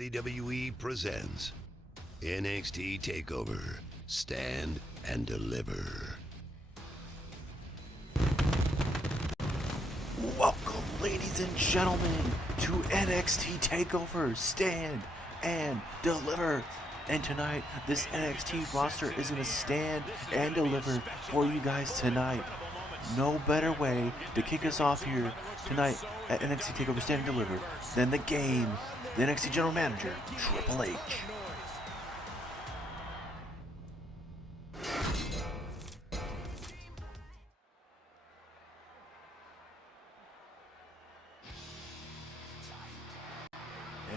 WWE presents NXT Takeover, Stand and Deliver. Welcome, ladies and gentlemen, to NXT Takeover, Stand and Deliver. And tonight, this NXT roster is going to stand and deliver for you guys tonight. No better way to kick us off here tonight at NXT Takeover, Stand and Deliver than the game, the NXT General Manager, Triple H.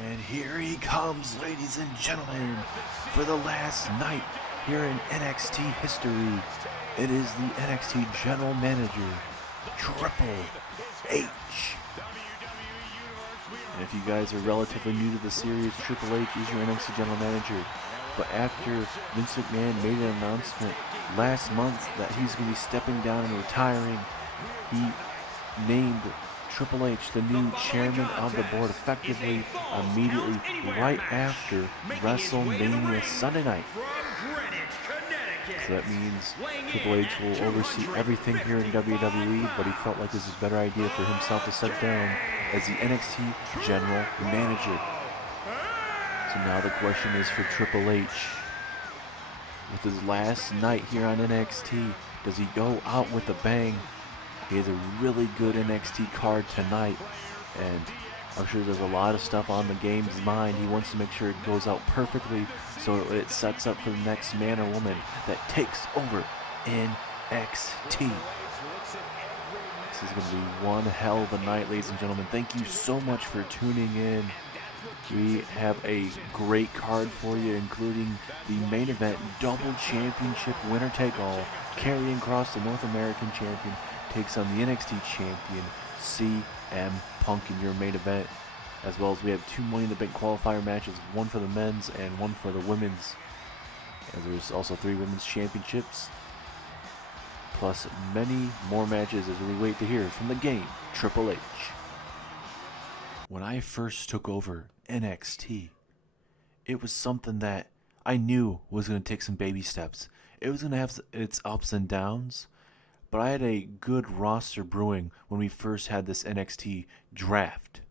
And here he comes, ladies and gentlemen, for the last night here in NXT history. It is the NXT General Manager, Triple H. And if you guys are relatively new to the series, Triple H is your NXT General Manager. But after Vince McMahon made an announcement last month that he's going to be stepping down and retiring, he named Triple H the new chairman of the board effectively immediately right after WrestleMania Sunday night. So that means Triple H will oversee everything here in WWE, but he felt like this is a better idea for himself to step down as the NXT General Manager. So now the question is for Triple H. With his last night here on NXT, does he go out with a bang? He has a really good NXT card tonight, and I'm sure there's a lot of stuff on the game's mind. He wants to make sure it goes out perfectly so it sets up for the next man or woman that takes over NXT. This is going to be one hell of a night, ladies and gentlemen. Thank you so much for tuning in. We have a great card for you, including the main event double championship winner take all. Karrion Kross, the North American champion, takes on the NXT champion CM Punk in your main event, as well as we have 2 Money in the Bank qualifier matches, one for the men's and one for the women's. And there's also 3 women's championships, plus many more matches as we wait to hear from the game, Triple H. When I first took over NXT, it was something that I knew was going to take some baby steps. It was going to have its ups and downs, but I had a good roster brewing when we first had this NXT draft.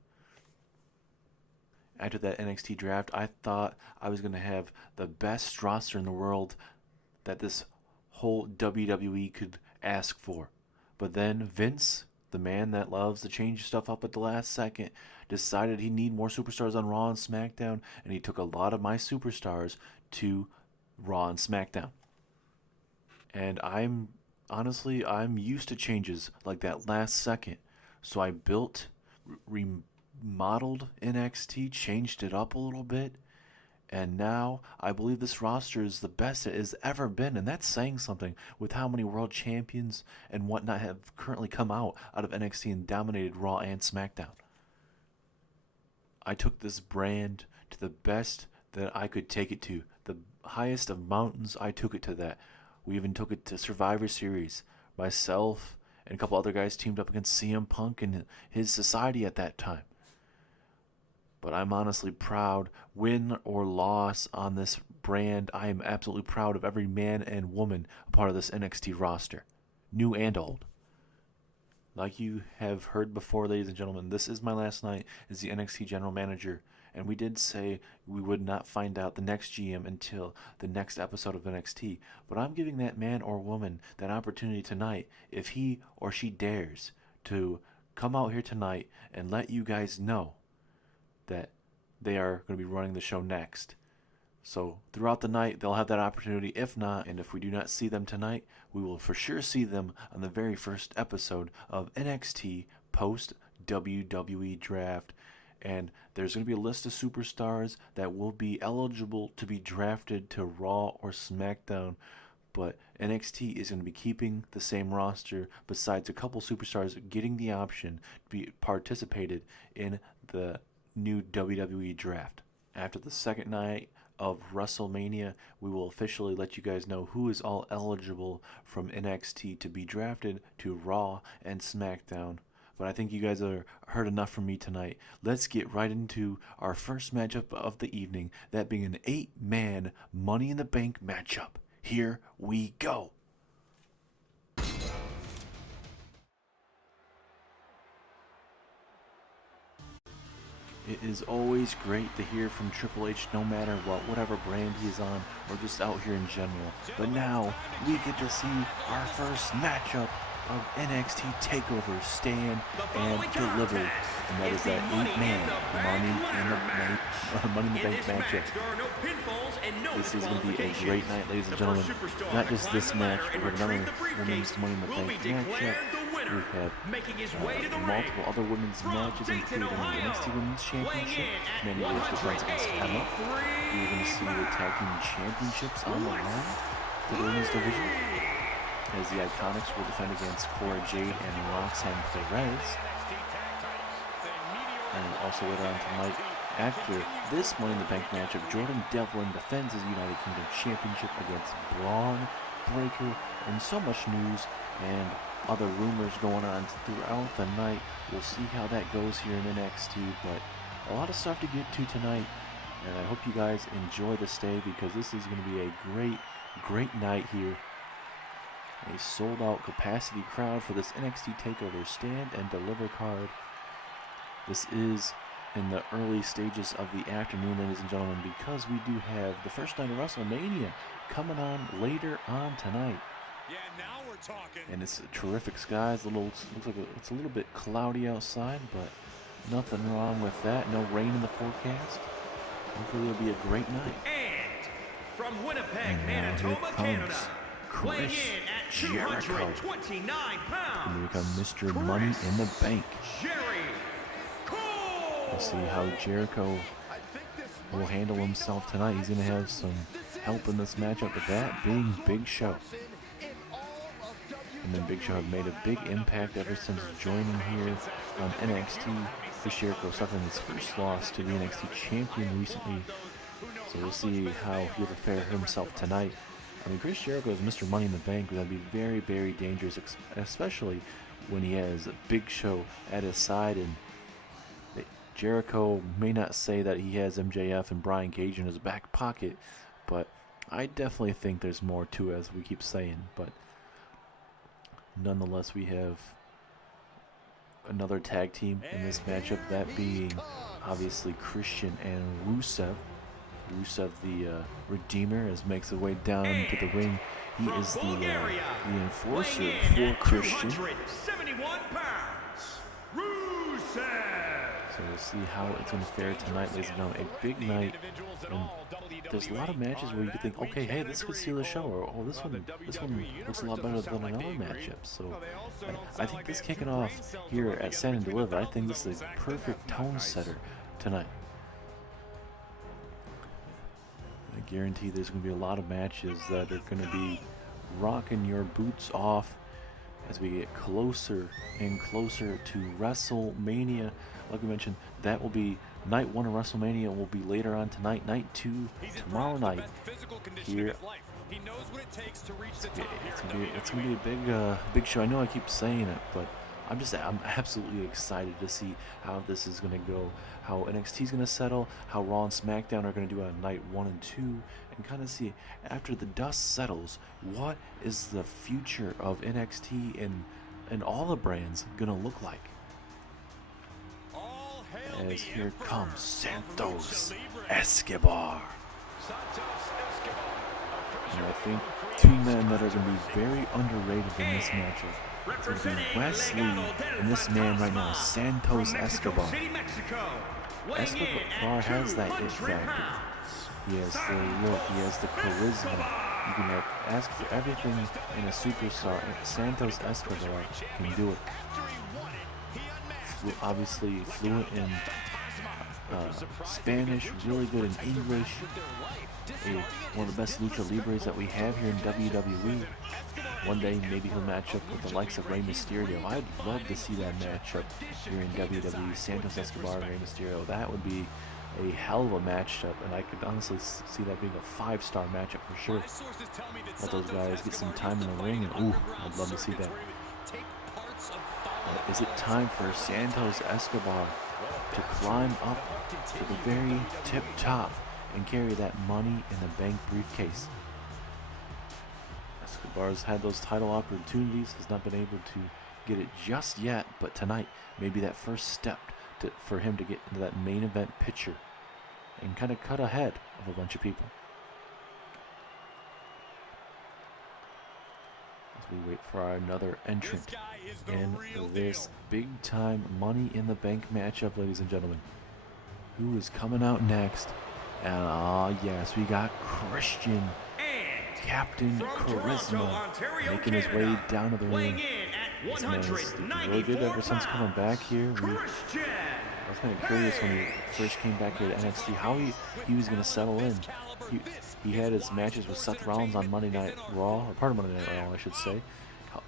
After that NXT draft, I thought I was going to have the best roster in the world that this whole WWE could ask for. But then Vince, the man that loves to change stuff up at the last second, decided he needed more superstars on Raw and SmackDown, and he took a lot of my superstars to Raw and SmackDown. And I'm used to changes like that last second. So I built, remodeled NXT, changed it up a little bit, and now I believe this roster is the best it has ever been, and that's saying something with how many world champions and whatnot have currently come out of NXT and dominated Raw and SmackDown. I took this brand to the best that I could take it to. The highest of mountains, I took it to that. We even took it to Survivor Series. Myself and a couple other guys teamed up against CM Punk and his society at that time. But I'm honestly proud, win or loss on this brand, I am absolutely proud of every man and woman a part of this NXT roster, new and old. Like you have heard before, ladies and gentlemen, this is my last night as the NXT General Manager, and we did say we would not find out the next GM until the next episode of NXT, but I'm giving that man or woman that opportunity tonight, if he or she dares, to come out here tonight and let you guys know that they are going to be running the show next. So throughout the night, they'll have that opportunity. If not, and if we do not see them tonight, we will for sure see them on the very first episode of NXT post WWE draft. And there's going to be a list of superstars that will be eligible to be drafted to Raw or SmackDown. But NXT is going to be keeping the same roster, besides a couple superstars getting the option to be participated in the new WWE draft. After the second night of WrestleMania, we will officially let you guys know who is all eligible from NXT to be drafted to Raw and SmackDown. but I think you guys are heard enough from me tonight. Let's get right into our first matchup of the evening, that being an 8-man Money in the Bank matchup. Here we go. It is always great to hear from Triple H, no matter whatever brand he is on, or just out here in general. But now, we get to see our first matchup of NXT Takeover, Stand and Deliver. And that is that 8-man Money in the Bank matchup. This is going to be a great night, ladies and gentlemen. Not just this match, but we have another Women's Money in the Bank matchup. We have multiple other women's matches, including the NXT Women's Championship. Mandy defense against Emma. We're going to see the Tag Team Championships on the line for the women's division, as the IIconics will defend against Cora, Jade, and Roxanne Perez. And also later on tonight, after this Money in the Bank matchup, Jordan Devlin defends his United Kingdom Championship against Bron Breakker, and so much news and other rumors going on throughout the night. We'll see how that goes here in NXT, but a lot of stuff to get to tonight, and I hope you guys enjoy the stay, because this is going to be a great night here. A sold-out capacity crowd for this NXT Takeover Stand and Deliver card. This is in the early stages of the afternoon, ladies and gentlemen, because we do have the first night of WrestleMania coming on later on tonight. Yeah, now we're talking. And it's terrific skies. Looks like it's a little bit cloudy outside, but nothing wrong with that. No rain in the forecast. Hopefully it'll be a great night. And from Winnipeg, And Manitoba, Canada, weighing Chris in at Jericho, 229 pounds, going to become Mr. Money in the Bank. We'll see how Jericho will handle himself tonight. He's going to have some help in this matchup, with that being Big Show. And then Big Show have made a big impact ever since joining here on NXT. Chris Jericho suffering his first loss to the NXT champion recently. So we'll see how he'll fare himself tonight. I mean, Chris Jericho is Mr. Money in the Bank. That'd be very, very dangerous, especially when he has a Big Show at his side. And Jericho may not say that he has MJF and Brian Cage in his back pocket, but I definitely think there's more to it, as we keep saying. But nonetheless, we have another tag team in this matchup, that being obviously Christian and Rusev. Rusev, the Redeemer, as makes his way down to the ring. He is the enforcer for Christian. 71 pounds, Rusev. So we'll see how it's going to fare tonight, ladies and gentlemen. A big night, and there's a lot of matches where you could think, okay, hey, this could steal the show, or oh, this one looks a lot better than another matchup. So I think this kicking off here at Stand and Deliver, I think this is a perfect tone setter tonight. I guarantee there's going to be a lot of matches that are going to be rocking your boots off as we get closer and closer to WrestleMania. Like we mentioned, that will be night 1 of WrestleMania, will be later on tonight. Night 2 tomorrow night here. It's gonna be a big show. I know I keep saying it, but I'm absolutely excited to see how this is gonna go, how NXT is gonna settle, how Raw and SmackDown are gonna do on night 1 and 2, and kind of see, after the dust settles, what is the future of NXT and all the brands gonna look like. As here comes Santos Escobar. And I think two men that are going to be very underrated in this matchup. It's going to be Wesley and this man right now, Santos Escobar. Escobar has that it factor. He has the look, he has the charisma. You can ask for everything in a superstar. Santos Escobar can do it. Obviously fluent in Spanish, really good in English. One of the best lucha libres that we have here in WWE. One day maybe he'll match up with the likes of Rey Mysterio. I'd love to see that matchup here in WWE. Santos Escobar and Rey Mysterio. That would be a hell of a matchup, and I could honestly see that being a 5-star matchup for sure. Let those guys get some time in the ring, and ooh, I'd love to see that. Or is it time for Santos Escobar to climb up to the very tip top and carry that Money in the Bank briefcase? Escobar's had those title opportunities, has not been able to get it just yet, but tonight may be that first step for him to get into that main event picture and kind of cut ahead of a bunch of people. As we wait for another entrant in this big-time Money in the Bank matchup, ladies and gentlemen. Who is coming out next? And yes, we got Christian, Captain Charisma, making his way down to the ring. This man is really good ever since coming back here. I was kind of curious when he first came back here to NXT how he was going to settle in. He had his matches with Seth Rollins on Monday Night Raw, or part of Monday Night Raw, I should say,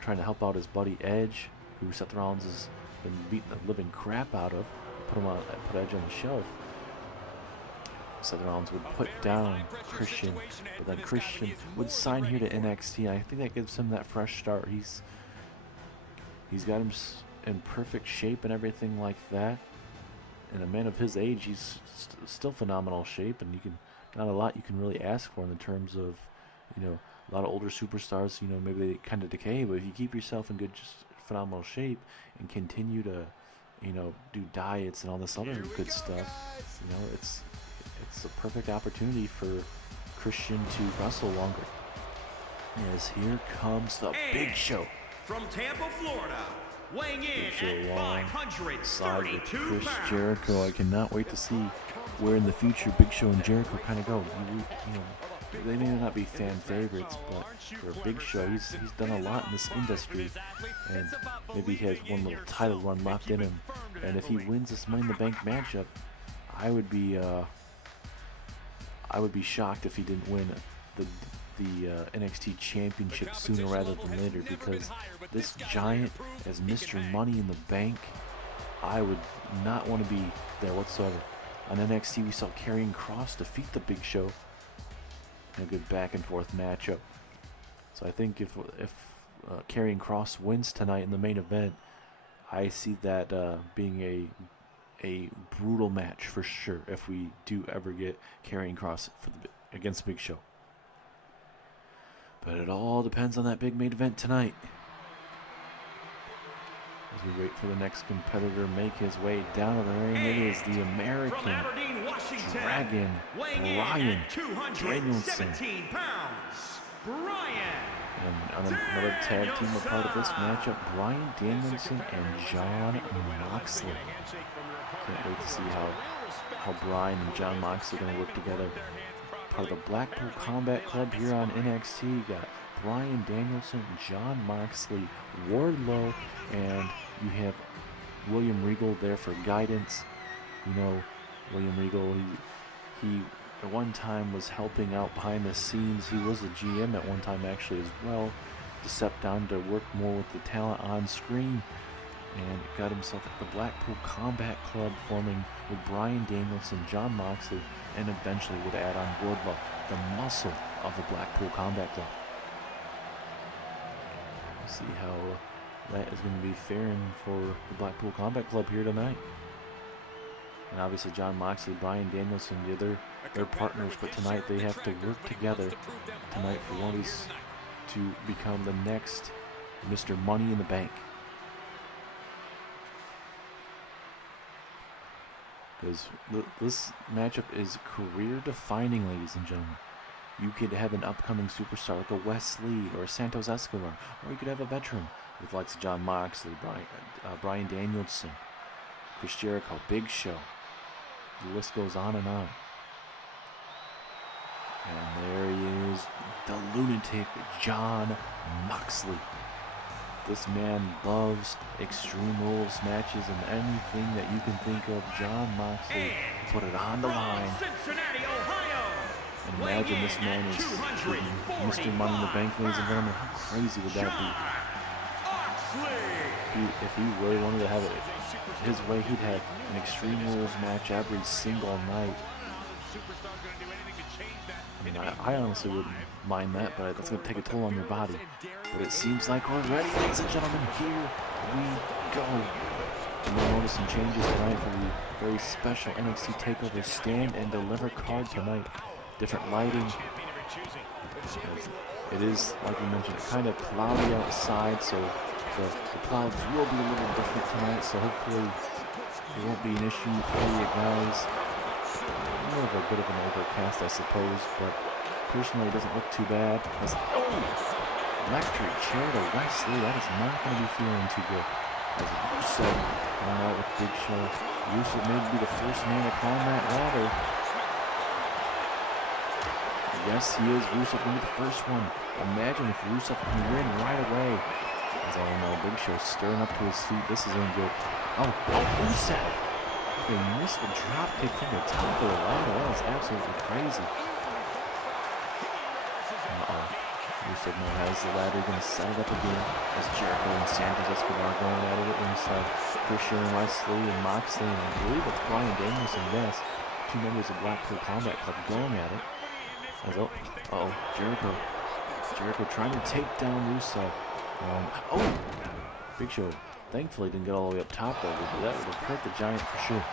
trying to help out his buddy Edge, who Seth Rollins has been beating the living crap out of. Put Edge on the shelf. Seth Rollins would put down Christian, but then Christian would sign here to NXT. I think that gives him that fresh start. He's got him in perfect shape and everything like that. And a man of his age, he's still phenomenal shape, and not a lot you can really ask for in terms of, a lot of older superstars. Maybe they kind of decay, but if you keep yourself in good, just phenomenal shape and continue to, do diets and all this other good stuff, it's a perfect opportunity for Christian to wrestle longer. As here comes the Big Show. From Tampa, Florida, weighing in at 532 Chris pounds. Jericho. I cannot wait to see where in the future Big Show and Jericho kind of go. They may not be fan favorites, but for a Big Show, he's done a lot in this industry, and maybe he has one little title run left in him. And if he wins this Money in the Bank matchup, I would be shocked if he didn't win the NXT Championship sooner rather than later, because this giant as Mr. Money in the Bank, I would not want to be there whatsoever. On NXT, we saw Karrion Kross defeat the Big Show in a good back and forth matchup. So I think if Karrion Kross wins tonight in the main event, I see that being a brutal match for sure if we do ever get Karrion Kross against Big Show. But it all depends on that big main event tonight. As we wait for the next competitor to make his way down to the ring, it is the American Dragon, Bryan Danielson. And another tag team a part of this matchup, Bryan Danielson and Jon Moxley. Can't wait to see how Bryan and Jon Moxley are going to work together. Part of the Blackpool Combat Club here on NXT. You got Bryan Danielson, Jon Moxley, Wardlow, and you have William Regal there for guidance. William Regal, he at one time was helping out behind the scenes. He was a GM at one time actually as well, to step down to work more with the talent on screen, and got himself at the Blackpool Combat Club, forming with Bryan Danielson, Jon Moxley, and eventually would add on Wardlow, the muscle of the Blackpool Combat Club. We'll see how that is going to be faring for the Blackpool Combat Club here tonight. And obviously Jon Moxley, Bryan Danielson, they're partners, but tonight they have to work together tonight for one of these to become the next Mr. Money in the Bank. Because this matchup is career-defining, ladies and gentlemen. You could have an upcoming superstar like a Wes Lee or a Santos Escobar, or you could have a veteran with likes of Jon Moxley, Bryan Danielson, Chris Jericho, Big Show. The list goes on and on. And there he is, the lunatic Jon Moxley. This man loves Extreme Rules matches and anything that you can think of. Jon Moxley put it on the line. And imagine this man is Mr. Money in the Bank, ladies and gentlemen. How crazy would that be? If he really wanted to have it his way, he'd have an Extreme Rules match every single night. I mean, I honestly mind that, but that's going to take a toll on your body. But it seems like we're ready, ladies and gentlemen. Here we go. And you'll notice some changes tonight for the very special NXT Takeover Stand and Deliver card tonight. Different lighting. It is, like we mentioned, kind of cloudy outside, so the clouds will be a little different tonight, so hopefully it won't be an issue for you guys. More of a bit of an overcast, I suppose, but personally it doesn't look too bad. Electric chair to Wesley, that is not going to be feeling too good. As Rusev going out with Big Show. Rusev may be the first man to climb that ladder. Yes, he is. Rusev will be the first one. Imagine if Rusev can win right away. As all know, Big Show stirring up to his feet. This is in good. Oh, Rusev! They missed the drop kick from the top of the ladder. That was absolutely crazy. Rusev now has the ladder, going to set it up again. As Jericho and Santos Escobar going at it inside. Christian, Wesley, and Moxley, and I believe it's Brian Danielson, yes. Two members of Blackpool Combat Club going at it. As, Jericho trying to take down Rusev. Big Show thankfully didn't get all the way up top though, because that would have hurt the Giant for sure.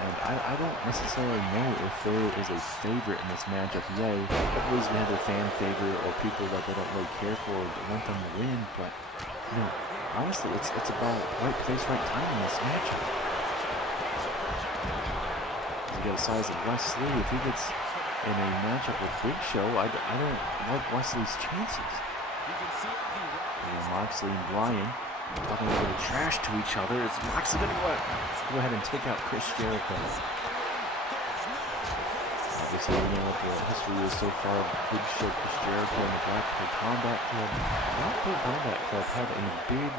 And I don't necessarily know if there is a favorite in this matchup. Yay, everybody's gonna have their fan favorite or people that they don't really care for or want them to win, but you know, honestly, it's about right place, right time in this matchup. You got the size of Wesley. If he gets in a matchup with Big Show, I don't like Wesley's chances. Moxley and Bryan talking a little trash to each other. Is Moxley going to go ahead and take out Chris Jericho? Obviously, we know what the history is so far of Big Show, Chris Jericho, and the Blackpool Combat Club. Blackpool Combat Club have a big,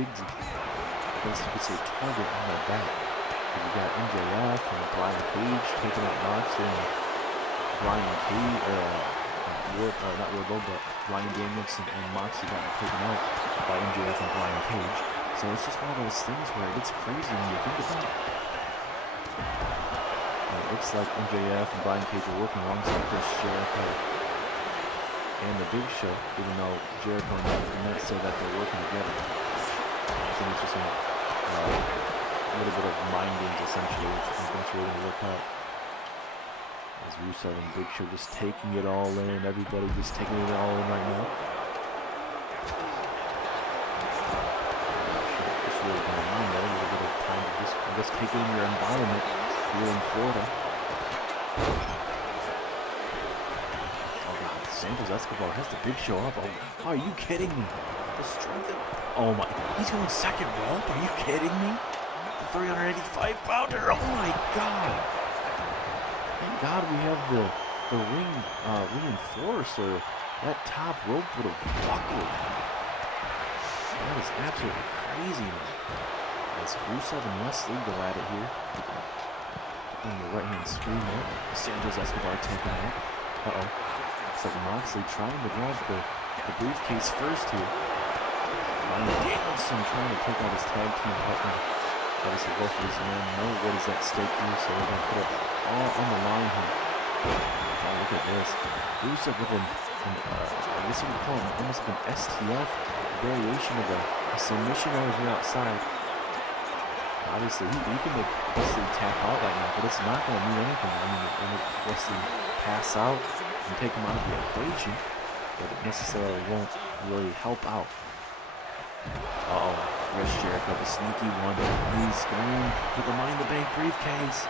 I guess you could say, target on their back. You got MJF and Brian Cage taking out Moxley and Brian Cage, not Wardlow, but Brian Danielson and Moxley got taken out by MJF and Brian Cage. So it's just one of those things where it's crazy when you think about it. And it looks like MJF and Brian Cage are working alongside Chris Jericho and the Big Show, even though Jericho and Matt say that they're working together. I think it's just a little bit of mind games essentially. That's really going to work out. As Rusev and Big Show just taking it all in. Everybody just taking it all in right now. Just really going on there. A little bit of time to just, I guess, take in your environment here in Florida. Oh God, Santos Escobar has the Big Show up. Oh, are you kidding me? The strength of, oh my, he's going second rope. Are you kidding me? The 385-pounder. Oh my God. Thank God we have the ring reinforcer. That top rope would have buckled. That is absolutely crazy, man. As Rusev and Wesley go at it here. On the right hand screen there. Santos Escobar taking it. Looks like Moxley trying to grab the briefcase first here. Brian Danielson trying to take out his tag team partner. Obviously both of these men know what is at stake here, so they're going to put it all on the line here. Oh, look at this. Rusev with I guess you would call it almost like an STF variation of a submission over here outside. Obviously, he can make Wesley tap out right now, but it's not going to mean anything. I mean, it will Wesley pass out and take him out of the equation, but it necessarily won't really help out. Chris Jericho, the sneaky one. He's going for the Money in the Bank briefcase.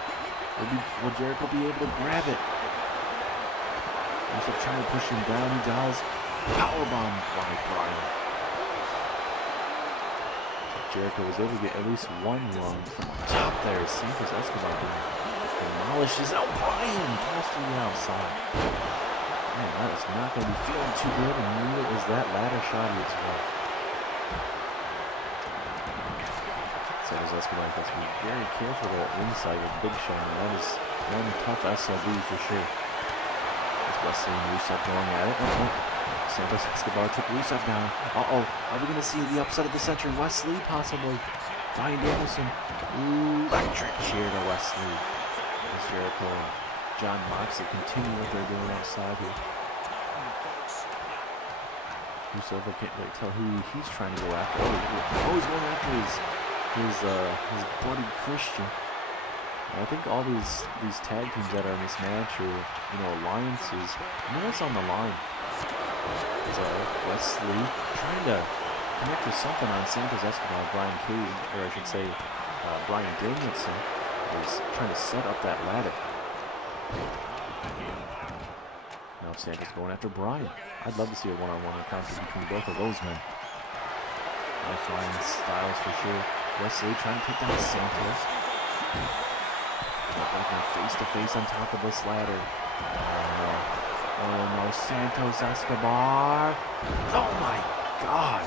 Will Jericho be able to grab it? Rusev trying to push him down. He does. Powerbomb by Bryan. Jericho was able to get at least one run from the top there. Santos Escobar demolishes out Bryan. Tossed to the outside. Man, that is not going to be feeling too good, and neither is that ladder shot as well. Santos Escobar has to be very careful there inside of Big Show. That is one tough SLB for sure. As Wesley and Rusev going at it. Santos Escobar took Rusev down. Are we going to see the upset of the century? Wesley, possibly. Brian Danielson. Electric chair to Wesley. As Jericho Jon Moxley continue what they're doing outside here. Rusev, I can't really tell who he's trying to go after. Oh, he's going after his buddy Christian. And I think all these tag teams that are in this match or alliances, what's on the line. So Wesley trying to connect to something on Santos Escobar. Brian Cage, or I should say Bryan Danielson, is trying to set up that ladder. Now Santos going after Bryan. I'd love to see a one-on-one encounter between both of those men. Lifeline styles for sure. Wesley trying to take down Santos. Face to face on top of this ladder. Oh no, Santos Escobar. Oh my God.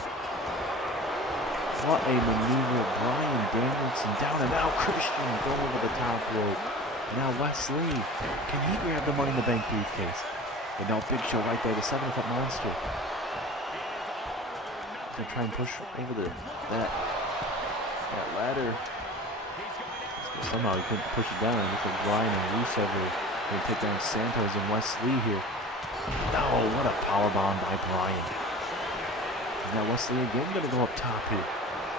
What a maneuver. Bryan Danielson down and now Christian going over the top rope. Now Wesley, can he grab the Money in the Bank briefcase? But now Big Show right there, the 7-foot monster. Gonna try and push over that ladder. So somehow he couldn't push it down. Looks like Bryan and Rusev are gonna take down Santos and Wesley here. No, what a powerbomb by Bryan. And now Wesley again gonna go up top here.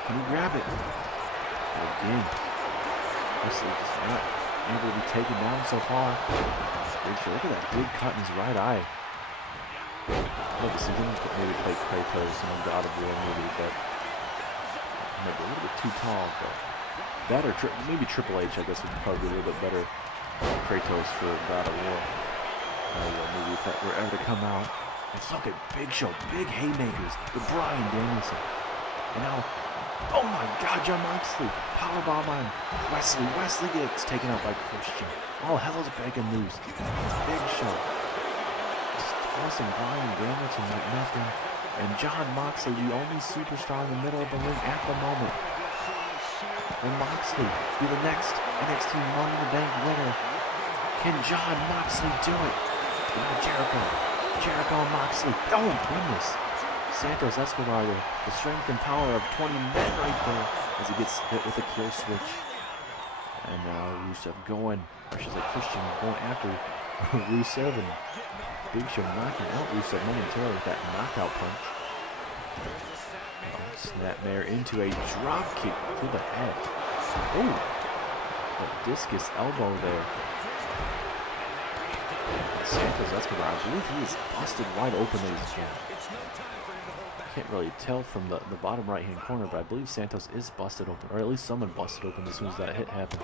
Can he grab it? Again. Wesley is not able to be taken down so far. Look at that big cut in his right eye. I'd love to see him maybe play Kratos and God of War movie, but might be a little bit too tall. But that or maybe Triple H, I guess, would probably be a little bit better Kratos for God of War movie if that were ever to come out. Let's look at Big Show, big haymakers with Bryan Danielson. And now, oh my God, Jon Moxley, powerbomb on Wesley. Wesley gets taken out by Christian. All hell is breaking loose. Big Show just tossing Bryan Danielson like nothing. And Jon Moxley, the only superstar in the middle of the ring at the moment. Will Moxley be the next NXT Money in the Bank winner? Can Jon Moxley do it? And now Jericho and Moxley. Oh goodness. Santos Escobar, the strength and power of 20 men right there as he gets hit with a kill switch. And now Rusev going, or I should say Christian going after Rusev, and Big Show knocking out Rusev momentarily with that knockout punch. Snapmare into a drop kick to the head. Oh, a discus elbow there. And Santos Escobar, I believe he is busted wide open, ladies and gentlemen. Can't really tell from the bottom right hand corner, but I believe Santos is busted open, or at least someone busted open as soon as that hit happened.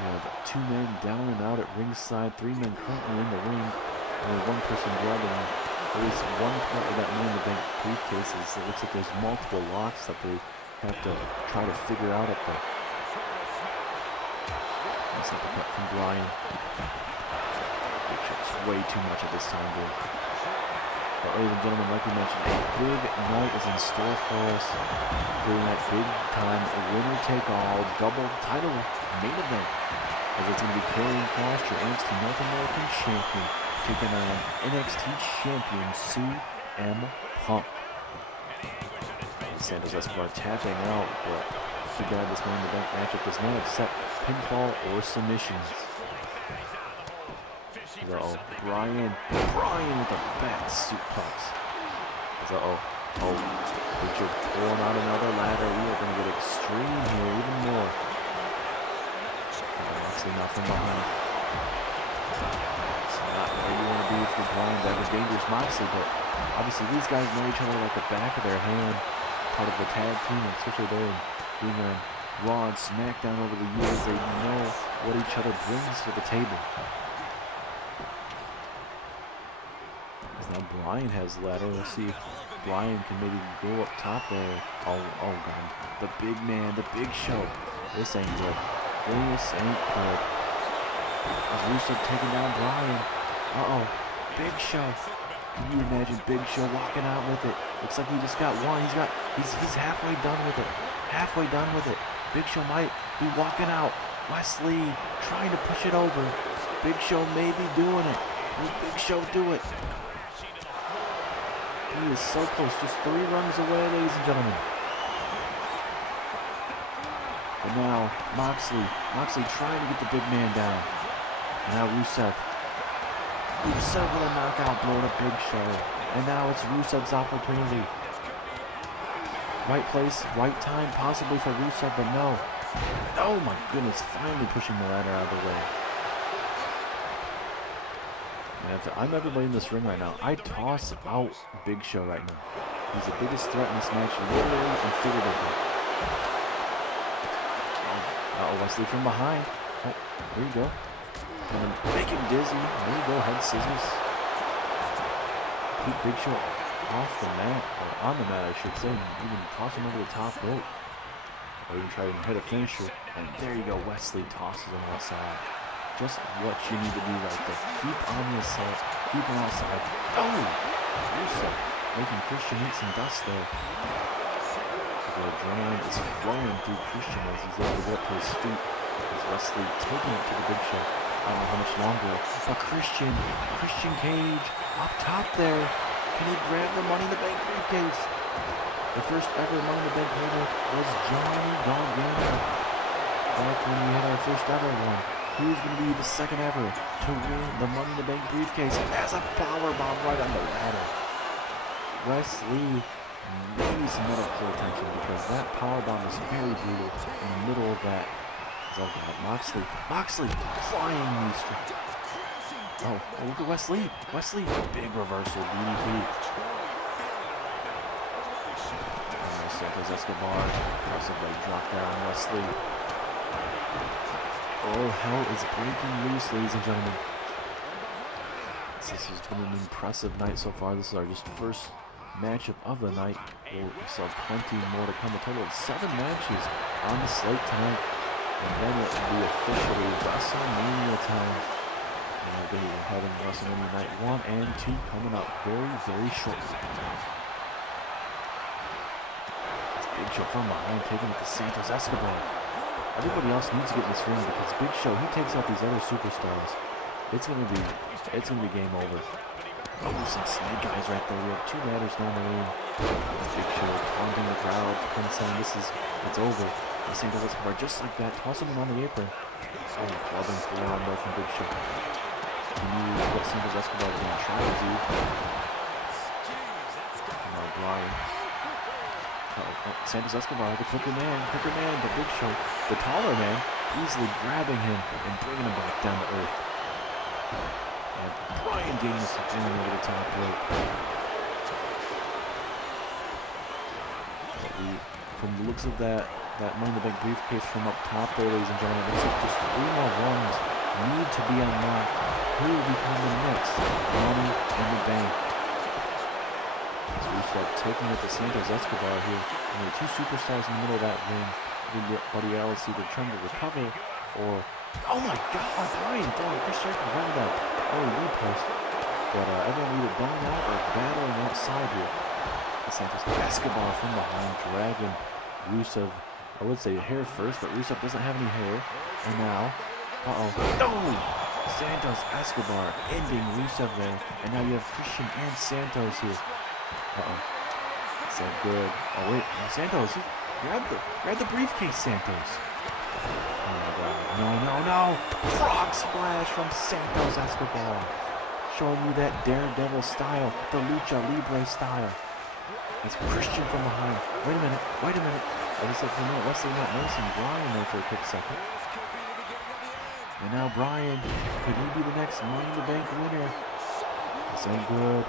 We have 2 men down and out at ringside, 3 men currently in the ring, only 1 person grabbing at least one part of that Money in the Bank briefcase. It looks like there's multiple locks that they have to try to figure out up there. Nice uppercut from Bryan. It's way too much at this time, dude. But ladies and gentlemen, like we mentioned, a big night is in store for us during that big time winner-take-all double title main event. As it's going to be Karrion Kross, your NXT North American Champion, taking on NXT Champion CM Punk. Santos Escobar tapping out, but too bad this Money in the Bank matchup does not accept pinfall or submissions. Uh-oh, Bryan with a back suplex. But you're pulling out another ladder. We are going to get extreme here, even more. Moxley now from behind. It's not where you want to be for Bryan. That was dangerous Moxley, but obviously these guys know each other like the back of their hand. Part of the tag team, especially there being on Raw and SmackDown over the years. They know what each other brings to the table. Now Bryan has the ladder. We'll see if Bryan can maybe go up top there. Oh God. The big man, the Big Show. This ain't good. This ain't good. As Rusev taking down Bryan. Big Show. Can you imagine Big Show walking out with it? Looks like he just got one. He's halfway done with it. Halfway done with it. Big Show might be walking out. Wesley trying to push it over. Big Show may be doing it. Will Big Show do it? He is so close, just 3 rungs away, ladies and gentlemen. And And now Moxley trying to get the big man down. And now Rusev with a knockout blow to Big Show. And now it's Rusev's opportunity. Right place, right time, possibly for Rusev, but no. Oh my goodness, finally pushing the ladder out of the way. And if I'm everybody in this ring right now, I toss out Big Show right now. He's the biggest threat in this match, literally and figuratively. Uh-oh, Wesley from behind. Oh, there you go. And make him dizzy. There you go, head scissors. Keep Big Show off the mat, or on the mat I should say, and even toss him over the top rope. Or even try and hit a finisher. And there you go, Wesley tosses him outside. Just what you need to do right there. Keep on the assault. Keep him outside. Oh! Rusev making Christian eat some dust there. The adrenaline is flowing through Christian as he's able to get up to his feet. As Wesley taking it to the Big Show. I don't know how much longer. But Christian Cage up top there. Can he grab the Money in the Bank briefcase? The first ever Money in the Bank holder was Johnny Gargano. Back when we had our first ever one. Who's going to be the second ever to win the Money in the Bank briefcase as a powerbomb right on the ladder? Wesley, maybe some medical attention because that powerbomb is very brutal in the middle of that. Oh God, Moxley, flying knee strike. Oh, look at Wesley, big reversal, DDT. Santos Escobar, impressive leg drop there on Wesley. All hell is breaking loose, ladies and gentlemen. This has been an impressive night so far. This is our just first matchup of the night. We'll still have plenty more to come. A total of 7 matches on the slate tonight. And then it will be officially WrestleMania time. And we'll be having WrestleMania Night 1 and 2 coming up very, very shortly. Big Show from behind, taking it to Santos Escobar. Everybody else needs to get in this ring because Big Show, he takes out these other superstars. It's gonna be game over. Oh, some snake eyes right there. We have 2 ladders down the ring. Big Show taunting the crowd, saying it's over. Santos Escobar just like that, tossing him on the apron. Oh, clubbing forearm there from Big Show. He knew what Santos Escobar was gonna try to do. And now Brian. Santos Escobar, the quicker man, but Big Show, the taller man, easily grabbing him and bringing him back down to earth. And Brian Danielson bringing over the top rope. From the looks of that Money in the Bank briefcase from up top there, ladies and gentlemen, looks like just 3 more runs need to be unlocked. Who will become the next Money in the Bank? Rusev taking it to Santos Escobar here. Only 2 superstars in the middle of that ring. Everybody else either trying to recover or... Oh my God! Brian throwing Chris Jericho right to that LED post. But everyone either down out or battling outside here. Santos Escobar from behind, dragging Rusev. I would say hair first, but Rusev doesn't have any hair. And now... No! Santos Escobar ending Rusev there. And now you have Christian and Santos here. Is that good? Oh wait, Santos, grab the briefcase, Santos. Oh my God, no! Frog splash from Santos Escobar, showing you that Daredevil style, the Lucha Libre style. It's Christian from behind. Wait a minute. Like I said for a minute, Wesley not noticing Brian there for a quick second. And now Brian, could he be the next Money in the Bank winner? This ain't good.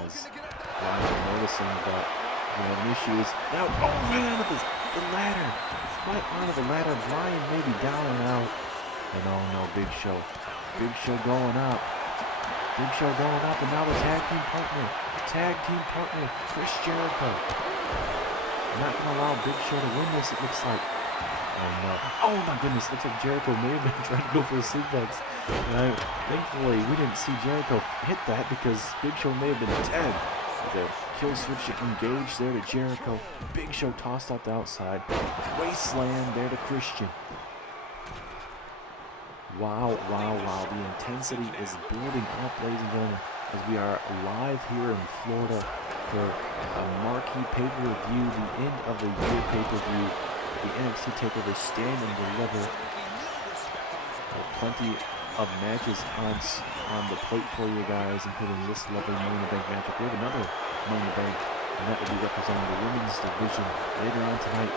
As Brian noticing that issues. Now, right onto the ladder. Right onto the ladder. Brian maybe down and out. And oh no, Big Show going up. And now the tag team partner, Chris Jericho. Not going to allow Big Show to win this, it looks like. Oh no. Oh my goodness, looks like Jericho may have been trying to go for a suplex. And thankfully, we didn't see Jericho hit that because Big Show may have been dead. The kill switch engaged there to Jericho. Big Show tossed out the outside. Wasteland there to Christian. Wow. The intensity is building up, ladies and gentlemen, as we are live here in Florida for a marquee pay-per-view, the end of the year pay-per-view, the NXT Takeover Stand and Deliver. Plenty of matches on the plate for you guys, including this lovely Money in the Bank matchup. We have another Money in the Bank, and that will be representing the women's division later on tonight.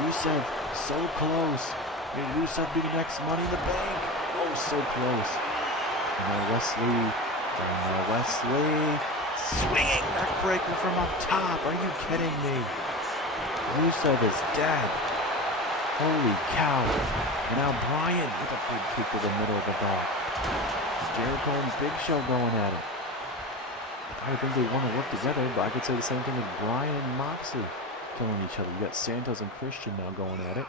Rusev, so close. May Rusev be the next Money in the Bank. Oh, so close. And now Wesley swinging backbreaker from up top. Are you kidding me? Rusev is dead. Holy cow. And now Bryan with a big kick to the middle of the bar. Jericho and Big Show going at it. I think they want to work together, but I could say the same thing with Bryan and Moxley killing each other. You got Santos and Christian now going at it.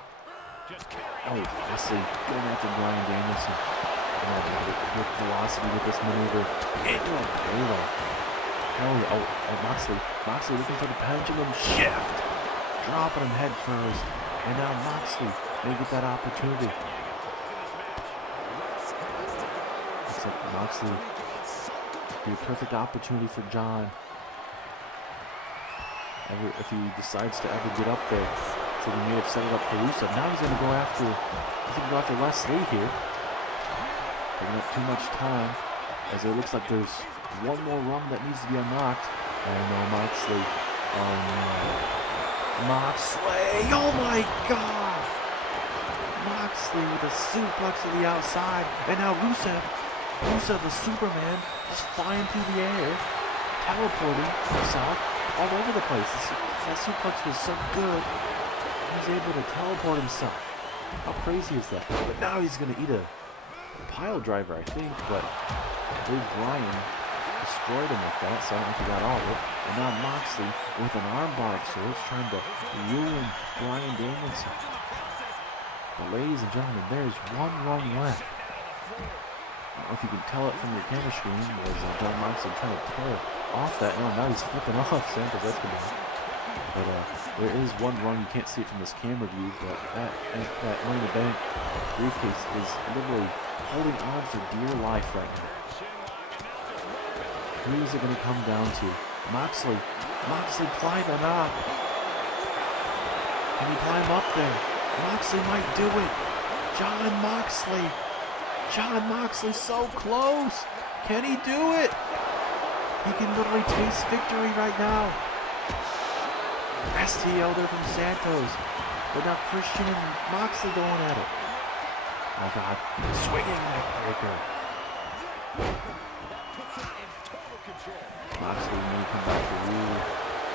Oh, Wesley going after Bryan Danielson. And a lot of quick velocity with this maneuver. Into a halo. Oh, Moxley looking for the pendulum shift. Dropping him head first. And now Moxley may get that opportunity. Looks like Moxley would be a perfect opportunity for John. If he decides to ever get up there. So he may have set it up for Rusev. Now he's going to go after Wesley here. Taking up too much time. As it looks like there's one more rung that needs to be unlocked. Oh no, Moxley. Oh no. Moxley, oh my God! Moxley with a suplex to the outside, and now Rusev the Superman, just flying through the air, teleporting himself all over the place. That suplex was so good, he was able to teleport himself. How crazy is that? But now he's going to eat a pile driver, I think, but Big Bryan destroyed him with that, so I don't think he got all of it. And now Moxley with an armbar of sorts trying to ruin Bryan Danielson. But ladies and gentlemen, there's one rung left. I don't know if you can tell it from your camera screen, or is John Moxley trying to pull off that? No, now he's flipping off Santos Escobar. But there is one rung, you can't see it from this camera view, but that Money in the Bank briefcase is literally holding on for dear life right now. Who is it going to come down to? Moxley climbing up. Can he climb up there? Moxley might do it. John Moxley so close. Can he do it? He can literally taste victory right now. STL there from Santos. But now Christian and Moxley going at it. Oh God, swinging neck breaker. Moxley may come back to rule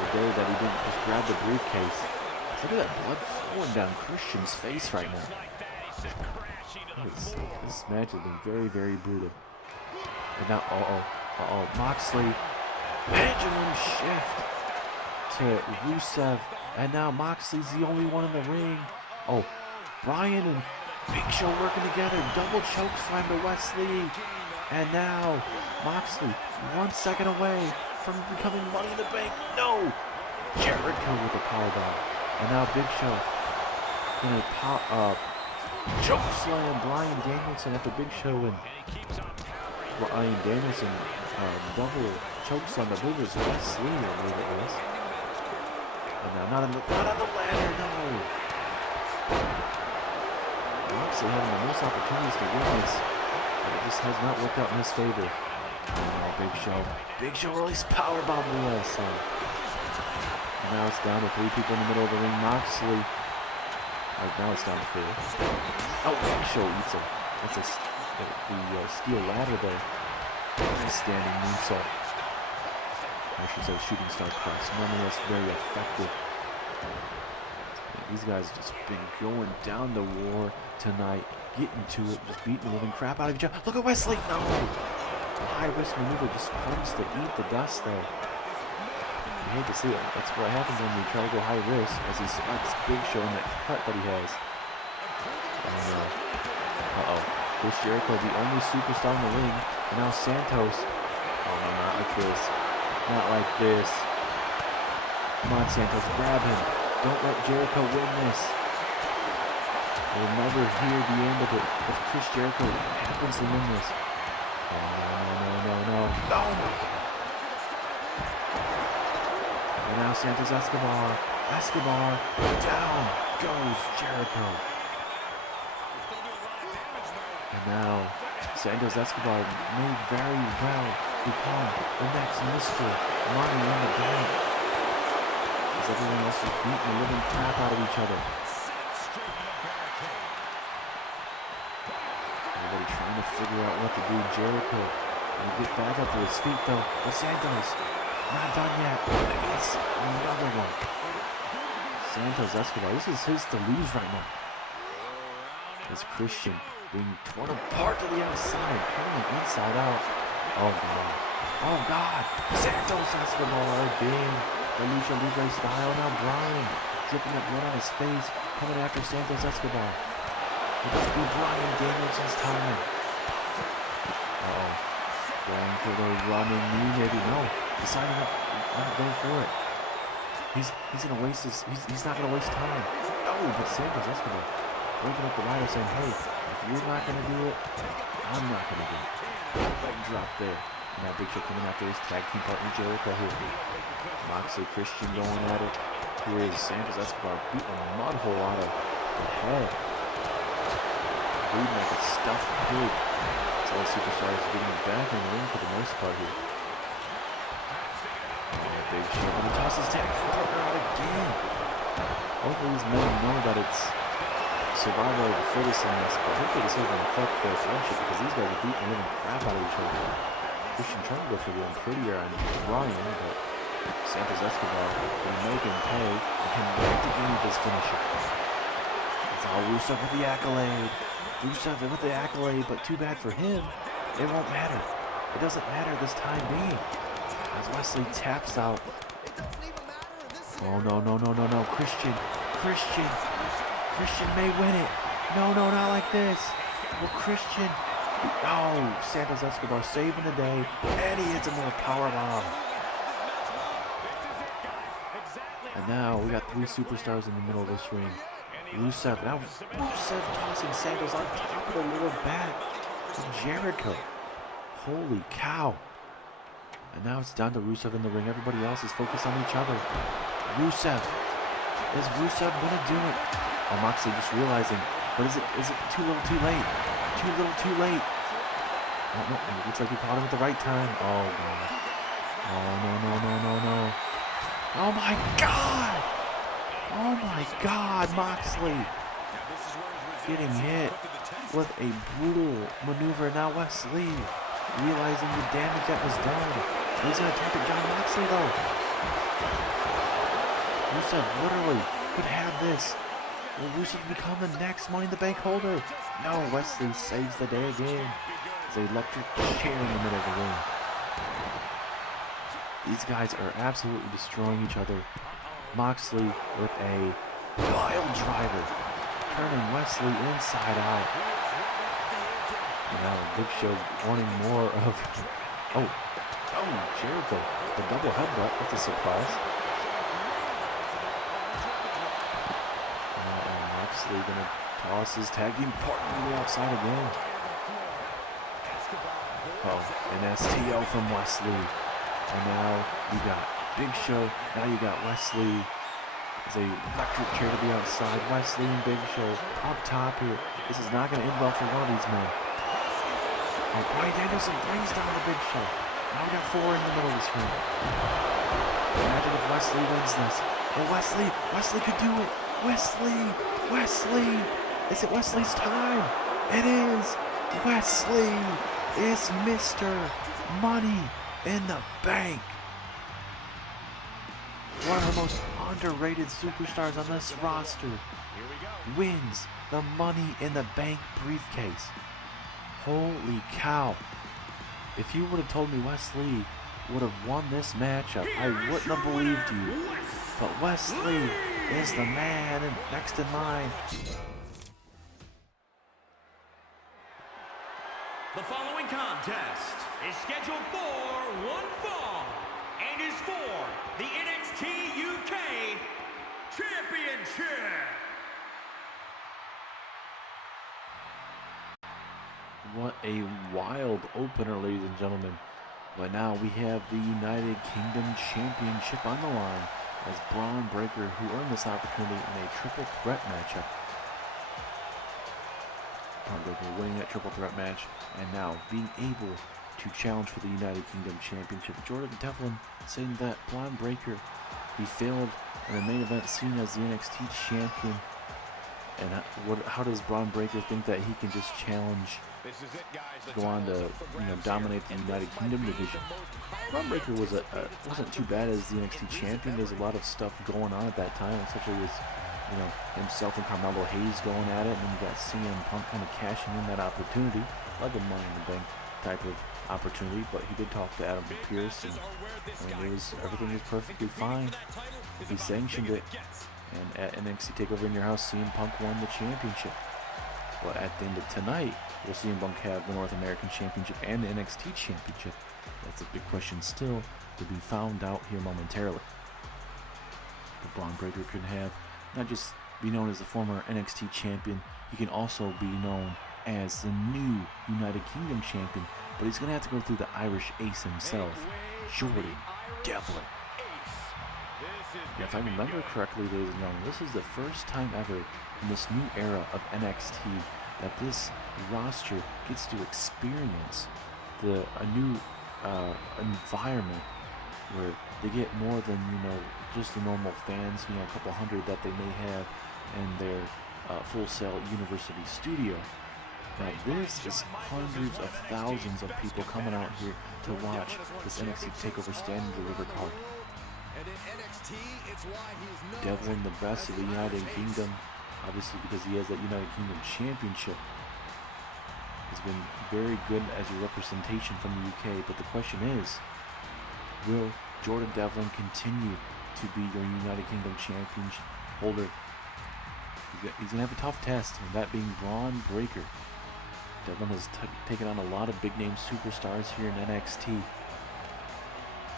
the day that he didn't just grab the briefcase. Look at that blood flowing down Christian's face right now. This match has been very, very brutal. And now, Moxley, pendulum shift to Rusev, and now Moxley's the only one in the ring. Oh, Bryan and Big Show working together, double choke slam to Wesley. And now, Moxley, 1 second away from becoming Money in the Bank. No! Jericho with a powerbomb. And now Big Show gonna choke slam Bryan Danielson after Big Show and Bryan Danielson double choke slam. I believe it was Wesley, I believe it was. And now not on the ladder, no! Moxley having the most opportunities to win this. It just has not worked out in his favor. Oh, Big Show released powerbomb to the other side. And now it's down to 3 people in the middle of the ring. Moxley. Now it's down to 4. Oh, Big Show eats him. That's the steel ladder there. Nice standing moonsault. I should say shooting star press. Nonetheless, very effective. These guys have just been going down the war tonight, getting to it, just beating the living crap out of each other. Look at Wesley! No! The high-risk maneuver just comes to eat the dust there. You hate to see it. That's what happens when you try to go high risk, as he's got this Big Show in that cut that he has. Oh no. Uh-oh. Chris Jericho, the only superstar in the ring, and now Santos. Oh no, not like this. Not like this. Come on, Santos, grab him. Don't let Jericho win this. We'll never hear the end of it if Chris Jericho happens to win this. Oh, no. And now Santos Escobar. Down goes Jericho. And now Santos Escobar may very well become the next Mr. Money in the Bank. As everyone else is beating the living crap out of each other. Everybody trying to figure out what to do. Jericho will get back up to his feet though. But Santos, not done yet. It's another one. Santos Escobar, this is his to lose right now. As Christian being torn apart to the outside, turning inside out. Oh God. Oh God. Santos Escobar being the Lucha Libre style. Now Brian dripping the blood on his face, coming after Santos Escobar. It could be Brian Danielson's time. Uh-oh. Going for the running knee, maybe. No. Deciding not going for it. He's gonna waste his. He's not gonna waste time. Oh, but Santos Escobar breaking up the rider, saying, "Hey, if you're not gonna do it, I'm not gonna do it." Leg drop there. And now Big Show coming after his tag team partner Jericho here. Moxley Christian going at it. Here is Santos Escobar beating a mud hole out of the head. Bleeding like a stuffed pig. So the superstars getting back in the ring for the most part here. Big Show and he tosses tag partner out again. Hopefully these men know that it's survival of the fittest in this, but hopefully this doesn't affect their friendship because these guys are beating the living crap out of each other. Christian trying to go for the prettier on Brian, but Santos Escobar can make him pay and can wreck the game with his finisher. It's all Rusev with the accolade. Rusev with the accolade, but too bad for him. It won't matter. It doesn't matter this time being. As Wesley taps out. Oh, no. Christian may win it. No, not like this. Well, Christian. Oh, Santos Escobar saving the day. And he hits him with a powerbomb. And now we got three superstars in the middle of this ring. Rusev. Now Rusev tossing Santos on top of the lower back. Jericho. Holy cow. And now it's down to Rusev in the ring. Everybody else is focused on each other. Rusev. Is Rusev gonna do it? Oh, Moxley just realizing. But is it too little too late? Too little too late. Oh, no. It looks like he caught him at the right time. Oh, God. Oh, no. Oh, my God. Oh, my God. Moxley getting hit with a brutal maneuver. Now Wesley realizing the damage that was done. He's going to target John Moxley, though. Rusev literally could have this. Will Rusev become the next Money in the Bank holder? No, Wesley saves the day again. It's an electric chair in the middle of the ring. These guys are absolutely destroying each other. Moxley with a pile driver, turning Wesley inside out. And now Big Show wanting more of... Oh, Jericho. The double headbutt. That's a surprise. Moxley gonna toss his tag team partner to the outside again. Oh, an STO from Wesley. And now you got Big Show. Now you got Wesley. It's a electric chair to the outside. Wesley and Big Show up top here. This is not going to end well for one of these men. Oh, Brian Danielson brings down the Big Show. Now we got four in the middle of this ring. Imagine if Wesley wins this. Oh, Wesley could do it. Wesley. Is it Wesley's time? It is. Wesley is Mr. Money in the Bank. One of the most underrated superstars on this roster wins the Money in the Bank briefcase. Holy cow. If you would have told me Wesley would have won this matchup, I wouldn't have believed you. But Wesley is the man and next in line. The following contest is scheduled for one fall and is for the NXT UK Championship. What a wild opener, ladies and gentlemen. But now we have the United Kingdom Championship on the line as Bron Breakker, who earned this opportunity in a triple threat matchup. Bron Breakker winning that triple threat match and now being able to challenge for the United Kingdom Championship. Jordan Devlin saying that Bron Breakker, he failed in the main event seen as the NXT champion. And how does Bron Breakker think that he can just challenge, go on to dominate the United Kingdom division? Bron Breakker wasn't too bad as the NXT champion. There's a lot of stuff going on at that time, especially with himself and Carmelo Hayes going at it, and then you got CM Punk kind of cashing in that opportunity, like a Money in the Bank type of opportunity. But he did talk to Adam Pearce, and everything was perfectly fine. He sanctioned it. And at NXT Takeover in Your House, CM Punk won the championship. But at the end of tonight, will CM Punk have the North American Championship and the NXT Championship? That's a big question still to be found out here momentarily. But Bron Breakker could have not just be known as the former NXT champion, he can also be known as the new United Kingdom champion. But he's going to have to go through the Irish ace himself, Jordan Devlin. If I remember correctly, ladies and gentlemen, this is the first time ever in this new era of NXT that this roster gets to experience a new environment where they get more than just the normal fans, a couple hundred that they may have in their Full Sail University studio. Now this is hundreds of thousands of people coming out here to watch this NXT Takeover Stand and Deliver card. Devlin, the best of the United Kingdom, obviously because he has that United Kingdom Championship, has been very good as a representation from the UK. But the question is, will Jordan Devlin continue to be your United Kingdom Champion holder? He's going to have a tough test, and that being Bron Breakker. Devlin has taken on a lot of big-name superstars here in NXT.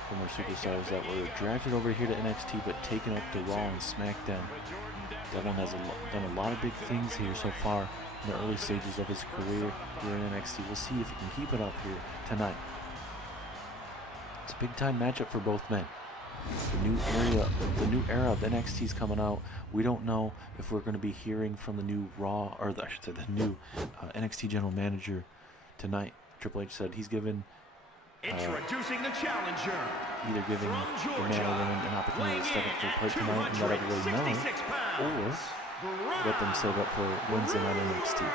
Former superstars that were drafted over here to NXT but taken up to Raw and SmackDown. Devlin has done a lot of big things here so far in the early stages of his career here in NXT. We'll see if he can keep it up here tonight. It's a big-time matchup for both men. The new era of NXT is coming out. We don't know if we're going to be hearing from the new Raw, or I should say the new NXT general manager tonight. Triple H said he's given introducing the challenger, either giving the man or woman an opportunity to step up to the plate tonight and let everybody know, or let them save up for Wednesday night NXT.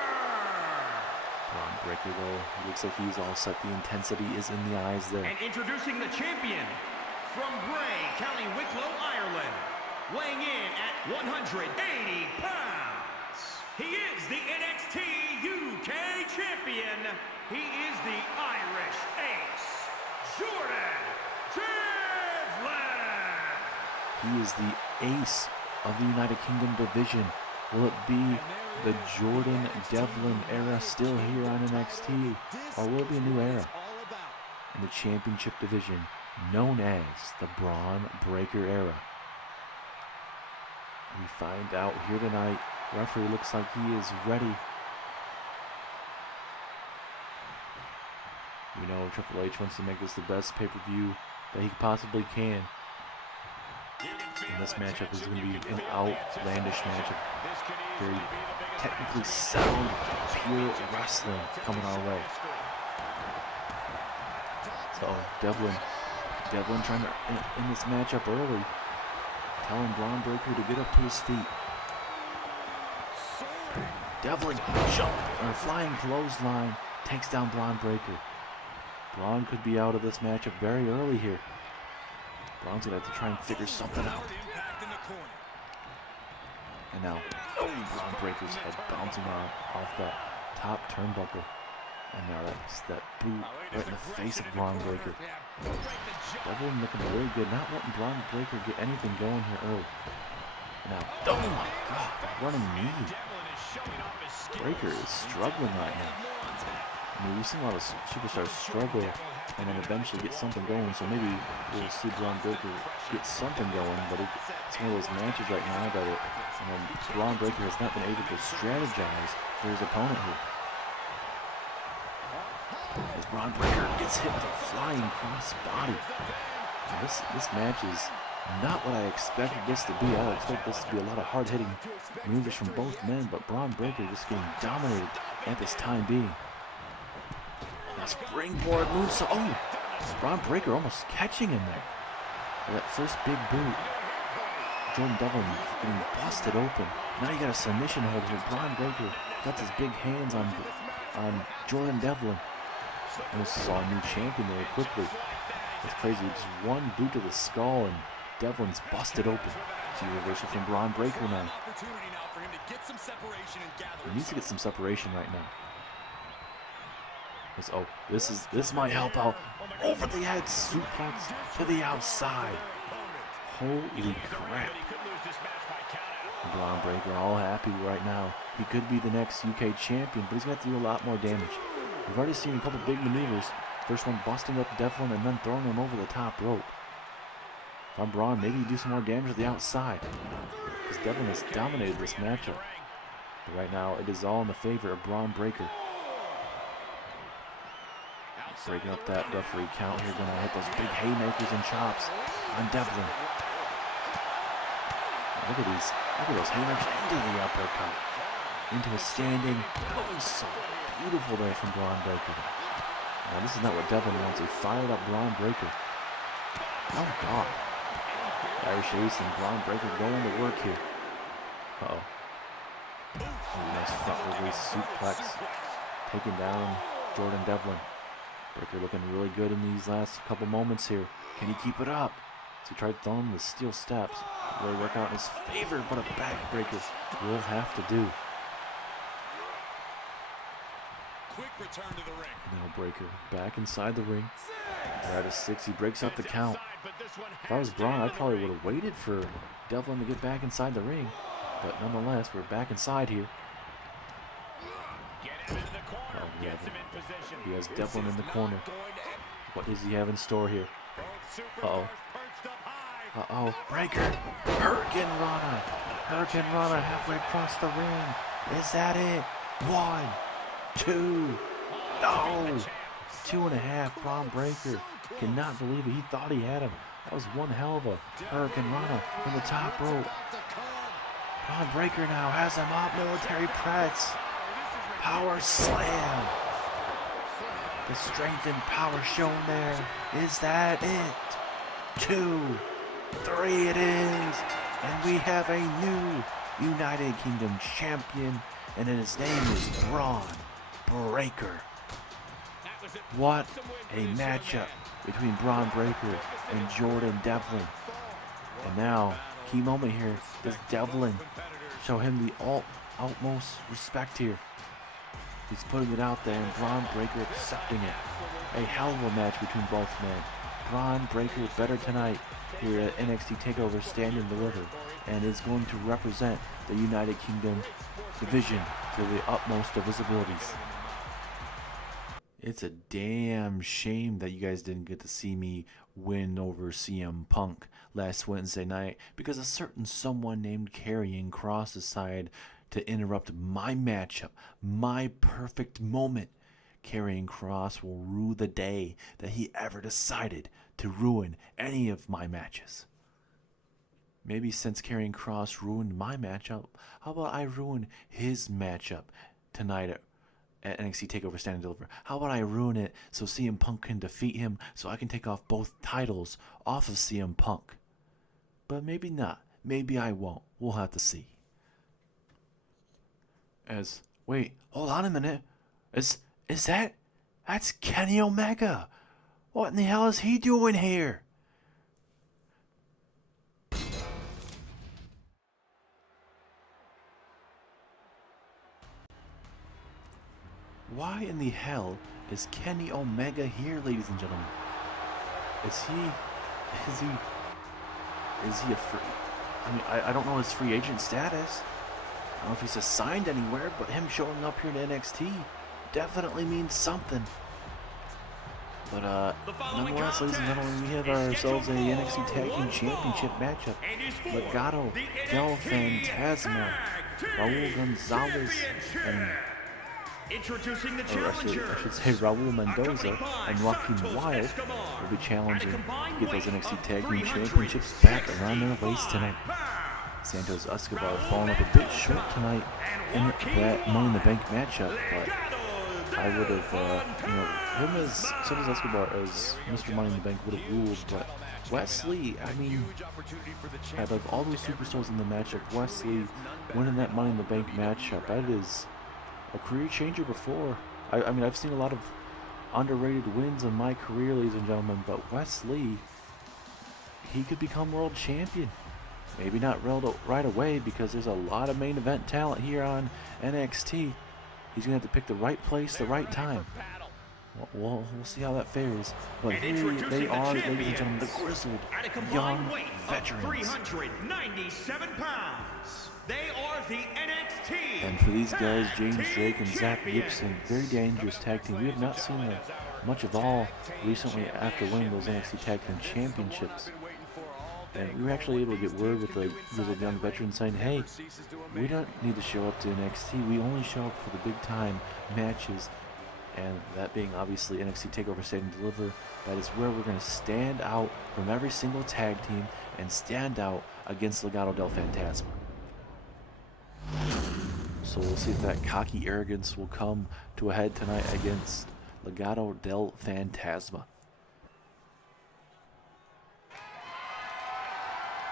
Bron Breakker, though, he looks like he's all set. The intensity is in the eyes there. And introducing the champion from Bray, County Wicklow, Ireland, weighing in at 180 pounds. He is the NXT UK champion. He is the Irish ace, Jordan Devlin. He is the ace of the United Kingdom division. Will it be the Jordan Devlin era still here on NXT, or will it be a new era in the championship division known as the Bron Breakker era? We find out here tonight. Referee looks like he is ready. We know Triple H wants to make this the best pay-per-view that he possibly can. And this matchup is going to be an outlandish matchup. Very technically sound, pure wrestling coming our way. So Devlin trying to end this matchup early, telling Bron Breakker to get up to his feet. Devlin flying clothesline takes down Bron Breakker. Bron could be out of this matchup very early here. Bron's gonna have to try and figure something out. And now, Bron Breakker's head bouncing off that top turnbuckle. And now that's that boot right in the face of Bron Breakker. Devlin looking really good, not letting Bron Breakker get anything going here early. And now, oh my God, running knee. Breakker is struggling right now. I mean, we've seen a lot of superstars struggle and then eventually get something going, so maybe we'll see Bron Breakker get something going, but it's one of those matches right now that Bron Breakker has not been able to strategize for his opponent here. As Bron Breakker gets hit with a flying cross body. Now this match is not what I expected this to be. I expect this to be a lot of hard-hitting maneuvers from both men, but Bron Breakker just getting dominated at this time being. Now springboard moonsault. Oh! Bron Breakker almost catching him there. With that first big boot. Jordan Devlin getting busted open. Now you got a submission hold here. Bron Breakker got his big hands on Jordan Devlin. Almost saw a new champion there quickly. It's crazy. Just one boot to the skull and Devlin's busted open. See reversal from Bron Breakker now. He needs to get some separation right now. Oh, this might help out. Over the head suplex to the outside. Holy crap. Bron Breakker all happy right now. He could be the next UK champion, but he's going to have to do a lot more damage. We've already seen a couple big maneuvers. First one busting up Devlin and then throwing him over the top rope. If I'm Bron, maybe you do some more damage to the outside. Because Devlin has dominated this matchup. But right now, it is all in the favor of Bron Breakker. Breaking up that referee count here, gonna hit those big haymakers and chops on Devlin. Look at those haymakers into the uppercut. Into a standing moonsault. Beautiful there from Bron Breakker. Now this is not what Devlin wants. He fired up Bron Breakker. Oh God. Irish Ace and Bron Breakker going to work here. Uh-oh. Nice front release suplex. Taking down Jordan Devlin. Breakker looking really good in these last couple moments here. Can he keep it up? So he tried throwing the steel steps. It really work out in his favor, but a backbreaker will have to do. Quick return to the ring. Now Breakker back inside the ring. We're at a 6. He breaks up the count. If I was Bron, I probably would have waited for Devlin to get back inside the ring. But nonetheless, we're back inside here. Oh, yeah, he has Devlin in the corner. What does he have in store here? Uh-oh. Uh-oh. Breakker. Hurricane Rana. Hurricane Rana halfway across the ring. Is that it? 1, 2. No. 2.5. Bron Breakker. Cannot believe it. He thought he had him. That was one hell of a Hurricane Rana from the top rope. Bron Breakker now has him up. Military press. Power slam. The strength and power shown there. Is that it? 2, 3 it is. And we have a new United Kingdom champion. And his name is Bron Breakker. What a matchup between Bron Breakker and Jordan Devlin. And now, key moment here. Does Devlin show him the utmost respect here? He's putting it out there, and Bron Breakker accepting it. A hell of a match between both men. Bron Breakker better tonight here at NXT Takeover Stand and Deliver, and is going to represent the United Kingdom division to the utmost of his abilities. It's a damn shame that you guys didn't get to see me win over CM Punk last Wednesday night, because a certain someone named Karrion Kross decided to interrupt my matchup, my perfect moment. Karrion Kross will rue the day that he ever decided to ruin any of my matches. Maybe since Karrion Kross ruined my matchup, how about I ruin his matchup tonight at NXT TakeOver Stand and Deliver? How about I ruin it so CM Punk can defeat him, so I can take off both titles off of CM Punk? But maybe not. Maybe I won't. We'll have to see. Wait, hold on a minute. That's Kenny Omega. What in the hell is he doing here? Why in the hell is Kenny Omega here, ladies and gentlemen? Is he a free? I mean, I don't know his free agent status. I don't know if he's assigned anywhere, but him showing up here in NXT definitely means something. But nonetheless, ladies and gentlemen, we have ourselves a NXT Tag Team Championship matchup. Legado del Fantasma, Raul Gonzalez, and Introducing the or I challenger. should say Raul Mendoza Accompanied by and Joaquin Santos Wild Escobar. will be challenging At a to combined get those weight NXT of Tag Team 365 Championships back around their waist tonight. pounds. Santos Escobar falling up a bit short tonight in that Money in the Bank matchup, but I would have, him as Santos Escobar as Mr. Money in the Bank would have ruled, but Wesley, I mean, out of all those superstars in the matchup, Wesley winning that Money in the Bank matchup, that is a career changer before. I mean, I've seen a lot of underrated wins in my career, ladies and gentlemen, but Wesley, he could become world champion. Maybe not right away because there's a lot of main event talent here on NXT. He's going to have to pick the right place, the right time. We'll see how that fares. But here they are, ladies and gentlemen, the Grizzled young veterans. 397 pounds. They are the NXT. And for these guys, James Drake and Zach Gibson, very dangerous tag team. We have not seen much of all recently after winning those NXT Tag Team Championships. And we were actually able to get word with the Grizzled young veterans saying, hey, we don't need to show up to NXT. We only show up for the big time matches. And that being obviously NXT Takeover Stand and Deliver, that is where we're going to stand out from every single tag team and stand out against Legado del Fantasma. So we'll see if that cocky arrogance will come to a head tonight against Legado del Fantasma.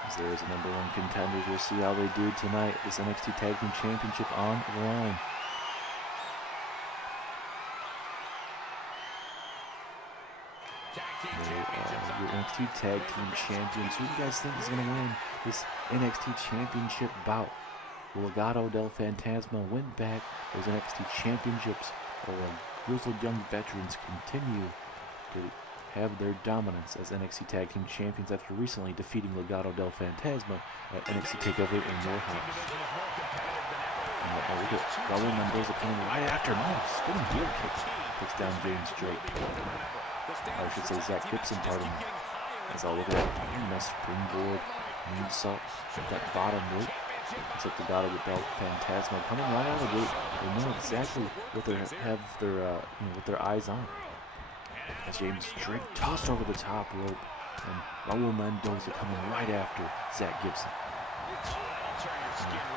As there is a #1 contenders, we'll see how they do tonight. This NXT Tag Team Championship on the line. Your NXT Tag Team Champions. Who do you guys think is going to win this NXT Championship bout? Will Legado del Fantasma win back those NXT Championships, or will Grizzled young veterans continue to have their dominance as NXT Tag Team Champions after recently defeating Legado del Fantasma at NXT Takeover in your house? And look at Raul Mendoza coming right after him. Oh, spinning heel kick. Takes down James Drake. I should say Zach Gibson, pardon me. As I look at that nice springboard moonsault with that bottom rope. It's like Legado del Fantasma coming right out of the gate. They know exactly what they have with their eyes on. As James Drake tossed over the top rope, and Raul Mendoza coming right after Zach Gibson.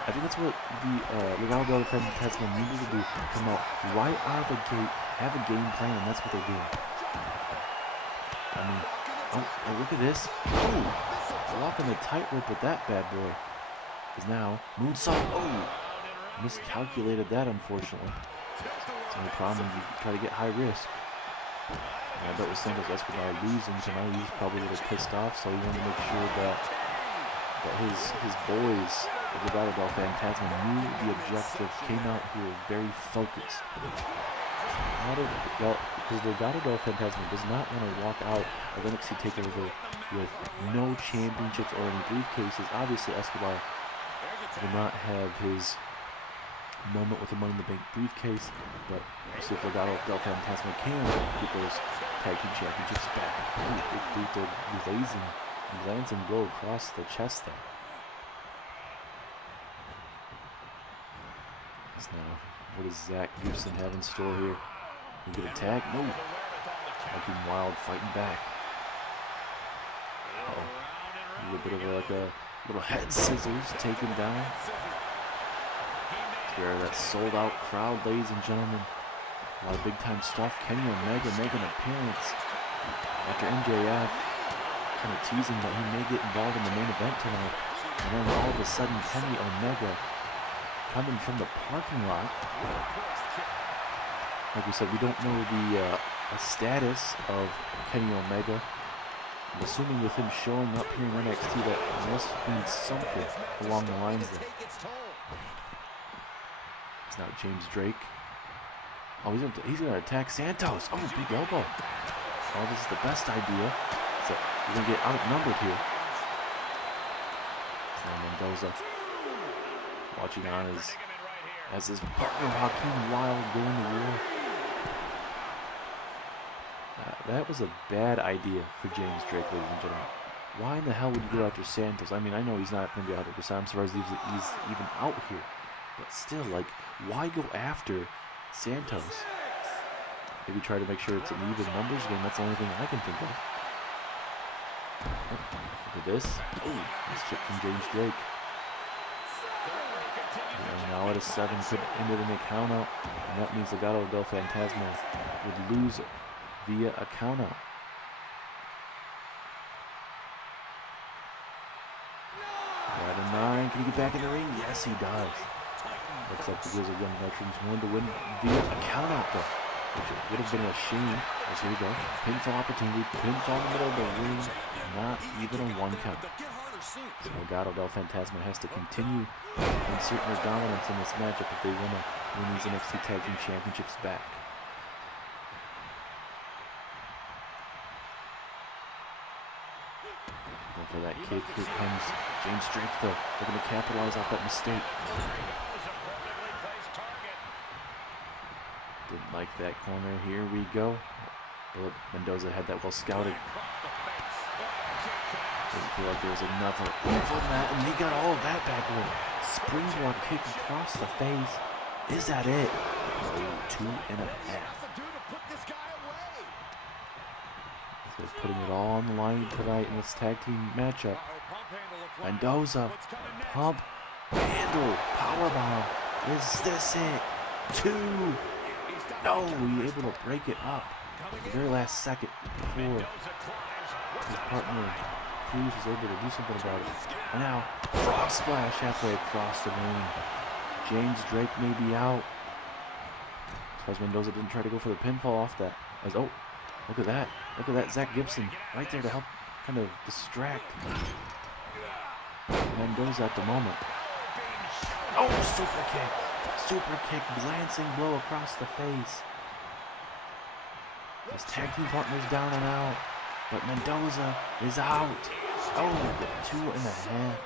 I think that's what the Legado del Fantasma needed to do. Come out right out of the gate, have a game plan, and that's what they're doing. I mean, oh, look at this. Oh, walking the tightrope with that bad boy. Is now moonsault. Oh, miscalculated that, unfortunately. It's only problem when you try to get high risk. And I bet with Santos Escobar losing tonight, he's probably a little pissed off, so he wanted to make sure that his boys, the Legado del Fantasma, knew the objectives, came out here very focused. Because the Legado del Fantasma does not want to walk out of NXT TakeOver with no championships or any briefcases. Obviously, Escobar will not have his moment with the Money in the Bank briefcase, but we'll see if Legado del Fantasma can get those tag team championships back. Ooh, big boot to Glazing. He lands and blow across the chest there. So now, what does Zach Gibson have in store here? We get a tag? No. Joaquin Wild fighting back. Uh-oh. A little bit of a little head scissors taken down. Here, that sold out crowd, ladies and gentlemen. A lot of big time stuff. Kenny Omega making an appearance after MJF kind of teasing that he may get involved in the main event tonight. And then all of a sudden, Kenny Omega coming from the parking lot. Like we said, we don't know the status of Kenny Omega. I'm assuming with him showing up here in NXT, that must mean something along the lines there. It's now James Drake. Oh, he's gonna attack Santos. Oh, big elbow. Oh, this is the best idea. So we're gonna get outnumbered here. So Mendoza watching on as his partner Joaquin Wild going to war. That was a bad idea for James Drake, ladies and gentlemen. Why in the hell would you go after Santos? I mean, I know he's not going to be 100%. I'm surprised he's even out here. But still, like, why go after Santos. Maybe try to make sure it's an even numbers game. That's the only thing I can think of. Oh, look at this. Oh, nice chip from James Drake. And now at a 7 could end it in a count out. And that means Legado del Fantasma would lose via a count out. At a 9, can he get back in the ring? Yes, he does. Looks like the Grizzled Young Veterans wanted to win via a count out though, which would have been a shame. As here we go. Pinfall opportunity. Pinfall in the middle of the ring. Not even a 1 count. So Legado del Fantasma has to continue inserting their dominance in this matchup if they want to win these NXT Tag Team Championships back. Going for that kick. Here comes James Drake though. They're going to capitalize off that mistake. Didn't like that corner. Here we go. Mendoza had that well scouted. Didn't feel like there was another from that, and he got all of that back with springboard kick across the face. Is that it? Oh, 2.5. So putting it all on the line tonight in this tag team matchup. Mendoza, pump, handle, powerbomb. Is this it? 2. No, he able to break it up at the very last second before his partner Cruz was able to do something about it. And now, frog splash halfway across the ring. James Drake may be out. As far as Mendoza didn't try to go for the pinfall off that. As, oh, look at that. Look at that. Zach Gibson right there to help kind of distract Mendoza at the moment. Oh, super kick. Super kick, glancing blow across the face. His tag team partner's down and out, but Mendoza is out. Oh, 2.5.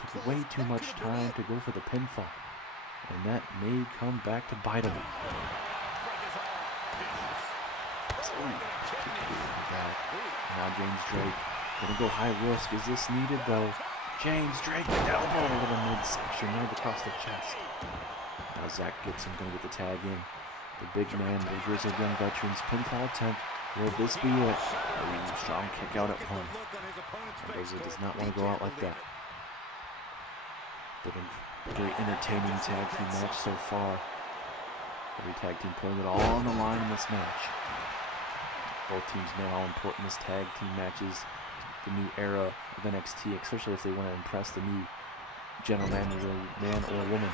Took way too much time to go for the pinfall, and that may come back to bite him. Now James Drake gonna go high risk. Is this needed though? James Drake, elbow over the midsection, right across the chest. Now Zach Gibson going to get the tag in. The big man, the Grizzled Young Veterans pinfall attempt. Will this be it? A strong kick out at 1. Mendoza does not want to go out like that. Been a very entertaining tag team match so far. Every tag team putting it all on the line in this match. Both teams know how important this tag team match is. The new era of NXT, especially if they want to impress the new general manager, man or woman.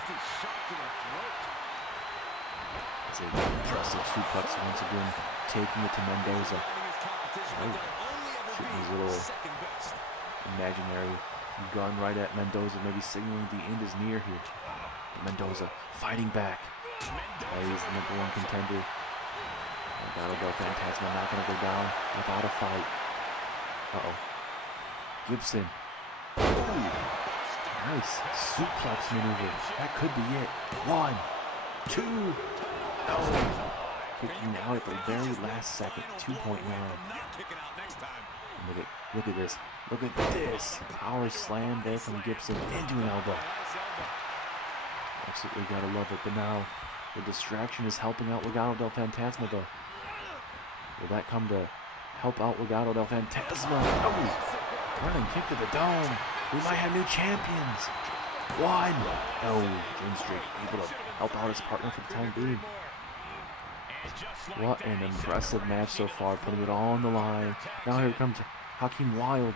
It's an impressive suplex once again, taking it to Mendoza. Oh, shooting his little imaginary gun right at Mendoza, maybe signaling the end is near here. But Mendoza fighting back. He's the #1 contender. Legado del Fantasma not going to go down without a fight. Uh-oh. Gibson. Ooh. Nice suplex maneuver. That could be it. 1, 2. No. Kicking out at the very last second. 2.9. Look at this. Look at this. Power slam there from Gibson into an elbow. Absolutely gotta love it. But now the distraction is helping out Legado del Fantasma though. Will that come to help out Legado del Fantasma? Oh. Running kick to the dome. We might have new champions. 1. Oh, James Drake able to help out his partner for the time being. What an impressive match so far, putting it all on the line. Now here comes Hakeem Wilde.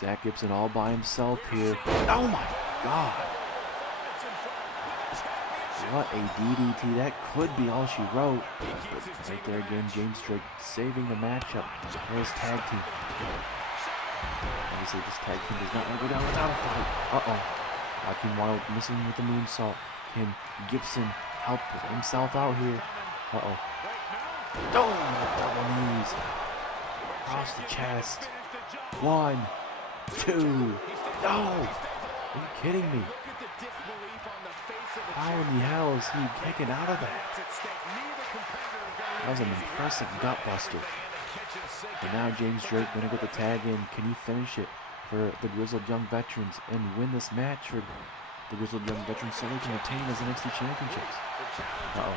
Zach Gibson all by himself here. Oh my God. What a DDT. That could be all she wrote. But right there again, James Drake saving the matchup for his tag team. Obviously, this tag team does not want to go down without a fight. Uh-oh. Hakeem Wilde missing with the moonsault. Can Gibson help himself out here? Uh-oh. Oh, double knees. Across the chest. 1, 2. No! Are you kidding me? How in the hell is he kicking out of that? That was an impressive gutbuster. And now James Drake gonna get the tag in. Can he finish it for the Grizzled Young Veterans and win this match for the Grizzled young veterans so they can retain as NXT championships. Uh-oh.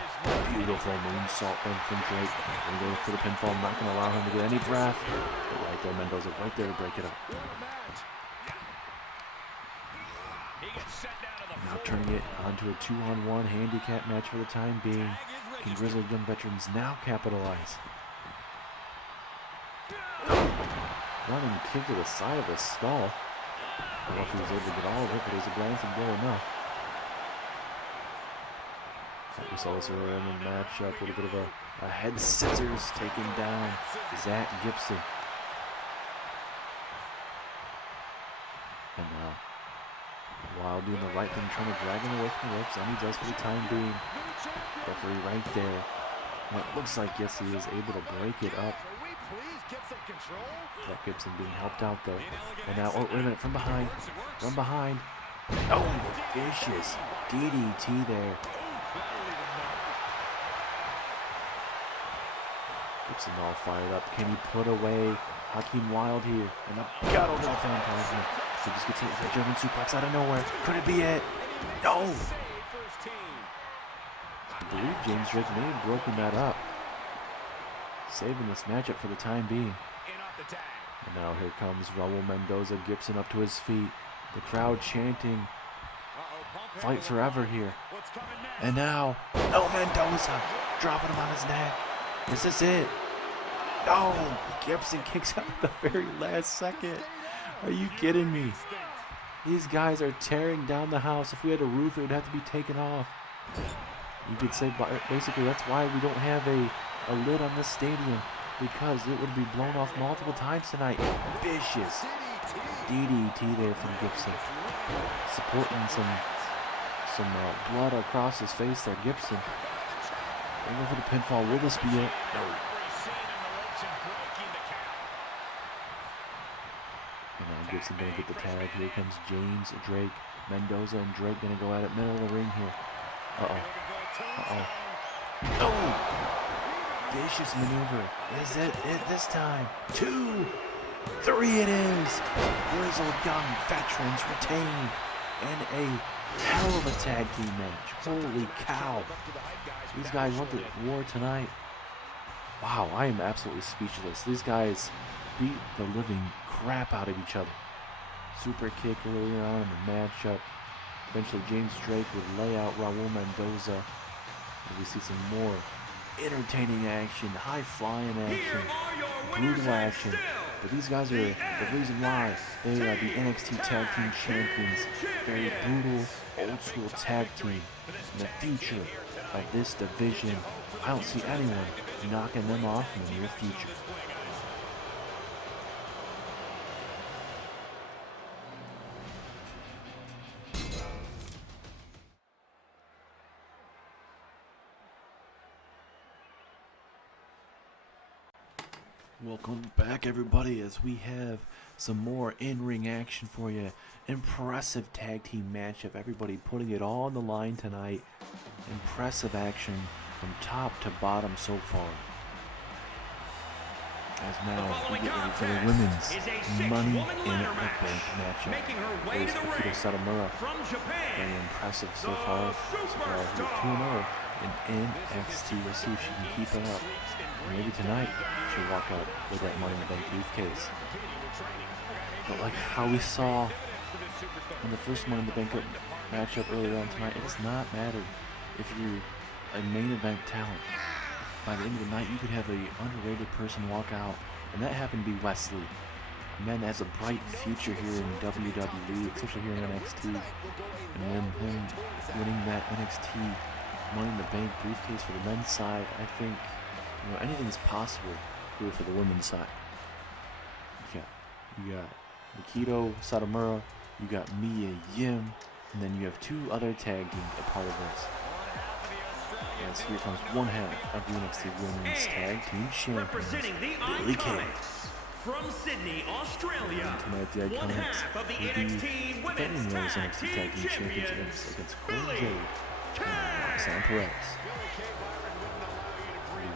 Beautiful moonsault from Drake. And go for the pinfall. Not going to allow him to get any breath. But right there, Mendoza right there to break it up. Now turning it onto a 2-on-1 handicap match for the time being. Can Grizzled young veterans now capitalize? Running kick to the side of the skull. I don't know if he was able to get all of it, but it was a glancing blow enough. We saw this earlier in the matchup with a bit of a head scissors taking down Zach Gibson. And while doing the right thing, trying to drag him away from the ropes, and he does for the time being. Referee right there. And it looks like, yes, he is able to break it up. Zach Gibson being helped out though. And now, oh, wait a minute, from behind. From behind. Oh, vicious DDT there. Gibson all fired up. Can he put away Hakeem Wild here? And up got over the Fantasma. So just gets hit with a German suplex out of nowhere. Could it be it? No! I believe James Drake may have broken that up. Saving this matchup for the time being. And now here comes Raul Mendoza. Gibson up to his feet. The crowd chanting, "Fight forever" here. And now, no, Mendoza dropping him on his neck. Is this it? No! Gibson kicks out at the very last second. Are you kidding me? These guys are tearing down the house. If we had a roof, it would have to be taken off. You could say, basically, that's why we don't have a lid on this stadium, because it would be blown off multiple times tonight. Vicious DDT there from Gibson. Supporting some blood across his face there. Gibson. Going for the pinfall. Will this be it? No. And now Gibson going to get the tag. Here comes James, Drake, Mendoza, and Drake going to go at it. Middle of the ring here. Uh-oh. Oh! Vicious maneuver. Is it this time? 2, 3 it is. Grizzled young veterans retain. And a hell of a tag team match. Holy cow. These guys went to war tonight. Wow, I am absolutely speechless. These guys beat the living crap out of each other. Super kick earlier on in the matchup. Eventually James Drake would lay out Raul Mendoza. And we see some more entertaining action, high-flying action, brutal action. But these guys are the reason why they are the NXT Tag Team Champions. Very brutal, old-school tag team. In the future of this division, I don't see anyone knocking them off in the near future. Welcome back, everybody, as we have some more in-ring action for you. Impressive tag team matchup. Everybody putting it all on the line tonight. Impressive action from top to bottom so far. As now we get ready for the women's Money in the Bank matchup. There's Akira Satomura. Very impressive so far. Here 2-0 in NXT. We'll see if she can keep it up. Maybe tonight she'll walk out with that Money in the Bank briefcase. But like how we saw in the first Money in the Bank matchup earlier on tonight, it does not matter if you're a main event talent. By the end of the night, you could have an underrated person walk out, and that happened to be Wesley. A man that has a bright future here in WWE, especially here in NXT. And when him winning that NXT Money in the Bank briefcase for the men's side, I think anything's possible here for the women's side. You got Nikito Satomura, you got Mia Yim, and then you have 2 other tag teams a part of this. As here comes one half of the NXT Women's Tag Team Champions, Billie Kay. From Sydney, Australia, And tonight the one IIconics half of the will be NXT Women's defending those Tag NXT Tag Team Team Championships against Cora, Billie Jade, and Roxanne Perez.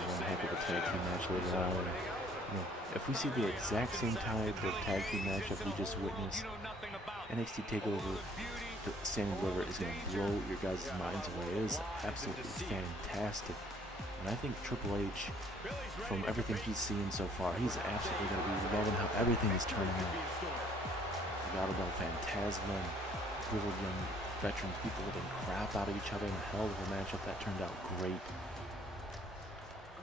One heck of a tag team match later on. If we see the exact same type of tag team matchup we just witnessed, NXT Takeover Stand and Deliver is going to blow your guys' minds away. It is absolutely fantastic. And I think Triple H, from everything he's seen so far, he's absolutely going to be loving how everything is turning out. Legado, Fantasma, and Grizzled young veterans, people living crap out of each other in a hell of a matchup that turned out great.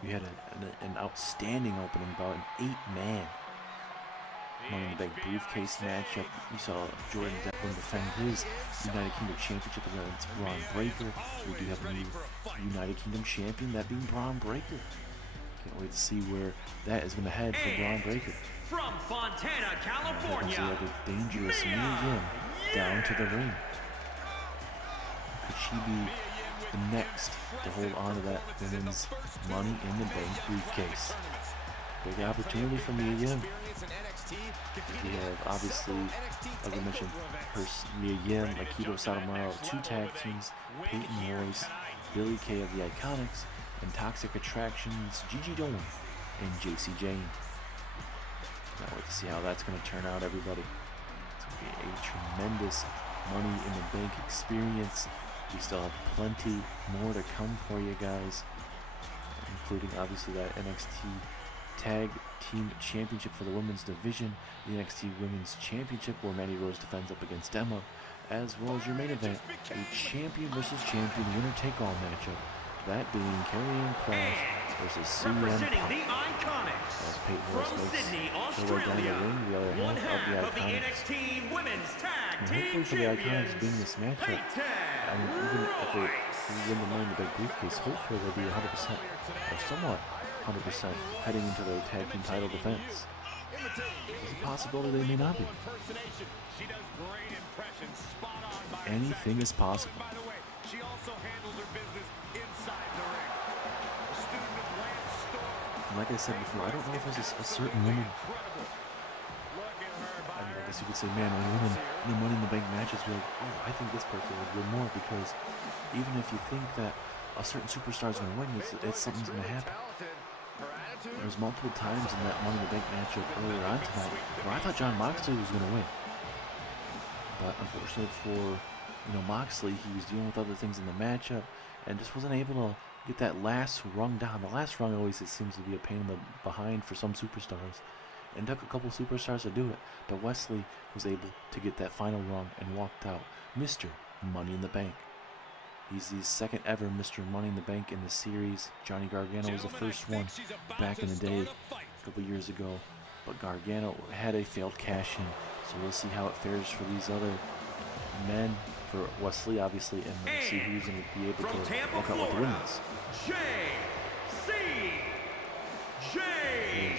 We had an outstanding opening bout, an 8-man Money in the Bank briefcase matchup. We saw Jordan Devlin defend his United Kingdom Championship against Bron Breakker. So we do have a new United Kingdom champion, that being Bron Breakker. Can't wait to see where that is going to head for Bron Breakker. From Fontana, California, Here comes the dangerous Mia Yim down to the ring. Could she be the next to hold on to that women's Money in the Bank briefcase? Big opportunity for Mia Yim. We have, obviously, as I mentioned, Mia Yim, Aikido Satomaro, 2 tag teams, Peyton Royce, Billie Kay of the IIconics, and Toxic Attractions, Gigi Dolan, and JC Jane. Can't wait to see how that's going to turn out, everybody. It's going to be a tremendous Money in the Bank experience. We still have plenty more to come for you guys, including, obviously, that NXT Tag Team Championship for the women's division, the NXT Women's Championship where Mandy Rose defends up against Emma, as well as your main event, a champion versus champion winner-take-all matchup, that being Karrion Kross versus CM Punk. As Peyton Royce makes her way down the ring, the other half of the IIconics. And hopefully for the IIconics being this matchup, and even if they win the Money in the Bank briefcase, hopefully they'll be 100% or somewhat 100% heading into their tag team title defense. There's a possibility they may not be. Anything is possible. And like I said before, I don't know if there's a certain woman. I mean, I guess you could say, man, a woman in the Money in the Bank matches be like, oh, I think this person would win more, because even if you think that a certain superstar is going to win, it's something's going to happen. There's multiple times in that Money in the Bank matchup earlier on tonight where I thought Jon Moxley was going to win. But unfortunately for Moxley, he was dealing with other things in the matchup and just wasn't able to get that last rung down. The last rung always seems to be a pain in the behind for some superstars. And it took a couple superstars to do it. But Wesley was able to get that final rung and walked out Mr. Money in the Bank. He's the second ever Mr. Money in the Bank in the series. Johnny Gargano was the first one back in the day, a couple years ago. But Gargano had a failed cash-in, so we'll see how it fares for these other men, for Wesley obviously, and we'll see who's going to be able to walk out with the wins.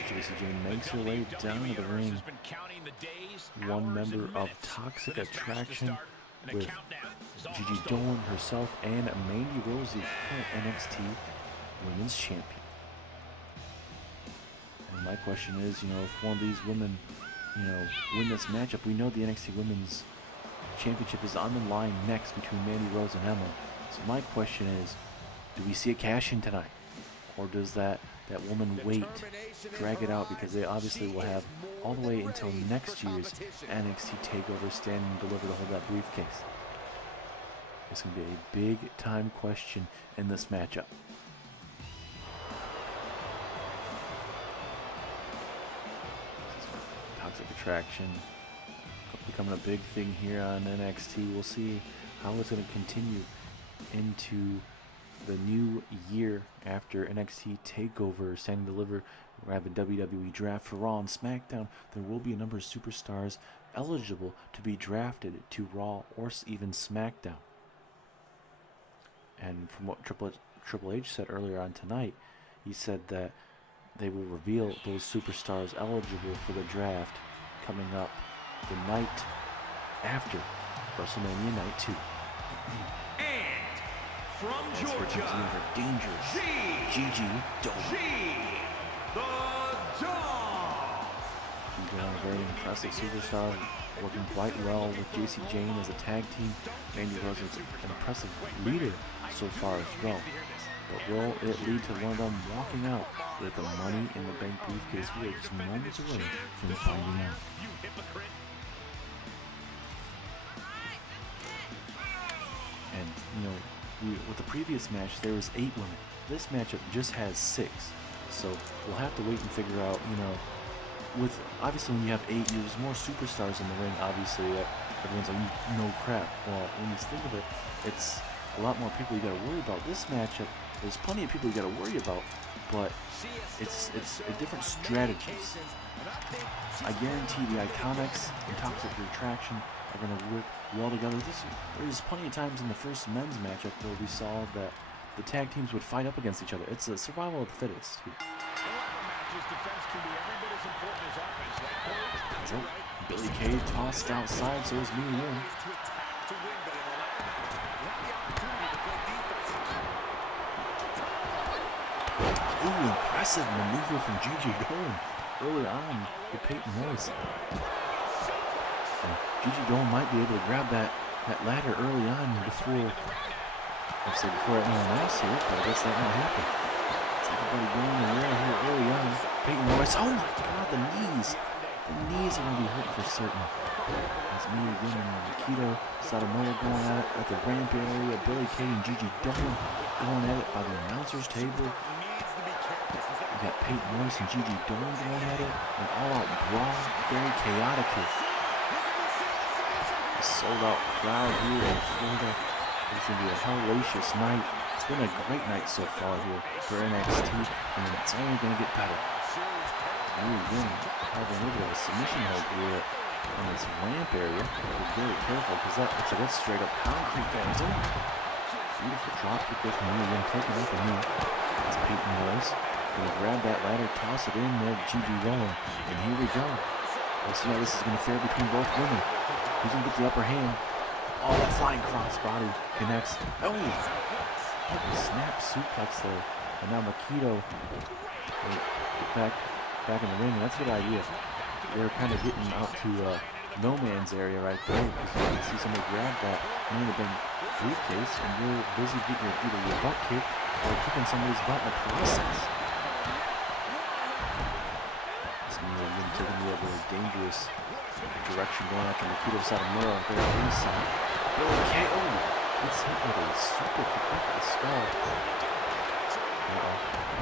JC Jane makes her way down to the ring. One member of Toxic Attraction with Gigi Dolan herself and Mandy Rose, the current NXT Women's Champion. And my question is, if one of these women, win this matchup, we know the NXT Women's Championship is on the line next between Mandy Rose and Emma. So my question is, do we see a cash-in tonight? Or does that woman wait, drag it out, because they obviously will have all the way until next year's NXT TakeOver Stand and Deliver to hold that briefcase. It's going to be a big-time question in this matchup. Toxic Attraction becoming a big thing here on NXT. We'll see how it's going to continue into the new year after NXT TakeOver, Stand and Deliver. We're having WWE Draft for Raw and SmackDown. There will be a number of superstars eligible to be drafted to Raw or even SmackDown. And from what Triple H said earlier on tonight, he said that they will reveal those superstars eligible for the draft coming up the night after WrestleMania Night 2. From Georgia, her dangerous Gigi Dolan. The Dog. Gigi Dolan, a very impressive superstar, working quite well with JC Jane as a tag team. Mandy Rose is an impressive leader so far as well. But will it lead to one of them walking out with the Money in the Bank briefcase? We are just moments away from finding out. with the previous match there was 8 women. This matchup just has 6. So we'll have to wait and figure out, with obviously when you have 8, there's more superstars in the ring. Obviously, everyone's like, no crap. Well, when you think of it, it's a lot more people you got to worry about. This matchup, there's plenty of people you got to worry about, but it's a different strategies. I guarantee the IIconics and Toxic Retraction are going to work well together. There's plenty of times in the first men's matchup where we saw that the tag teams would fight up against each other. It's a survival of the fittest. Billy Kay tossed outside, so is Mia Yim. Ooh, impressive maneuver from Gigi Dolan early on with Peyton Royce. And Gigi Dolan might be able to grab that ladder early on before anyone else here, but I guess that won't happen. It's everybody going around here early on. Peyton Royce, oh my god, the knees! The knees are going to be hurt for certain. As Mia Yim and Nikita Satomura going at it at the ramp area. Billy Kay and Gigi Dolan going at it by the announcer's table. We got Peyton Royce and Gigi Dolan going at it. An all-out brawl, very chaotic here. A sold-out crowd here in Florida. It's going to be a hellacious night. It's been a great night so far here for NXT, and it's only going to get better. Mia Yim having a little bit of a submission hold here on this ramp area. Be very careful because that's straight up concrete there. Beautiful drop kick there from Mia Yim, taking out the knee. That's Peyton Royce. Gonna grab that ladder, toss it in there, Gigi Dolan, and here we go. We'll see how this is gonna fare between both women. Who's gonna get the upper hand? Oh, that flying crossbody connects. Oh, snap suplex there. And now Makito back in the ring, and that's a good idea. They're kind of getting out to no man's area right there, because you can see somebody grab that Money in the Bank briefcase, and you're busy getting either your butt kicked or kicking somebody's butt in the process. This Mia Yim taking the very dangerous direction, going after Nikita Satomura on their inside. Billy Kay, oh, gets hit with a super kick to the skull.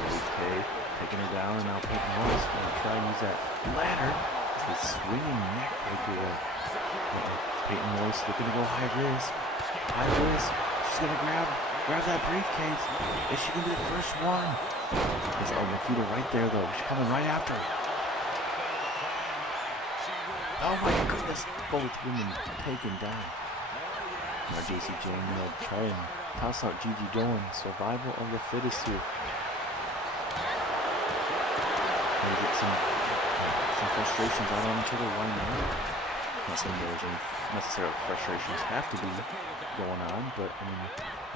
Billy Kay taking her down, and now Peyton Royce going to try and use that ladder. It's a swinging neck breaker there. Peyton Royce looking to go high risk. High risk. She's going to grab that briefcase. Is she going to be the first one? It's Nikita right there, though. She's coming right after her. Oh my goodness, both women taken down. Now JC Jane try and toss out Gigi Dolan. Survival of the fittest here. Maybe get some frustrations out on each other. Why not? Not saying there's any necessarily frustrations have to be going on, but I mean,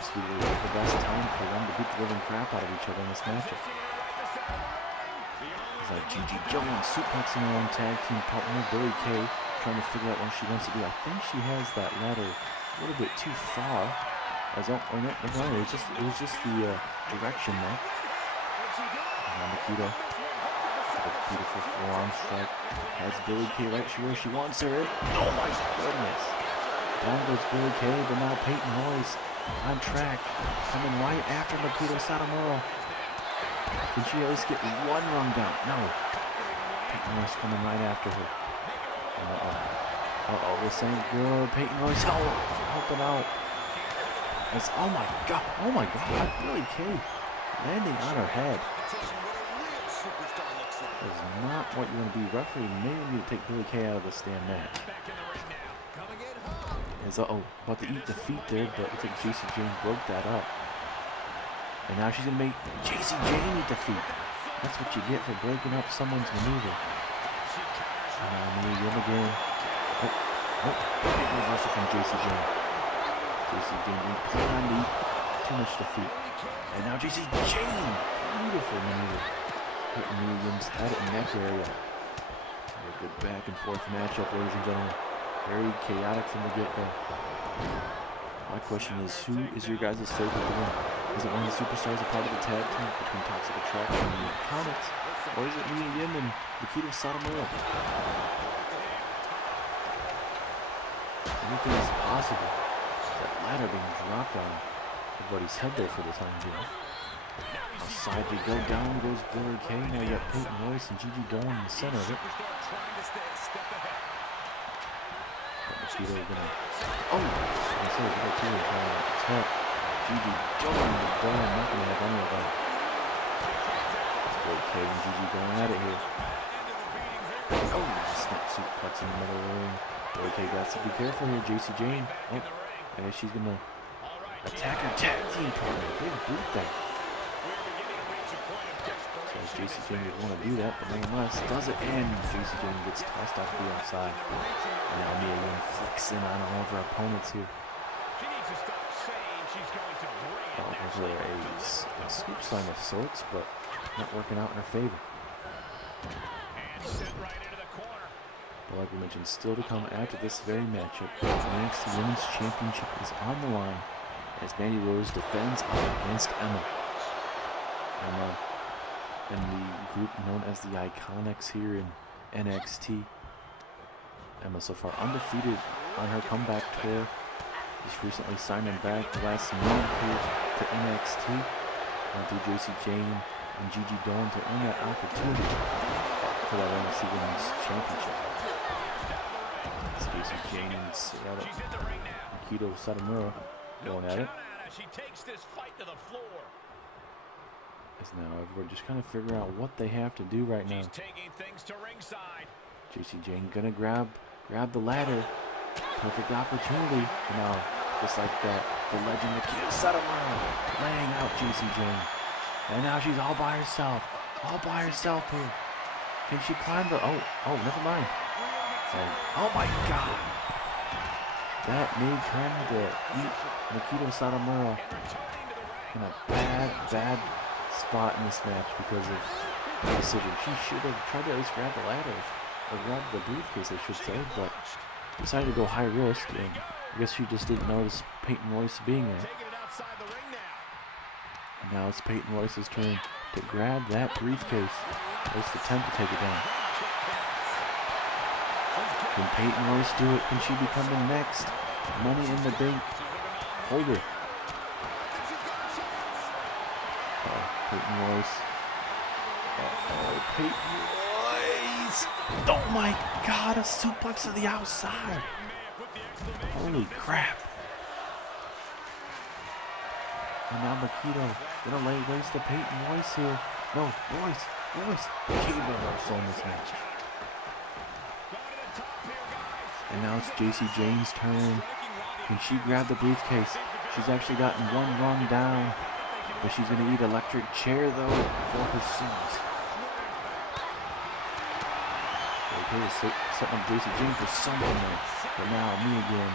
this would be the best time for them to beat the living crap out of each other in this matchup. Gigi Dolan suplexing her own tag team partner Billy Kay, trying to figure out what she wants to do. I think she has that ladder a little bit too far. It was just the direction there. And Nikita, a beautiful forearm strike, has Billy Kay right where she wants her. Oh my goodness! Down goes Billy Kay, but now Peyton Royce on track, coming right after Nikita Satomura. Can she at least get one run down? No. Peyton Royce coming right after her. This ain't good. Peyton Royce helping out. Oh my god, Billy Kay landing on her head. That's not what you want to be. Referee may need to take Billy Kay out of the stand match. About to eat defeat there, but I think JC Jane broke that up. And now she's going to make JC Jane eat defeat. That's what you get for breaking up someone's maneuver. And now Mia Yim again. Big reversal from JC Jane. JC Jane didn't plan on to eat too much defeat. And now JC Jane. Beautiful maneuver. Hitting Mia Yim's head and neck area. A good back and forth matchup, ladies and gentlemen. Very chaotic from the get-go. My question is, who is your guys' favorite to win? Is it one of the superstars a part of the tag team between Toxic Attraction and the IIconics? Or is it Mia Yim and Nikita Satomura? Anything is possible. That ladder being dropped on. Everybody's head there for the time being. Outside we go, down goes Billy Kay. Now you got Peyton Royce and Gigi Dolan in the center of it. Makito gonna, I'm sorry, trying to attack Gigi Dolan. Dolan not gonna have any of that. Billy Kay and Gigi going at it here. Oh, snap suplex in the middle of the ring. Billy Kay got to be careful here. JC Jane. Oh, I guess she's gonna attack her tag team partner. Big boot there. So JC Jane would want to do that, but nonetheless does it, and JC Jane gets tossed off the outside. And now Mia Yim flicks in on all of her opponents here. Over a scoop sign of sorts, but not working out in her favor. But like we mentioned, still to come after this very matchup, the NXT Women's Championship is on the line as Mandy Rose defends against Emma. Emma and the group known as the IIconics here in NXT. Emma so far undefeated on her comeback tour. Just recently signing back last month here to NXT. Went through JC Jane and Gigi Dolan to earn that opportunity for that NXT Women's Championship. It's JC Jane and Makito Satomura going at it. She takes this fight to the floor. As now everybody just kind of figure out what they have to do right now. She's taking things to ringside. JC Jane gonna grab the ladder. Perfect opportunity. And now, just like that, the legend Makito Satomura laying out JC Jane. And now she's all by herself. All by herself here. Can she climb the... Oh, never mind. Oh my God. That made trying to eat Makito Satomura in a bad spot in this match because of the decision. She should have tried to at least grab the ladder, or grab the briefcase, I should say, but decided to go high risk, and I guess she just didn't notice Peyton Royce being there. And now it's Peyton Royce's turn to grab that briefcase. At least attempt to take it down. Can Peyton Royce do it? Can she become the next Money in the Bank holder? Peyton Royce. Peyton Royce! Oh my God, a suplex to the outside. Holy crap. And now Makito gonna lay waste to Peyton Royce here. No, Royce. Cable reversal in this match. And now it's JC Jane's turn. Can she grab the briefcase? She's actually gotten one rung down, but she's gonna eat electric chair though for her sins. Okay, setting up JC Jane for something there. But now me again.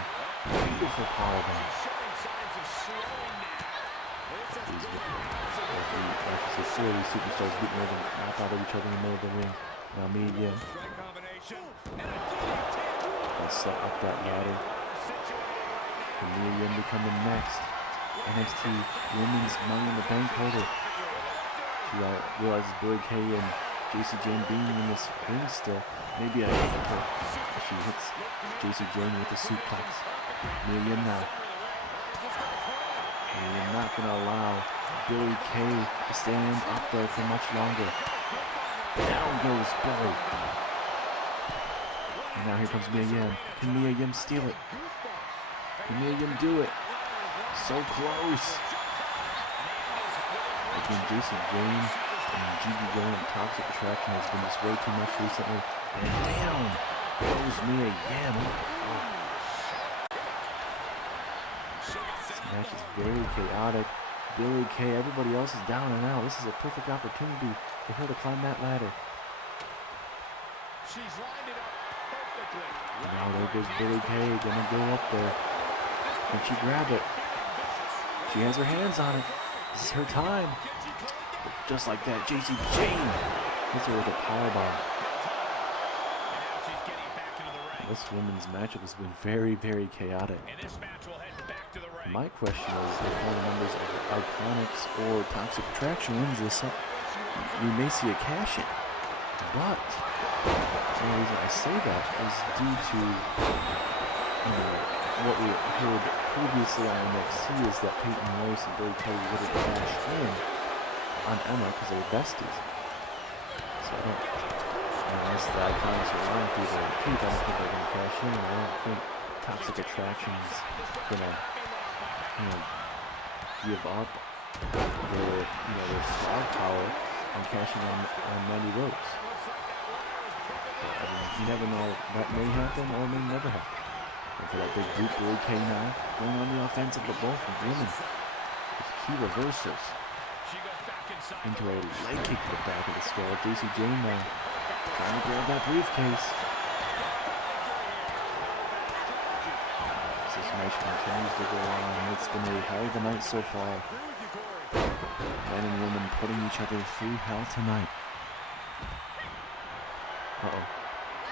Beautiful powerbomb. These superstars beating over and knock out of each other in the middle of the ring. Now me again. Let's set up that ladder. And me again becoming next NXT Women's Money in the Bank holder. She realizes Billy Kay and JC Jane being in this ring still. Maybe a hit. She hits JC Jane with the suplex. Me again now. And you're not going to allow Billy Kay to stand up there for much longer. Down goes Billy. And now here comes Mia Yim. Can Mia Yim steal it? Can Mia Yim do it? So close. Again, Jason Jane and Gigi Dolan and Toxic Attraction has been just way too much recently. And down goes Mia Yim. This match is very chaotic. Billy Kay, everybody else is down and out. This is a perfect opportunity for her to climb that ladder. She's lined it up perfectly. And now there goes Billy Kay, gonna go up there. Can she grab it? She has her hands on it. This is her time. But just like that, JC Jane hits her with a powerbomb. This women's matchup has been very, very chaotic. My question is, if one of the members of the IIconics or Toxic Attraction wins this, we may see a cash-in. But the only reason I say that is due to what we heard previously on NXT is that Peyton Royce and Billie Kay would have cashed in on Emma because they were besties. So I don't, unless the IIconics are around people like Keith, I don't think they're going to cash in. I don't think Toxic Attraction's going to, give up their star power on cashing on Mandy Rose. But, I mean, you never know, that may happen or may never happen. And for that big boot, Billie Kay now going on the offensive, but both women with key reversals into a leg kick to the back of the skull. JC Jane now trying to grab that briefcase. This match continues to go on. It's been a hell of a night so far. Men and women putting each other through hell tonight. Uh-oh.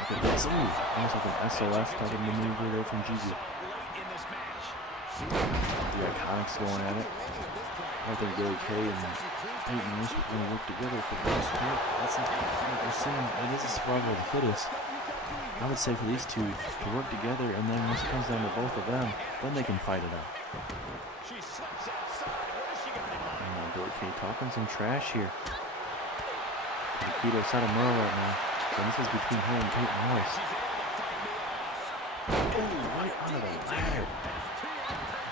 Look at this. Ooh, almost like an SOS type of maneuver there from Gigi. The IIconics going at it. I don't think Billie Kay and Peyton Royce are going to work together for the most part. That's not what we're seeing. It is a survival of the fittest. I would say for these two to work together, and then once it comes down to both of them, then they can fight it out. And now Billie Kay talking some trash here. Nikito's out of Merle right now. So this is between her and Peyton Royce. Oh, right onto the ladder.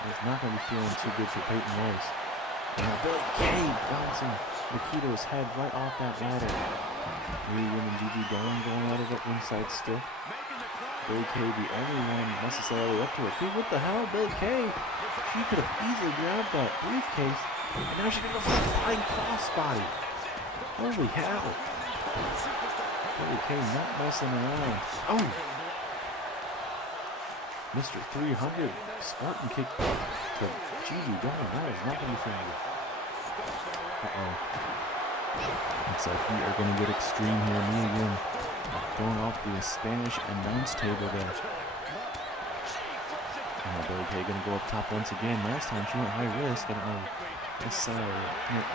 It's not going to be feeling too good for Peyton Royce. And now Billie Kay bouncing Nikito's head right off that ladder. William and Gigi going out of it ringside still. Billie Kay the only one necessarily up to her feet. What the hell, Billie Kay? She could have easily grabbed that briefcase. And now she's going to go for a flying crossbody. Holy hell. Billie Kay not messing around. Oh! Mr. 300 Spartan kick to Gigi going. That is not going to be fun. Uh-oh. Looks like we are going to get extreme here. Me again going off the Spanish announce table there. And Billie Kay going to go up top once again. Last time she went high risk. I don't know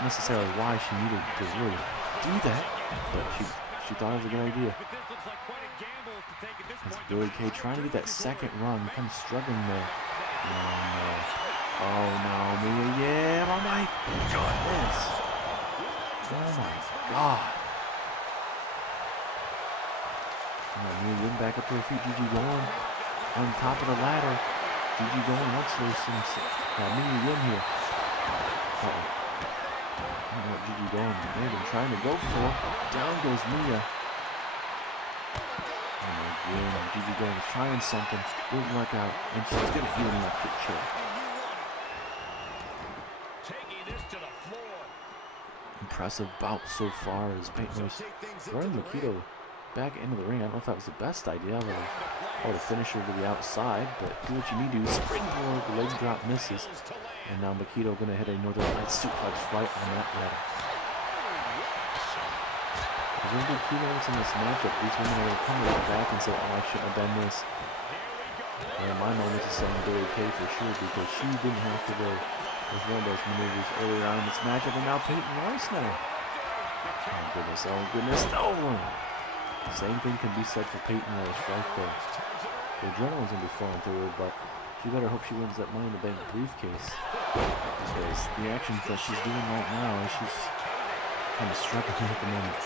necessarily why she needed to really do that, but she thought it was a good idea. As Billie Kay trying to get that second run, kind of struggling there. Oh no, Mia, yeah, oh my goodness. Oh my god. Mia Yim back up to her feet, Gigi going on top of the ladder. Gigi going, what's there's some Mia Yim here. Uh-oh. I don't know what Gigi going, they've been trying to go for. Down goes Mia. Yeah, Gigi going is trying something, didn't work out, and she's gonna eat an electric chair. Impressive bout so far as Peyton Royce throwing Nikito back into the ring. I don't know if that was the best idea. I would have finished her to the outside, but do what you need to do. Springboard, the leg drop misses, and now Nikito gonna hit a Northern Lights suplex right on that ladder. There's going to be key moments in this matchup. These women are going to come back and say, oh, I shouldn't have done this. And my moment is saying Billie Kay for sure, because she didn't have to go with one of those maneuvers earlier on in this matchup, and now Peyton Royce now. Oh goodness, no! The same thing can be said for Peyton Royce right there. The adrenaline's going to be flowing through her, but she better hope she wins that Money in the Bank briefcase. Because the actions that she's doing right now, she's kind of struggling at the moment.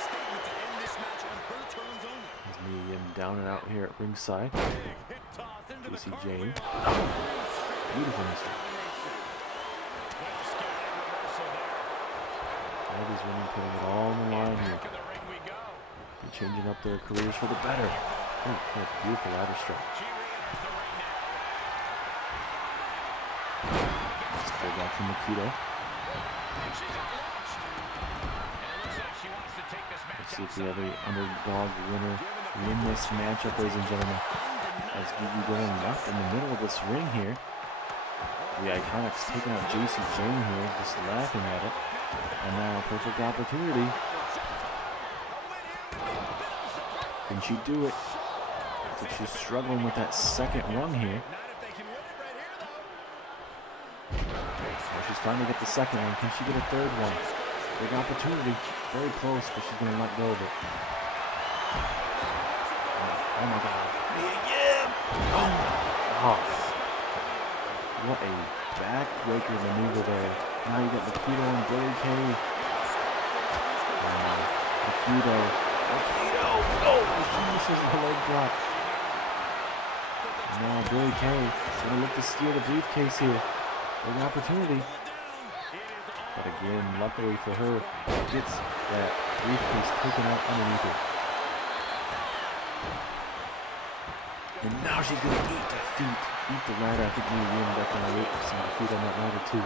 Mia Yim down and out here at ringside. JC Jane. Beautiful mistake. All these women putting it all on the line here. And changing up their careers for the better. Oh, what a beautiful ladder strike. Let's pull back from Nikito. Let's see if we have a underdog winner win this matchup, ladies and gentlemen. As Gigi going left in the middle of this ring here. The IIconics taking out JC Jane here, just laughing at it. And now a perfect opportunity. Can she do it? I think she's struggling with that second rung here. Well, she's finally get the second one. Can she get a third one? Big opportunity. Very close, but she's going to let go of it. Oh my god. Yeah! Oh! What a backbreaker maneuver there. Now you got Nikito and Billy Kay. Nikito. Oh, she misses the leg drop. Now Billy Kay is going to look to steal the briefcase here. Big opportunity. But again, luckily for her, gets that briefcase taken out underneath her. And now she's going to eat the ladder. I think Mia Yim definitely ate some defeat on that ladder too.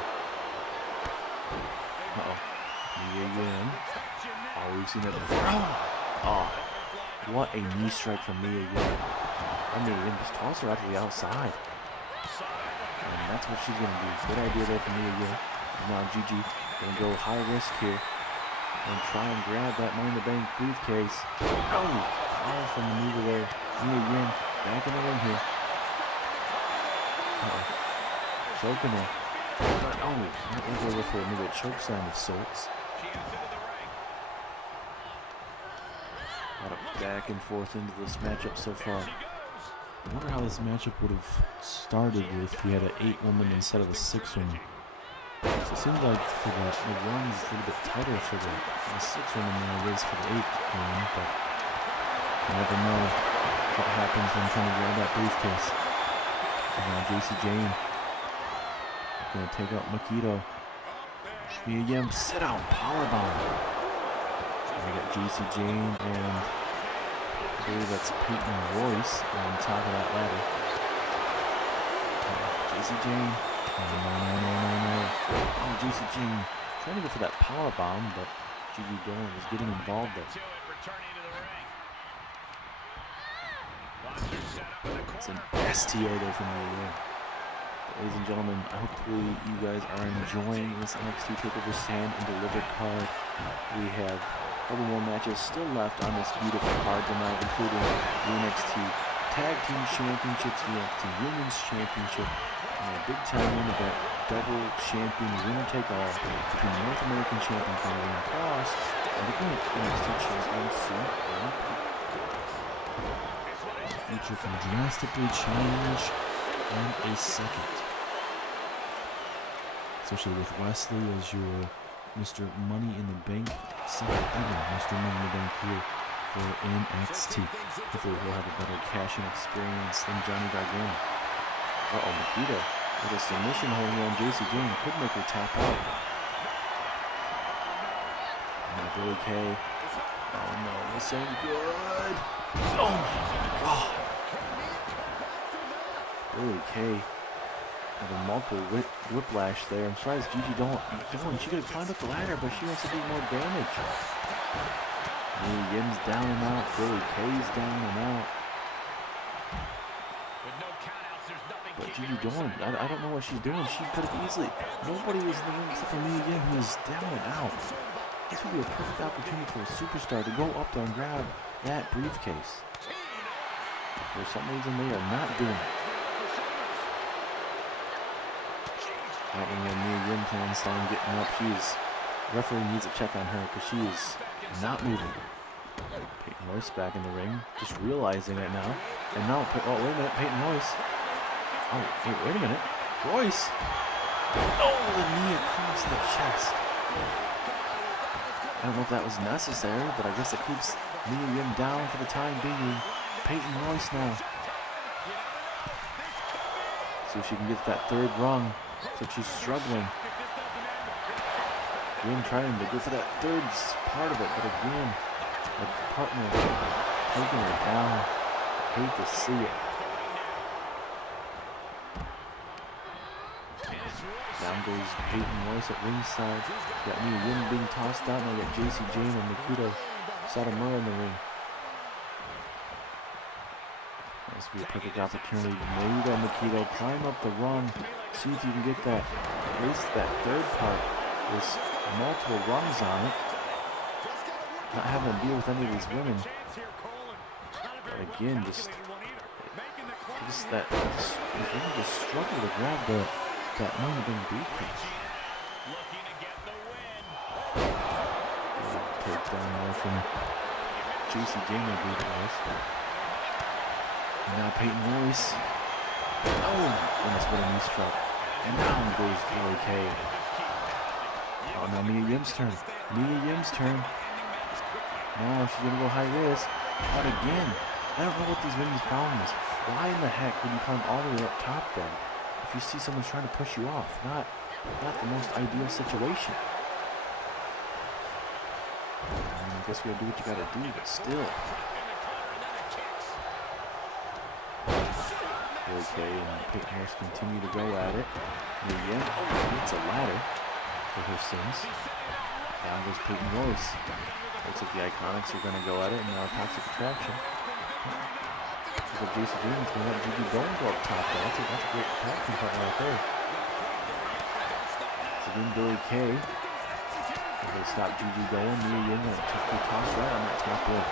Uh-oh. Mia Yim. Oh, we've seen that before. Oh, what a knee strike from Mia Yim. Mia Yim just toss her out to the outside. And that's what she's going to do. Good idea there from Mia Yim. Now Gigi going to go high risk here and try and grab that Money in the Bank briefcase. Oh, powerful maneuver there. Mia Yim back in the ring here. Choking her. But oh, that was over for maybe a choke slam of sorts. A lot of back and forth into this matchup so far. I wonder how this matchup would have started if we had an 8-woman instead of a 6-woman. So it seems like for the 1 is a little bit tighter for the 6-woman than it is for the 8-woman, but you never know what happens when trying to grab that briefcase. And now JC Jane gonna take out Makito. Mia Yim, sit down, powerbomb. We got JC Jane and I believe that's Peyton Royce on top of that ladder. JC Jane. No. Oh, JC Jane trying to go for that powerbomb, but Gigi Dolan was getting involved there. It's an STO there from Mia Yim. Ladies and gentlemen, hopefully you guys are enjoying this NXT Takeover Stand and Deliver card. We have a couple more matches still left on this beautiful card tonight, including the NXT Tag Team Championships, the NXT Women's Championship, and a big-time win event, double champion winner take all between North American champion Karrion Kross and the current NXT champion CM. Future can drastically change in a second. Especially with Wesley as your Mr. Money in the Bank, second ever Mr. Money in the Bank here for NXT. Hopefully he'll have a better cashing experience than Johnny Gargano. Uh-oh, Makito with a submission holding on JC Jane could make her tap out. Now Billy Kay. Oh no, this ain't good. Oh my god. Billy Kay having multiple whiplash there. I'm surprised Gigi Dolan, she could have climbed up the ladder, but she wants to do more damage. Mia Yim's down and out. Billy Kay's down and out. But Gigi Dolan, I don't know what she's doing. She could have easily. Nobody was in the ring except for Mia Yim, who is down and out. This would be a perfect opportunity for a superstar to go up there and grab that briefcase. For some reason, they are not doing it. I don't know when Mia Yim plans on getting up. Referee needs a check on her because she is not moving. Peyton Royce back in the ring, just realizing it now. And now, oh wait a minute, Peyton Royce. Oh, wait a minute. Royce! Oh, the knee across the chest. I don't know if that was necessary, but I guess it keeps Mia Yim down for the time being. Peyton Royce now. See if she can get that third rung. So she's struggling. Again, trying to go for that third part of it, but again, her partner taking her down. I hate to see it. Down goes Peyton Royce at ringside. Got Mia Yim being tossed out. Now got JC Jane and Nikito Satomura in the ring. This would be a perfect opportunity. Maybe Nikito climb up the rung. See if you can get that, at least that third part. There's multiple rungs on it. Not having to deal with any of these women. But again, just struggle to grab that Money in the Bank briefcase. Take down there from JC Jane, I believe it was. And now Peyton Royce. Oh my goodness, what a knee strike. And down goes Billie Kay. Oh, now Mia Yim's turn. Mia Yim's turn. Now she's gonna go high risk. But again, I don't know what these women's problem is. Why in the heck would you climb all the way up top then? If you see someone's trying to push you off, not the most ideal situation. I guess we gotta do what you gotta do, but still. Okay, and Peyton Royce continue to go at it. And again, it's a ladder for her sins. Down goes Peyton Royce. Looks like the IIconics are gonna go at it, and now Toxic Attraction. Looks like Jason James gonna let Gigi Bone go up top there. That's a great tag team partner right there. So again, Billie Kay. They stop Gigi going. Mia Yim and typically toss right on that top rope.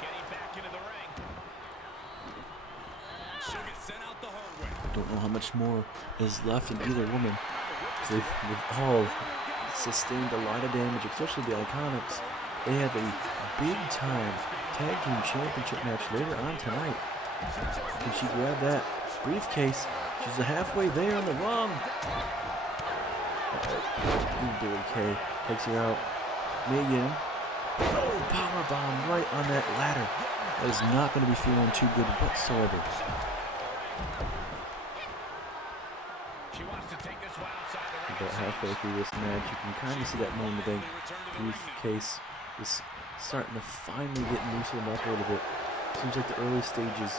Getting back into the ring. She'll get sent out the hard way. Don't know how much more is left in either woman. They've all sustained a lot of damage, especially the IIconics. They have a big-time tag team championship match later on tonight. Can she grab that briefcase? She's halfway there on the run. Billie Kay takes her out. Mia Yim. Oh, powerbomb right on that ladder. That is not going to be feeling too good whatsoever. About halfway through this match, you can kind of see that Money in the Bank briefcase is starting to finally get loosened up a little bit. Seems like the early stages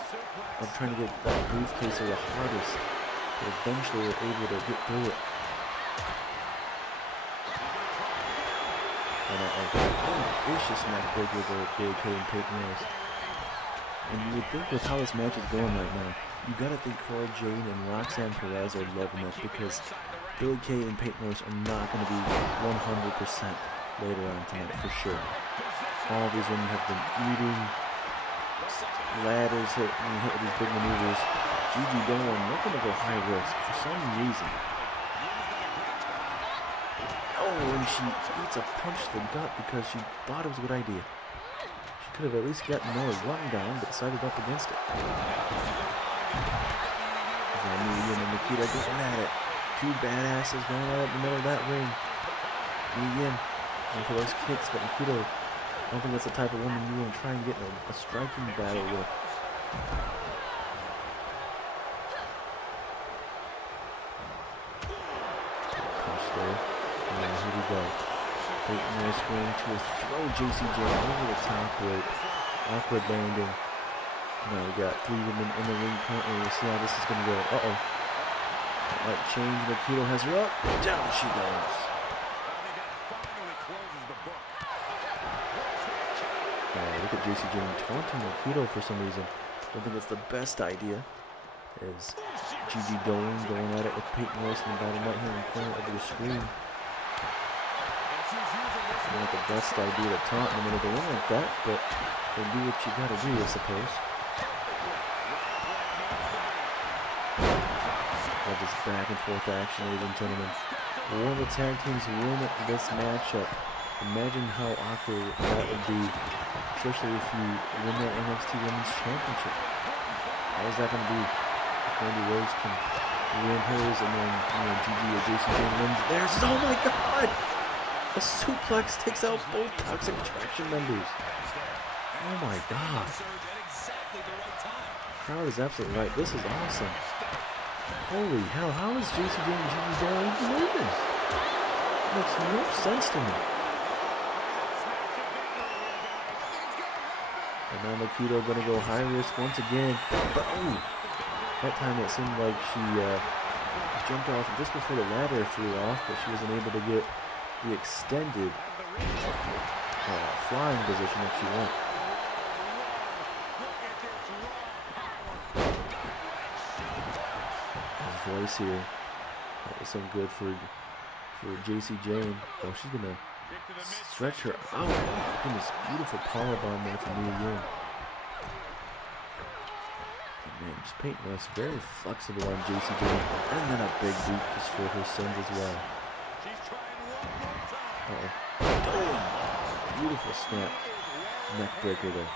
of trying to get that briefcase are the hardest, but eventually they're able to get through it. And a vicious neck breaker for Billie Kay and Peyton Royce. And you would think with how this match is going right now, you gotta think Cora, Jade, and Roxanne Perez are loving it because Billie Kay and Peyton Royce are not going to be 100% later on tonight for sure. All these women have been eating ladders, hit with these big maneuvers. Gigi going, they're going to go high risk for some reason. Oh, and she eats a punch to the gut because she thought it was a good idea. She could have at least gotten another run down, but decided up against it. Mia and Nikita going at it. Two badasses going out in the middle of that ring. Mia and for those kicks, but Nikita, I don't think that's the type of woman you want to try and get in a striking battle with. Push there. And here we go. Peyton Royce going to throw JC Jane over the top rope. Awkward landing. Now we got three women in the ring currently. We'll see how this is going to go. Uh-oh. That change. Nikita has her up. Down she goes. Look at JC Jane taunting Nikita for some reason. I don't think that's the best idea. As Gigi going at it with Peyton Royce in the bottom right hand corner of the screen. It's not the best idea to taunt in the middle of the ring like that, but they do what you gotta do, I suppose. Love this back and forth action, ladies and gentlemen. One of the tag teams win this matchup. Imagine how awkward that would be, especially if you win that NXT Women's Championship. How is that going to be if Mandy Rose can win hers and then Gigi or JC Jane wins theirs? Oh my God! A suplex takes out both Toxic Attraction members. Oh my God! Crowd is absolutely right. This is awesome. Holy hell! How is JC Jane and Gigi Jane even moving? Makes no sense to me. And now Nikita gonna go high risk once again. But oh, that time it seemed like she jumped off just before the ladder flew off, but she wasn't able to get the extended flying position that she went. His voice here. That was so good for JC Jane. Oh, she's gonna stretch her out. Oh, this beautiful powerbomb there from Mia Yim. Man, just Peyton Royce very flexible on JC Jane. And then a big boot just for her sins as well. Uh-oh. Oh, beautiful snap. Neck breaker there.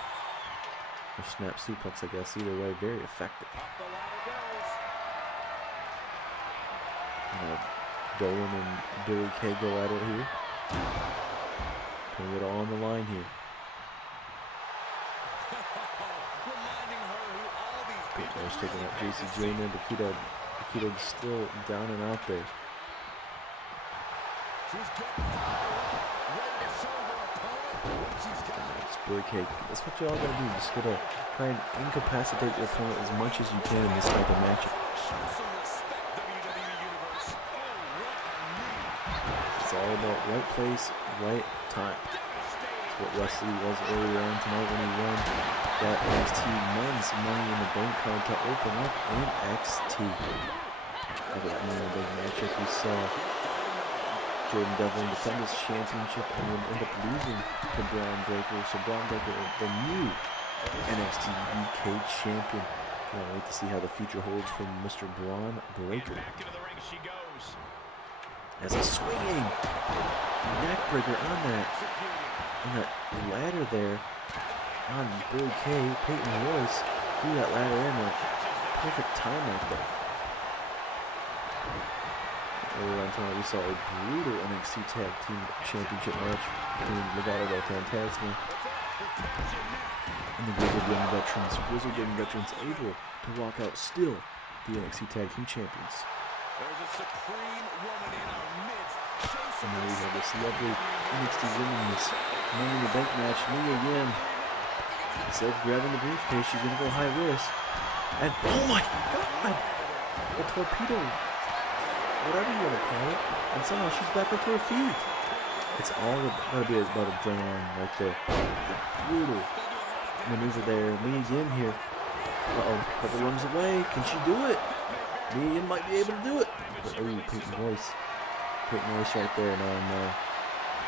Or snap suplex, I guess. Either way, very effective. Up the ladder goes. Devlin and Billy Kay go at it here. Putting it all on the line here. Reminding her who all these people Kross taking out JC Jane and Nikita still down and out there. She's getting fired up, ready to show her opponent what she's got. It's Billy Kay. That's what y'all gotta do. Just gotta try and incapacitate your opponent as much as you can in this type of matchup. Show some respect, WWE Universe. Oh, what a knee. It's all about right place, right time. That's what Wesley was earlier on tonight when he won that NXT Men's Money in the Bank card to open up NXT. That was one of the big matchup we saw. Jordan Devlin defend his championship and then end up losing to Bron Breakker. So Bron Breakker, the new NXT UK champion. Can't wait to see how the future holds for Mr. Bron Breakker. Back into the ring she goes. As a swinging neck breaker on that ladder there on Billy Kay, Peyton Royce threw that ladder in at perfect time right there. Earlier on tonight we saw a brutal NXT Tag Team Championship match between Legado and Fantasma and the Grizzled Young Veterans able to walk out still the NXT Tag Team Champions. There's a supreme woman in our midst. And now we have this lovely NXT Women's Money in the Bank match. Mia Yim, instead of grabbing the briefcase, she's going to go high risk. And, oh my god! A torpedo. Whatever you want to call it. And somehow she's back up to her feet. It's all going to be about adrenaline right there. Brutal maneuver there. Mia Yim here. Uh-oh. Couple runs away. Can she do it? Mia Yim might be able to do it. But, oh, Peyton Royce. Peyton Royce right there. No, no.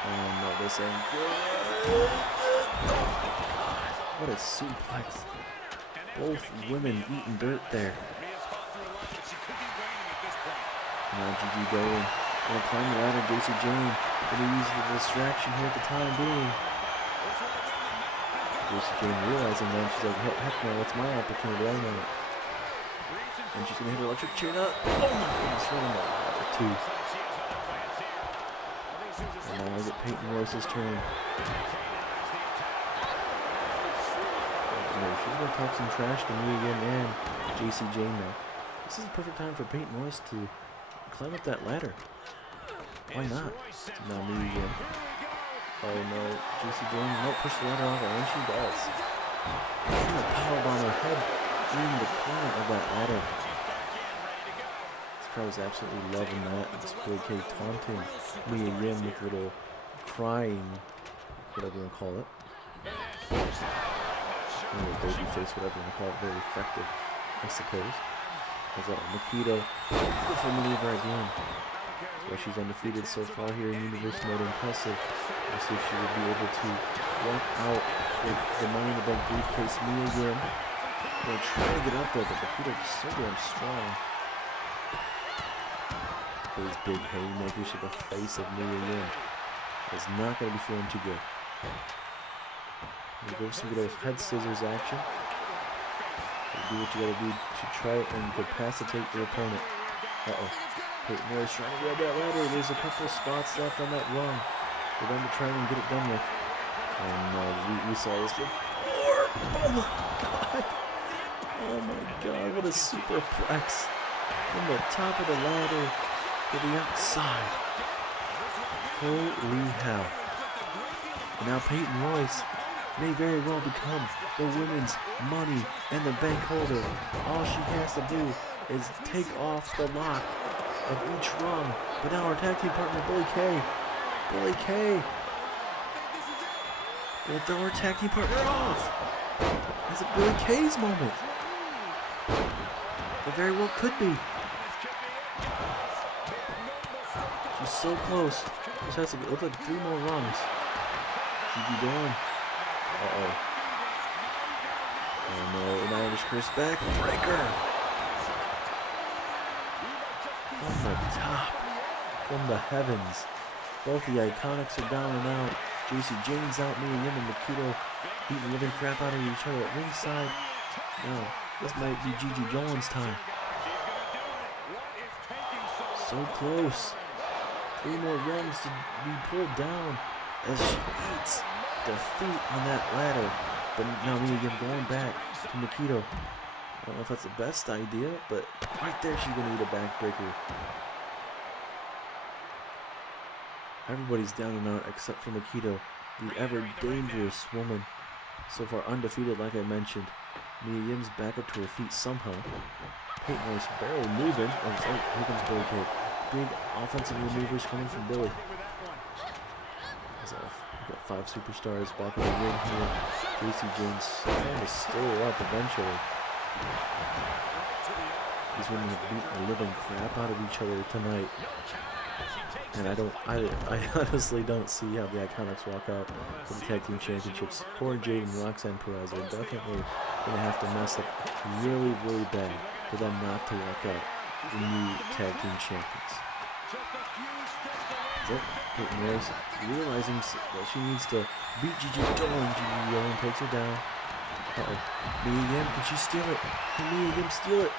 Oh, no, this ain't good. Oh, God. What a suplex. Both women eating dirt there. Now Gigi Dolan gonna climb the ladder. JC Jane gonna use the distraction here at the time being. JC Jane realizing that she's like, heck no, it's my opportunity, I know it. And she's gonna hit her electric chair up. Oh my goodness, right on the ladder too. And now I get Peyton Royce's turn. She's gonna talk some trash to me again and JC Jane now. This is the perfect time for Peyton Royce to climb up that ladder. Why not? Now me again. Oh no, JC Jane, no, push the ladder off, and she does. She's gonna powerbomb her head in the corner of that ladder. This crowd is absolutely loving that. It's Billy Kay taunting me again with a little crying, whatever you want to call it. Baby face, whatever you want to call it, very effective, I suppose. As Nikita, beautiful maneuver again. So she's undefeated so far here in Universe Mode, impressive. We'll see if she will be able to walk out with the Money in the Bank briefcase. Mia again. Gonna try to get up there, but Nikita is so damn strong. Those big haymakers to the face of Mia again. Is not going to be feeling too good. We'll go some good old head scissors action. Do what you gotta do to try and incapacitate your opponent. Uh-oh. Peyton Royce trying to grab that ladder. There's a couple of spots left on that run for them to try and get it done with. And we saw this before. Oh my god. Oh my god. What a superplex. From the top of the ladder to the outside. Holy hell. And now Peyton Royce may very well become the women's Money in the Bank holder. All she has to do is take off the lock of each rung. But now our tag team partner, Billy Kay. Billy Kay. Gonna throw her tag team partner off. It's a Billy Kay's moment. It very well could be. She's so close. Just has to look like 3 more rungs. Gigi Dolan. Uh-oh. Oh no, an Irish curse back breaker. From the top. From the heavens. Both the IIconics are down and out. JC Jane's out, me and Nikita beating the living crap out of each other at ringside. Now, this might be Gigi Dolan's time. So close. 3 more rungs to be pulled down as she eats defeat on that ladder. But now Mia Yim going back to Nikito. I don't know if that's the best idea, but right there she's going to eat a backbreaker. Everybody's down and out except for Nikito, the ever dangerous woman. So far undefeated, like I mentioned. Mia Yim's back up to her feet somehow. Peyton Royce barely moving. Oh, here comes Billy Kay. Big offensive maneuvers coming from Billy. We've got 5 superstars back in the ring here. JC James trying to stir her up eventually. These women have beaten the living crap out of each other tonight. And I honestly don't see how the IIconics walk out with the tag team championships. Cora, Jade, and Roxanne Perez are definitely going to have to mess up really, really bad for them not to walk out the new tag team champions. Peyton Royce realizing that she needs to beat Gigi Dolan. Gigi Dolan takes her down. Mia Yim, can she steal it? Can Mia Yim steal it?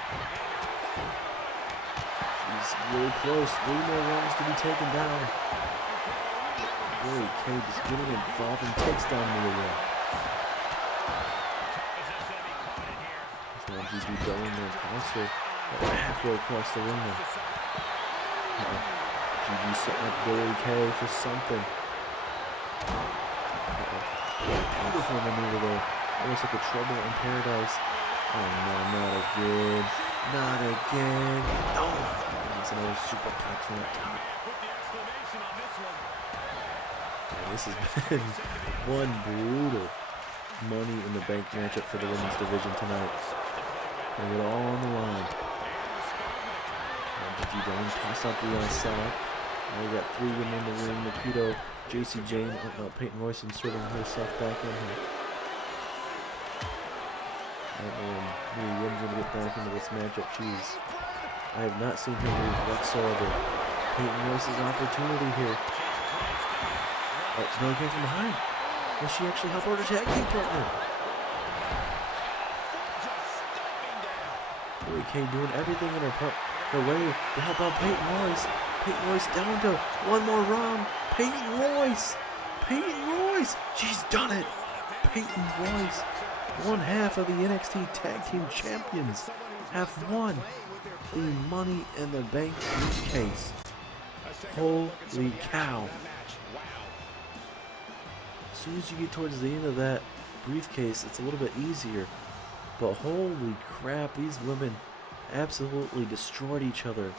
She's really close. 3 more rounds to be taken down. Billy Kay just getting involved and takes down Mia Yim. Now Gigi Dolan there also halfway across the ring there. Gigi setting up Billy Kay for something. Beautiful maneuver there. Almost like a trouble in paradise. Oh no, not again. Not again. Oh! That's another superplex from the top. Yeah, this has been one brutal Money in the Bank matchup for the women's division tonight. Putting it all on the line. Gigi Dolan toss out the setup. Now we got 3 women in the ring. Nikito, JC Jane, Peyton Royce inserting herself back in here. Mia Yim's going to get back into this matchup. Jeez. I have not seen her move whatsoever. Peyton Royce's opportunity here. Oh, Billy Kay from behind. Will she actually help out her tag team partner? Billy Kay doing everything in her way to help out Peyton Royce. Peyton Royce down to 1 more round. Peyton Royce! Peyton Royce! She's done it! Peyton Royce, 1/2 of the NXT Tag Team Champions, have won the Money in the Bank briefcase. Holy cow. As soon as you get towards the end of that briefcase, it's a little bit easier. But holy crap, these women absolutely destroyed each other.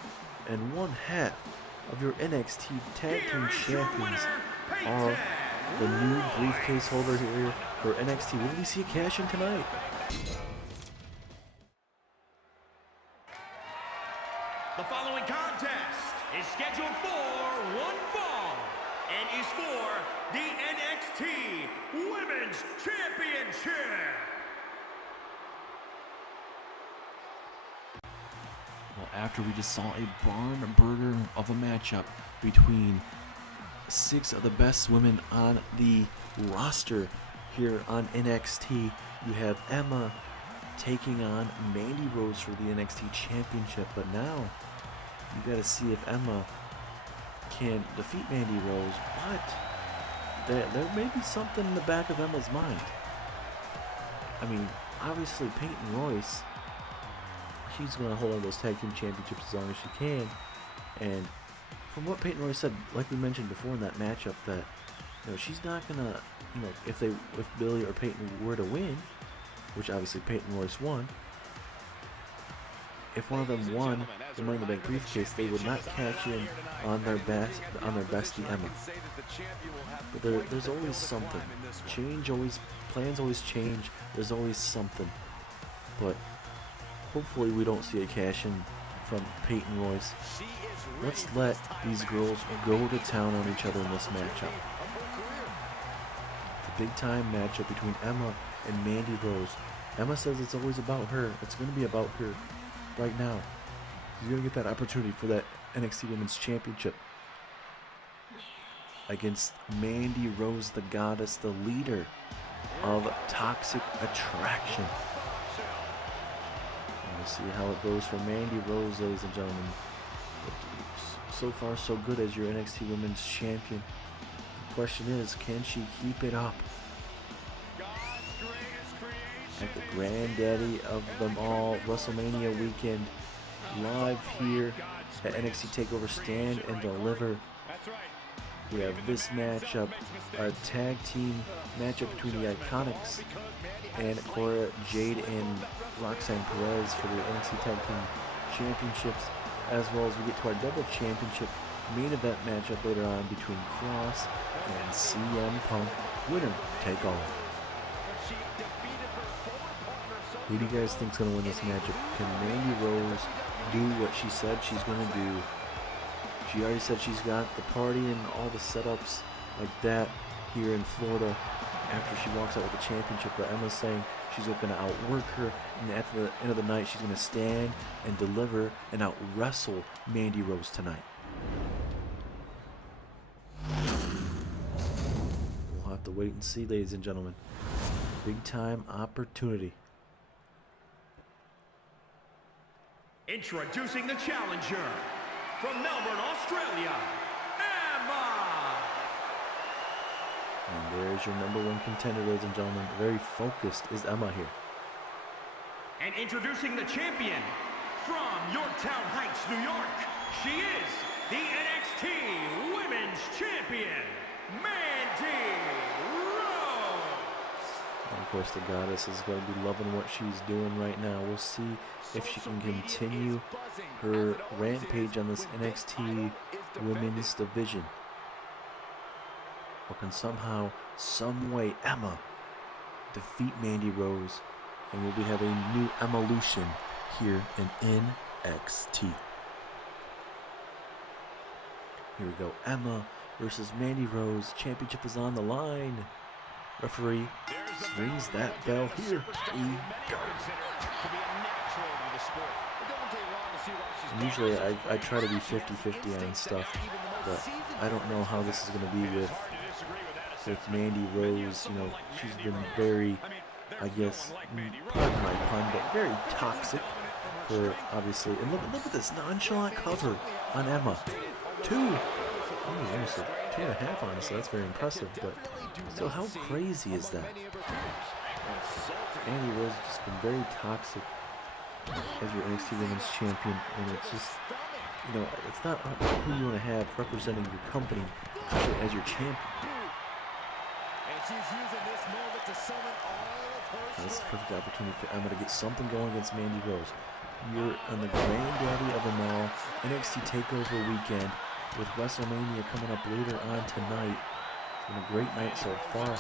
And 1/2 of your NXT Tag Team Champions are the new briefcase holder here for NXT. Will we see a cash in tonight? The following contest is scheduled for 1 fall and is for the NXT Women's Championship. Well, after we just saw a barn burner of a matchup between 6 of the best women on the roster here on NXT, you have Emma taking on Mandy Rose for the NXT Championship. But now you got to see if Emma can defeat Mandy Rose, but there may be something in the back of Emma's mind. I mean, obviously Peyton Royce, she's going to hold on those tag team championships as long as she can. And from what Peyton Royce said, like we mentioned before in that matchup, that she's not going to, if Billy or Peyton were to win, which obviously Peyton Royce won, if one of them won the Money in the Bank briefcase, they would not catch in on their bestie Emma. But there's always something. Plans always change. There's always something. But hopefully we don't see a cash in from Peyton Royce. Let's let these girls go to town on each other in this matchup. It's a big time matchup between Emma and Mandy Rose. Emma says it's always about her. It's going to be about her right now. She's going to get that opportunity for that NXT Women's Championship against Mandy Rose, the goddess, the leader of Toxic Attraction. We'll see how it goes for Mandy Rose, ladies and gentlemen. So far, so good as your NXT Women's Champion. The question is, can she keep it up? At the granddaddy of them all, WrestleMania weekend, live here at NXT Takeover Stand and Deliver. We have this matchup, a tag team matchup between the IIconics and Cora, Jade, and Roxanne Perez for the NXT Tag Team Championships, as well as we get to our double championship main event matchup later on between Kross and CM Punk. Winner take all. Who do you guys think is going to win this matchup? Can Mandy Rose do what she said she's going to do? She already said she's got the party and all the setups like that here in Florida after she walks out with the championship. But Emma's saying she's going to outwork her, and at the end of the night, she's going to stand and deliver and out-wrestle Mandy Rose tonight. We'll have to wait and see, ladies and gentlemen. Big time opportunity. Introducing the challenger from Melbourne, Australia, Emma. And there's your number one contender, ladies and gentlemen. Very focused is Emma here. And introducing the champion from Yorktown Heights, New York. She is the NXT Women's Champion, Mandy Rose. And of course, the goddess is going to be loving what she's doing right now. We'll see if she can continue her rampage on this NXT Women's division. Or can somehow, some way, Emma defeat Mandy Rose, and we'll be having a new Evolution here in NXT. Here we go. Emma versus Mandy Rose. Championship is on the line. Referee rings that bell. Here we go. Usually I try to be 50-50 on stuff, but I don't know how this is going to be with Mandy Rose. You know, she's been very, I guess, pardon my pun, but very toxic for, obviously. And look at this nonchalant cover on Emma. Almost a 2.5, honestly. That's very impressive, but so how crazy is that? Mandy Rose has just been very toxic as your NXT Women's Champion, and it's just, you know, it's not who you want to have representing your company as your champion. This is a perfect opportunity for Emma to get something going against Mandy Rose. You're on the granddaddy of them all, NXT Takeover weekend, with WrestleMania coming up later on tonight. It's been a great night so far.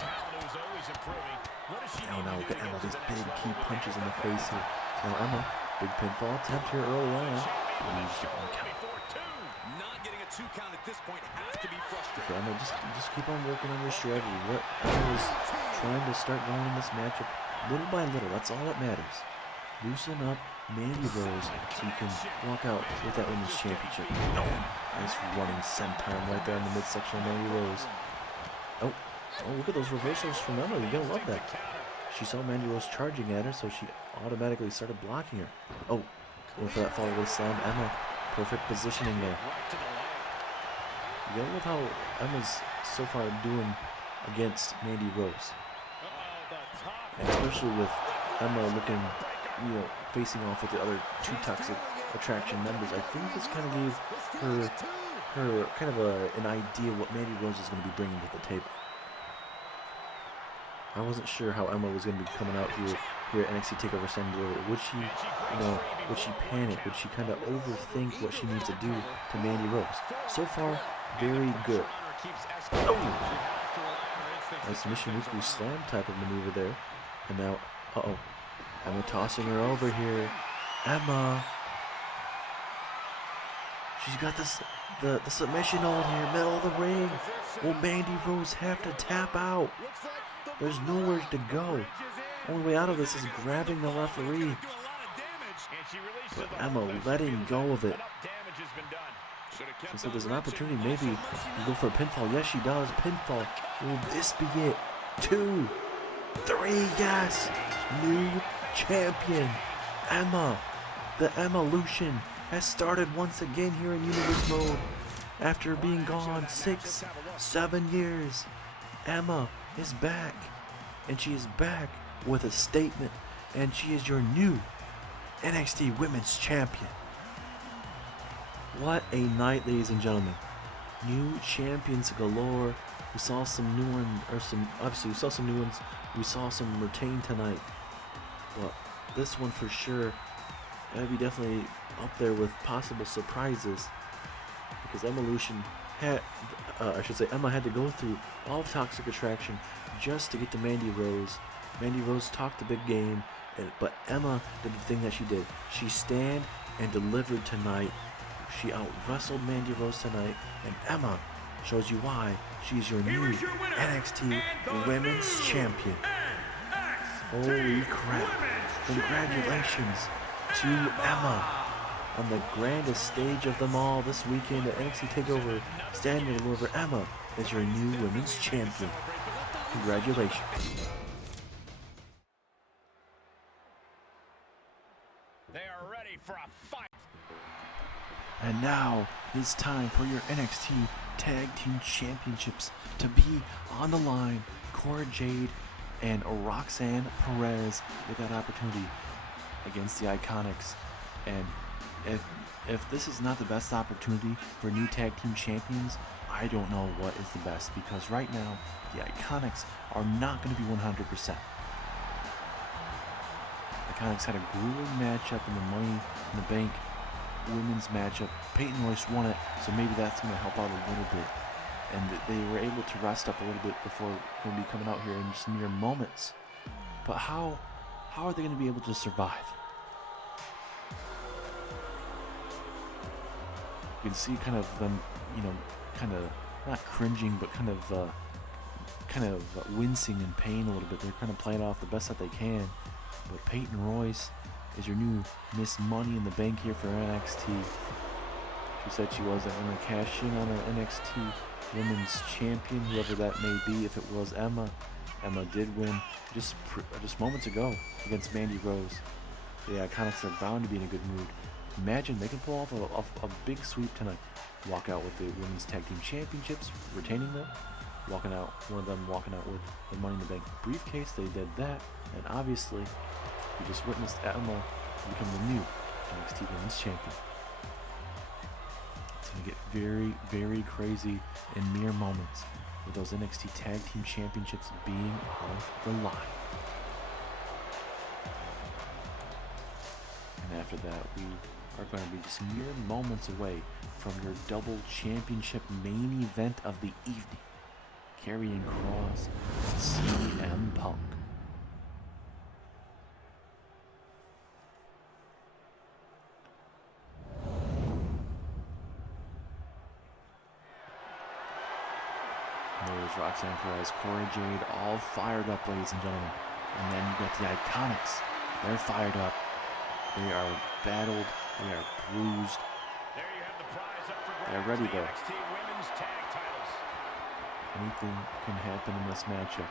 Now look at Emma, these big key punches in the face here. Now Emma, big pinfall attempt here early on. Not getting a 2 count at this point has to be frustrating. For Emma, just keep on working on your strategy. What Emma is trying to start going in this matchup, little by little, that's all that matters. Loosen up Mandy Rose so you can walk out with that Women's Championship. Nice running senton right there in the midsection of Mandy Rose. Oh, look at those reversals from Emma. You're going to love that. She saw Mandy Rose charging at her, so she automatically started blocking her. Oh, going for that follow-away slam. Emma, perfect positioning there. You gotta love how Emma's so far doing against Mandy Rose. And especially with Emma looking, you know, facing off with the other two Toxic Attraction members, I think this kind of gave her kind of an idea what Mandy Rose is going to be bringing to the table. I wasn't sure how Emma was going to be coming out here at NXT Takeover Stand and Deliver. Would she, would she panic? Would she kind of overthink what she needs to do to Mandy Rose? So far, very good. Oh! Nice Mission Weekly Slam type of maneuver there. And now, Emma tossing her over here. Emma! She's got the submission hold here, middle of the ring. Will Mandy Rose have to tap out? There's nowhere to go. Only way out of this is grabbing the referee. But Emma letting go of it. So there's an opportunity, maybe you go for a pinfall. Yes, she does. Pinfall. Will this be it? 2. 3, yes! New champion, Emma. The Emma-lution has started once again here in Universe Mode. After being gone 6, 7 years, Emma is back. And she is back with a statement. And she is your new NXT Women's Champion. What a night, ladies and gentlemen. New champions galore. We saw some new ones, obviously we saw some new ones. We saw some retain tonight. But this one for sure, that'd be definitely up there with possible surprises. Because Emma-lution had, Emma had to go through all of Toxic Attraction just to get to Mandy Rose. Mandy Rose talked a big game, but Emma did the thing that she did. She stand and delivered tonight. She out-wrestled Mandy Rose tonight, and Emma shows you why she's your new NXT Women's Champion. Holy crap. Congratulations to Emma on the grandest stage of them all this weekend at NXT Takeover. Standing over Emma as your new Women's Champion. Congratulations. They are ready for a fight. And now it's time for your NXT Tag Team Championships to be on the line. Cora, Jade, and Roxanne Perez with that opportunity against the IIconics. And if this is not the best opportunity for new tag team champions, I don't know what is the best, because right now the IIconics are not going to be 100%. IIconics had a grueling matchup in the Money in the Bank women's matchup. Peyton Royce won it, so maybe that's going to help out a little bit. And they were able to rest up a little bit before going to be coming out here in just mere moments. But how are they going to be able to survive? You can see kind of them, kind of not cringing, but kind of wincing in pain a little bit. They're kind of playing off the best that they can. But Peyton Royce is your new Miss Money in the Bank here for NXT. She said she wasn't going to cash in on her NXT Women's Champion, whoever that may be. If it was Emma, Emma did win just moments ago against Mandy Rose. The IIconics are bound to be in a good mood. Imagine they can pull off a big sweep tonight. Walk out with the Women's Tag Team Championships, retaining them. One of them walking out with the Money in the Bank briefcase. They did that, and obviously, we just witnessed Emma become the new NXT Women's Champion. It's going to get very, very crazy in mere moments with those NXT Tag Team Championships being on the line. And after that, we are going to be just mere moments away from your double championship main event of the evening. Karrion Kross and CM Punk. There's Roxanne Perez, Cora, Jade, all fired up, ladies and gentlemen. And then you got the IIconics. They're fired up. They are battled. They are bruised. There you have the prize up for They're grabs, ready the though. NXT Women's Tag Titles. Anything can happen in this matchup.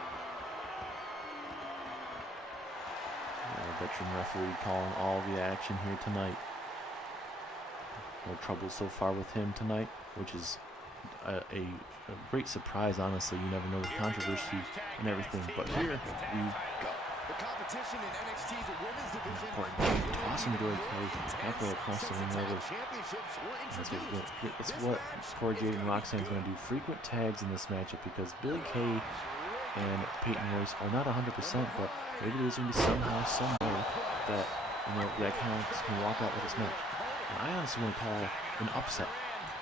Veteran referee calling all the action here tonight. No trouble so far with him tonight, which is a great surprise, honestly. You never know with controversy and everything, but here we go. The competition in NXT's women's division. Tossing Billy Kay halfway across the ring over. That's what Cora, Jade, and Roxanne is going to do. Frequent tags in this matchup because Billy Kay and Peyton Royce are not 100%, but maybe there's going to be somehow, some way that the IIconics can walk out with this match. And I honestly want to call an upset.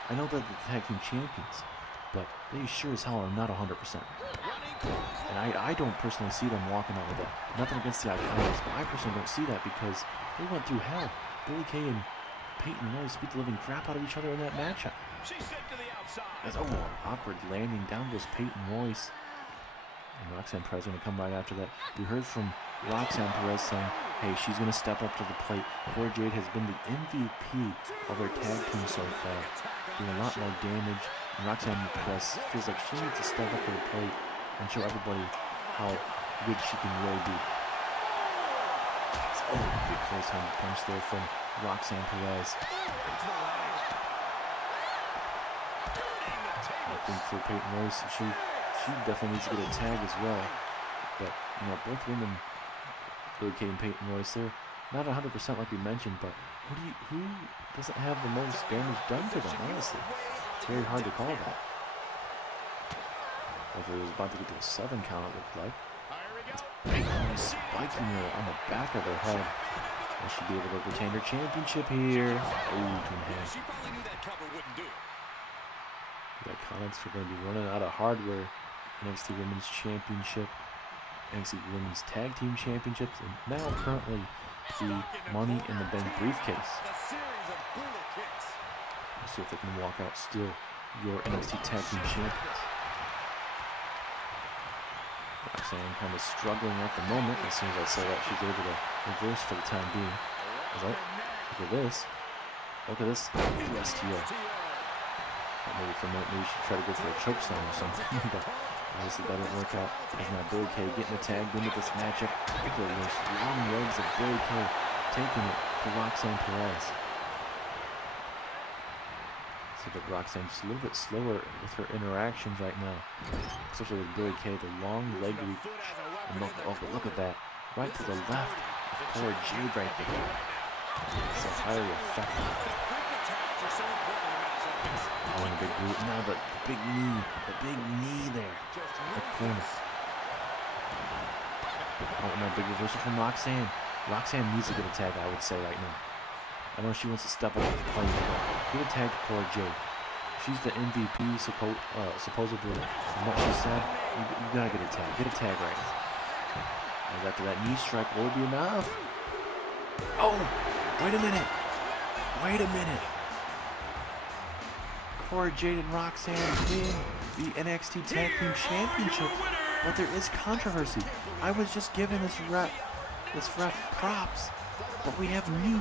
I know that the tag team champions, but they sure as hell are not 100%. And I don't personally see them walking out with that. Nothing against the IIconics, but I personally don't see that because they went through hell. Billy Kay and Peyton Royce beat the living crap out of each other in that matchup. That's awkward landing. Down goes Peyton Royce. And Roxanne Perez going to come right after that. We heard from Roxanne Perez saying, hey, she's going to step up to the plate. Cora Jade has been the MVP of her tag team so far, doing a lot more damage. And Roxanne Perez feels like she needs to step up to the plate and show everybody how good she can really be. Oh, big close hand punch there from Roxanne Perez. I think for Peyton Royce, she definitely needs to get a tag as well. But, you know, both women, Billie Kay and Peyton Royce, they're not 100% like we mentioned, but who doesn't have the most damage done to them, honestly? It's very hard to call that. If it was about to get to a 7 count, it looked like. Spiking her on the back of her head. Will she be able to retain her championship here? Oh, twin hand. She probably knew that cover wouldn't do it. The IIconics are going to be running out of hardware. NXT Women's Championship, NXT Women's Tag Team Championships, and now currently the Money in the Bank briefcase. Let's see if they can walk out still your NXT Tag Team Champions. Roxanne kind of struggling at the moment. As soon as I say that, she's able to reverse for the time being. Look at this. Look at this. STO. Maybe for a minute, maybe she should try to go for a choke slam or something. But obviously that didn't work out. As now Billie Kay getting the tag into this matchup. Look at those long legs of Billie Kay taking it to Roxanne Perez. See that Roxanne just a little bit slower with her interactions right now. Especially with Billie Kay, the long leg reach. And look at that. Right to the left of Cora Jade right there. So highly effective. Oh, and a big boot. Now the big knee there. The corner. Oh, and a big reversal from Roxanne. Roxanne needs to get a tag, I would say, right now. I know she wants to step up to the plate, but get a tag to Cora Jade. She's the MVP, supposedly, from what she said. You gotta get a tag. Get a tag right now. And after that knee strike, will it be enough? Oh, wait a minute. Cora Jade and Roxanne win the NXT Tag Team Championship, but there is controversy. I was just giving this ref props, but we have new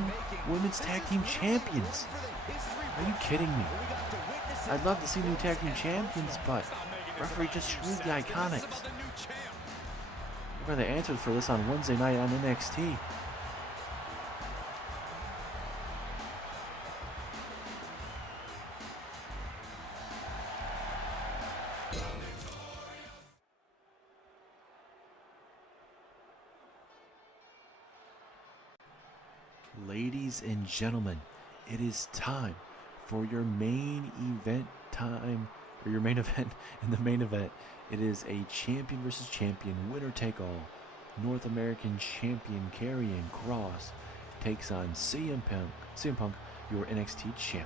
Women's Tag Team Champions. Are you kidding me? I'd love to see new Tag Team Champions, but referee just screwed the IIconics. We're going to answer for this on Wednesday night on NXT. Ladies and gentlemen, it is time for your main event time, or your main event. In the main event, it is a champion versus champion, winner take all. North American champion Karrion Kross takes on CM Punk, your NXT champion.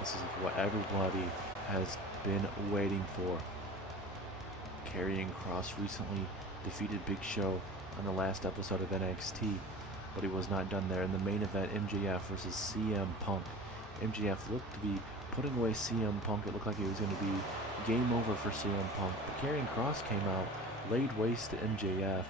This is what everybody has been waiting for. Karrion Kross recently defeated Big Show on the last episode of NXT, but he was not done there. In the main event, MJF versus CM Punk. MJF looked to be putting away CM Punk. It looked like it was going to be game over for CM Punk, but Karrion Kross came out, laid waste to MJF,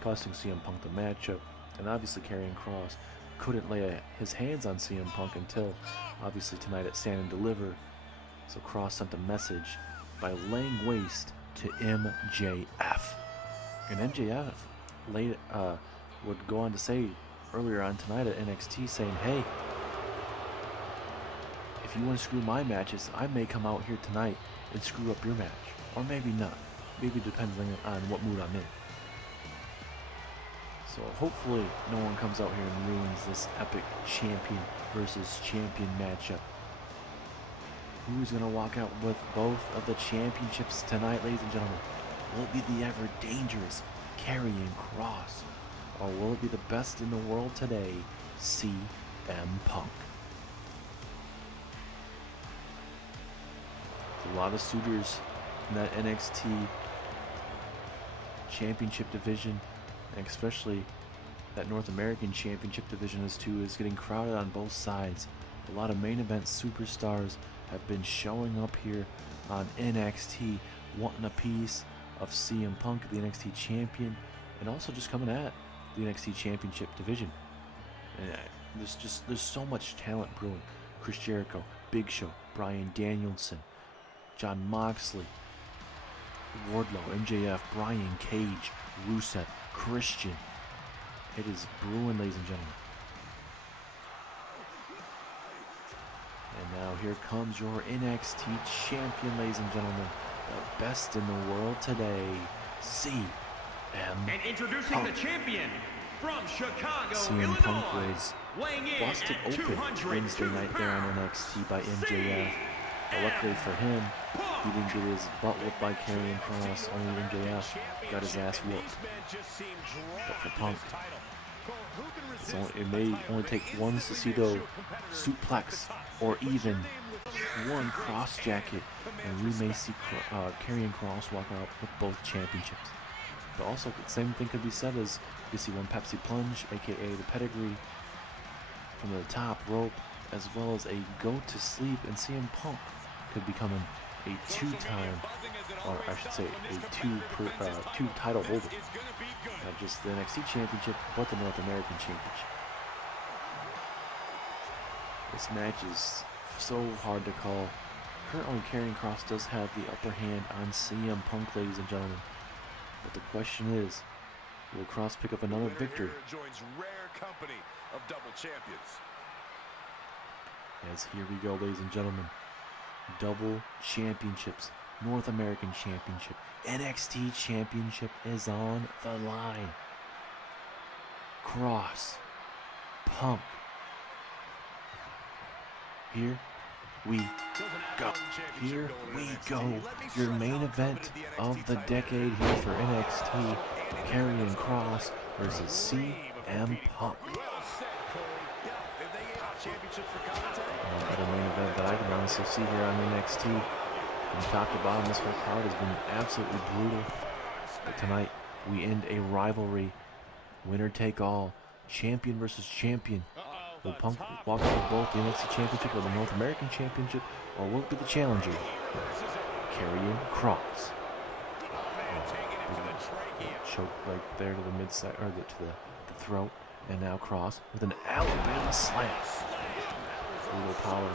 costing CM Punk the matchup, and obviously Karrion Kross couldn't lay his hands on CM Punk until obviously tonight at Stand and Deliver. So Kross sent a message by laying waste to MJF, and MJF would go on to say earlier on tonight at NXT, saying, hey, if you want to screw my matches, I may come out here tonight and screw up your match. Or maybe not. Maybe depending on what mood I'm in. So hopefully no one comes out here and ruins this epic champion versus champion matchup. Who's going to walk out with both of the championships tonight, ladies and gentlemen? Will it be the ever dangerous Karrion Kross? Or will it be the best in the world today, CM Punk? A lot of suitors in that NXT championship division, and especially that North American championship division is getting crowded on both sides. A lot of main event superstars have been showing up here on NXT, wanting a piece of CM Punk, the NXT champion, and also just coming at the NXT championship division. And there's so much talent brewing. Chris Jericho, Big Show, Bryan Danielson, Jon Moxley, Wardlow, MJF, Brian Cage, Rusev, Christian. It is brewing, ladies and gentlemen. And now here comes your NXT champion, ladies and gentlemen. The best in the world today, CM And introducing Punk. the champion from Chicago, CM Punk Illinois, was weighing in busted at open 202 Wednesday night there on pounds, NXT by MJF. But luckily for him, he didn't get his butt whooped by Karrion Kross. Only MJF got his ass whooped. But for Punk, it may only take one Cecido suplex or even one cross jacket, and we may see Karrion Kross walk out with both championships. But also, the same thing could be said as you see one Pepsi plunge, aka the pedigree from the top rope, as well as a go to sleep, and CM Punk could become a two-time, or I should say, a two title holder. Not just the NXT Championship, but the North American Championship. This match is so hard to call. Currently, Karrion Kross does have the upper hand on CM Punk, ladies and gentlemen. But the question is, will Kross pick up another victory? Joins rare company of double champions. As here we go, ladies and gentlemen. Double championships. North American Championship. NXT Championship is on the line. Kross. Punk. Here we go. Here we go. Your main event of the decade here for NXT. Karrion Kross versus CM Punk. The main event that I can honestly see here on NXT. From top to bottom, this whole card has been absolutely brutal. But tonight, we end a rivalry. Winner take all. Champion versus champion. Will Punk walk out with both the NXT Championship or the North American Championship, or will it be the challenger? Karrion Kross. Choke right there to the mid-side, or to the throat. And now Kross with an Alabama slam. Brutal power.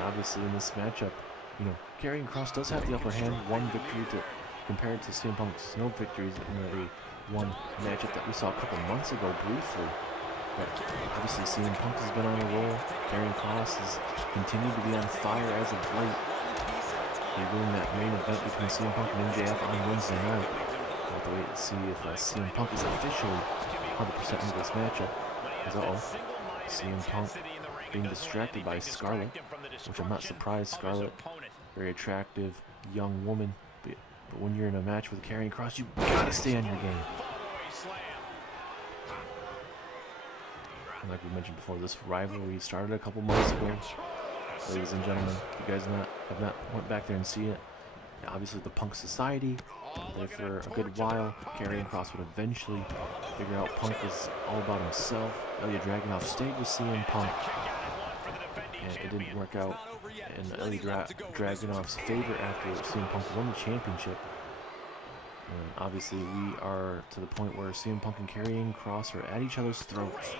Obviously in this matchup, Karrion Kross does have the upper hand. One victory compared to CM Punk's no victories in the one matchup that we saw a couple months ago briefly. But obviously CM Punk has been on a roll. Karrion Kross has continued to be on fire as of late. He won that main event between CM Punk and MJF on Wednesday night. We'll have to wait to see if CM Punk is officially 100% into this matchup. As CM Punk being distracted by Scarlett, which I'm not surprised. Scarlett, very attractive young woman, but when you're in a match with Karrion Kross, you gotta stay on your game. And like we mentioned before, this rivalry started a couple months ago. Ladies and gentlemen, if you guys have not went back there and see it, obviously the Punk Society, there for a good while. Karrion Kross would eventually figure out Punk is all about himself. Ilya Dragunov stayed with CM Punk, and it didn't work out in Ilya Dragunov's favor after CM Punk won the championship. And obviously we are to the point where CM Punk and Karrion Kross are at each other's throats.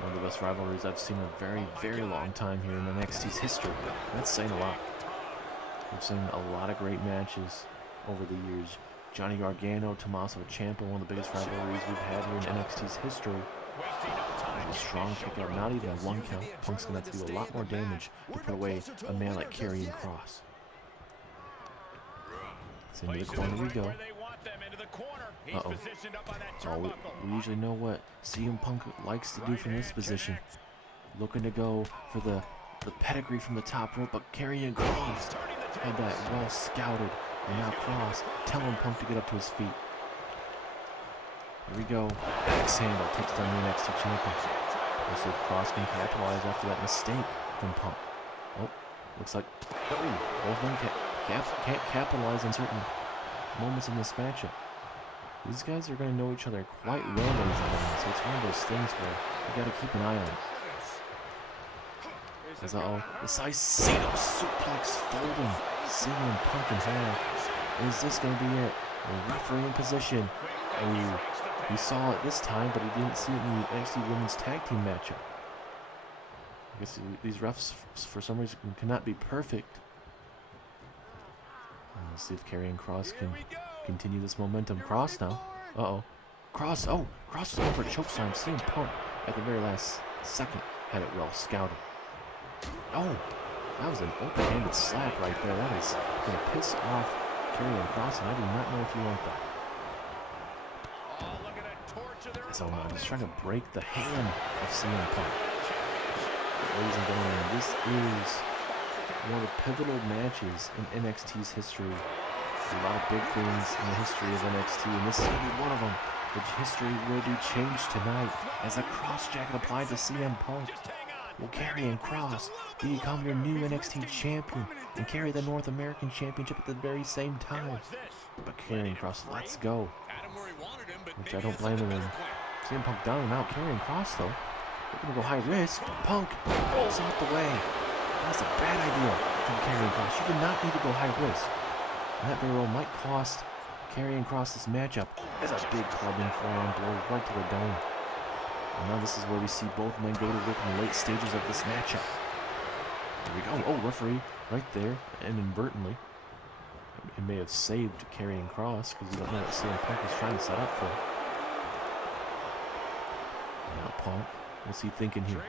One of the best rivalries I've seen in a very, very long time here in NXT's history. That's saying a lot. We've seen a lot of great matches over the years. Johnny Gargano, Tommaso Ciampa, one of the biggest rivalries we've had here in NXT's history. A strong kick out, not even a one count. Punk's going to have to do a lot more damage to put away a man like Karrion Kross. So into the corner we go. We usually know what CM Punk likes to do from this position. Looking to go for the pedigree from the top rope, but Karrion Kross had that well scouted. And now Kross telling Punk to get up to his feet. Here we go. Axe handle takes down the NXT champion. We'll see if Kross can capitalize after that mistake from Punk. Oh, looks like both men can't capitalize on certain moments in this matchup. These guys are going to know each other quite well, ladies and gentlemen, so it's one of those things where you got to keep an eye on it. As the Cicino suplex folding CM Punk in half. Is this going to be it? A referee in position. Oh, we saw it this time, but he didn't see it in the NXT Women's Tag Team matchup. I guess these refs, for some reason, cannot be perfect. We'll see if Karrion Kross can continue this momentum. Kross now. Uh-oh. Kross. Oh, Kross is going for a chokeslam. CM Punk at the very last second had it well scouted. Oh, that was an open-handed slap right there. That is going to piss off Karrion Kross, and I do not know if you want that. So now he's trying to break the hand of CM Punk. Ladies and gentlemen, this is one of the pivotal matches in NXT's history. There's a lot of big things in the history of NXT, and this is going to be one of them. The history will be changed tonight as a cross jacket applied to CM Punk. Will Karrion Kross become your new NXT champion and carry the North American Championship at the very same time? But Karrion Kross, let's go. Which I don't blame him in. CM Punk down and out. Karrion Kross, though, they're going to go high risk. Punk rolls out the way. That's a bad idea from Karrion Kross. You do not need to go high risk. And that very well might cost Karrion Kross this matchup. As a big clubbing forearm blow right to the dome. And now this is where we see both men go to work in the late stages of this matchup. Here we go. Oh, referee right there, and inadvertently. It may have saved Karrion Kross because you don't know what CM Punk is trying to set up for. Now Punk, what's he thinking here?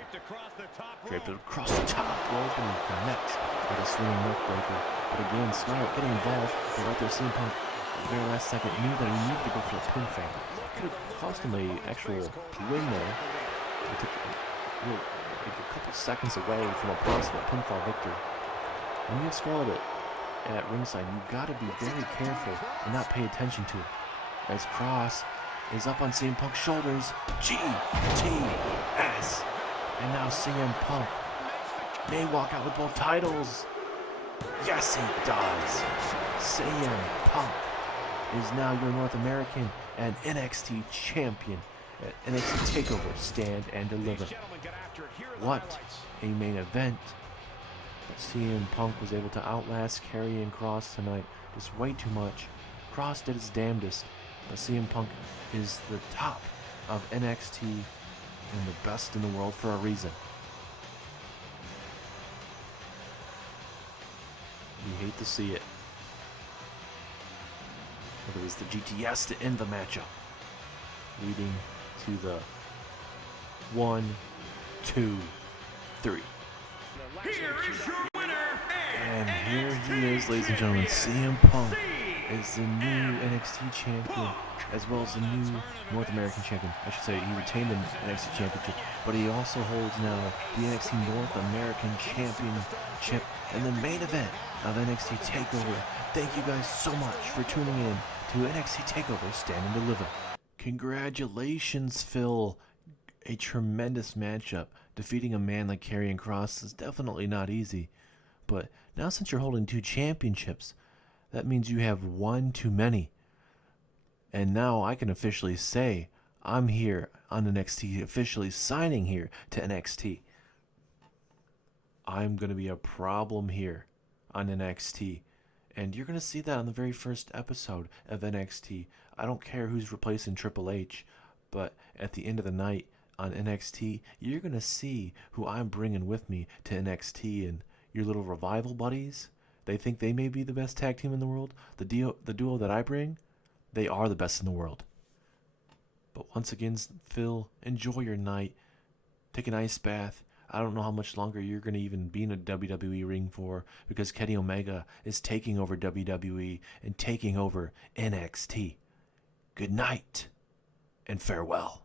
Draped across the top rope and connects with a swinging neck breaker. But again, Scarlett getting involved. But right there, CM Punk, at the very last second, knew that he needed to go for a pin feint. Could have cost him an actual win there. It took like a couple seconds away from a possible pinfall victory. When you have Scarlett at ringside, you've got to be very careful and not pay attention to it. As Kross is up on CM Punk's shoulders. GTS. And now CM Punk may walk out with both titles. Yes, he does. CM Punk is now your North American and NXT champion at NXT Takeover Stand and Deliver. What a main event. But CM Punk was able to outlast Karrion Kross tonight. Just way too much. Kross did his damnedest, but CM Punk is the top of NXT and the best in the world for a reason. You hate to see it. But it was the GTS to end the matchup, leading to the 1, 2, 3. Here is your winner, And here he is, ladies and gentlemen. CM Punk is the new NXT champion, as well as the new North American champion. I should say he retained the NXT championship, but he also holds now the NXT North American championship in the main event of NXT Takeover. Thank you guys so much for tuning in to NXT Takeover Stand and Deliver. Congratulations, Phil. A tremendous matchup. Defeating a man like Karrion Kross is definitely not easy. But now since you're holding 2 championships, that means you have one too many. And now I can officially say I'm here on NXT, officially signing here to NXT. I'm going to be a problem here on NXT. And you're going to see that on the very first episode of NXT. I don't care who's replacing Triple H, but at the end of the night on NXT, you're going to see who I'm bringing with me to NXT. And your little revival buddies, they think they may be the best tag team in the world. The duo that I bring, they are the best in the world. But once again, Phil, enjoy your night. Take an ice bath. I don't know how much longer you're going to even be in a WWE ring for, because Kenny Omega is taking over WWE and taking over NXT. Good night and farewell.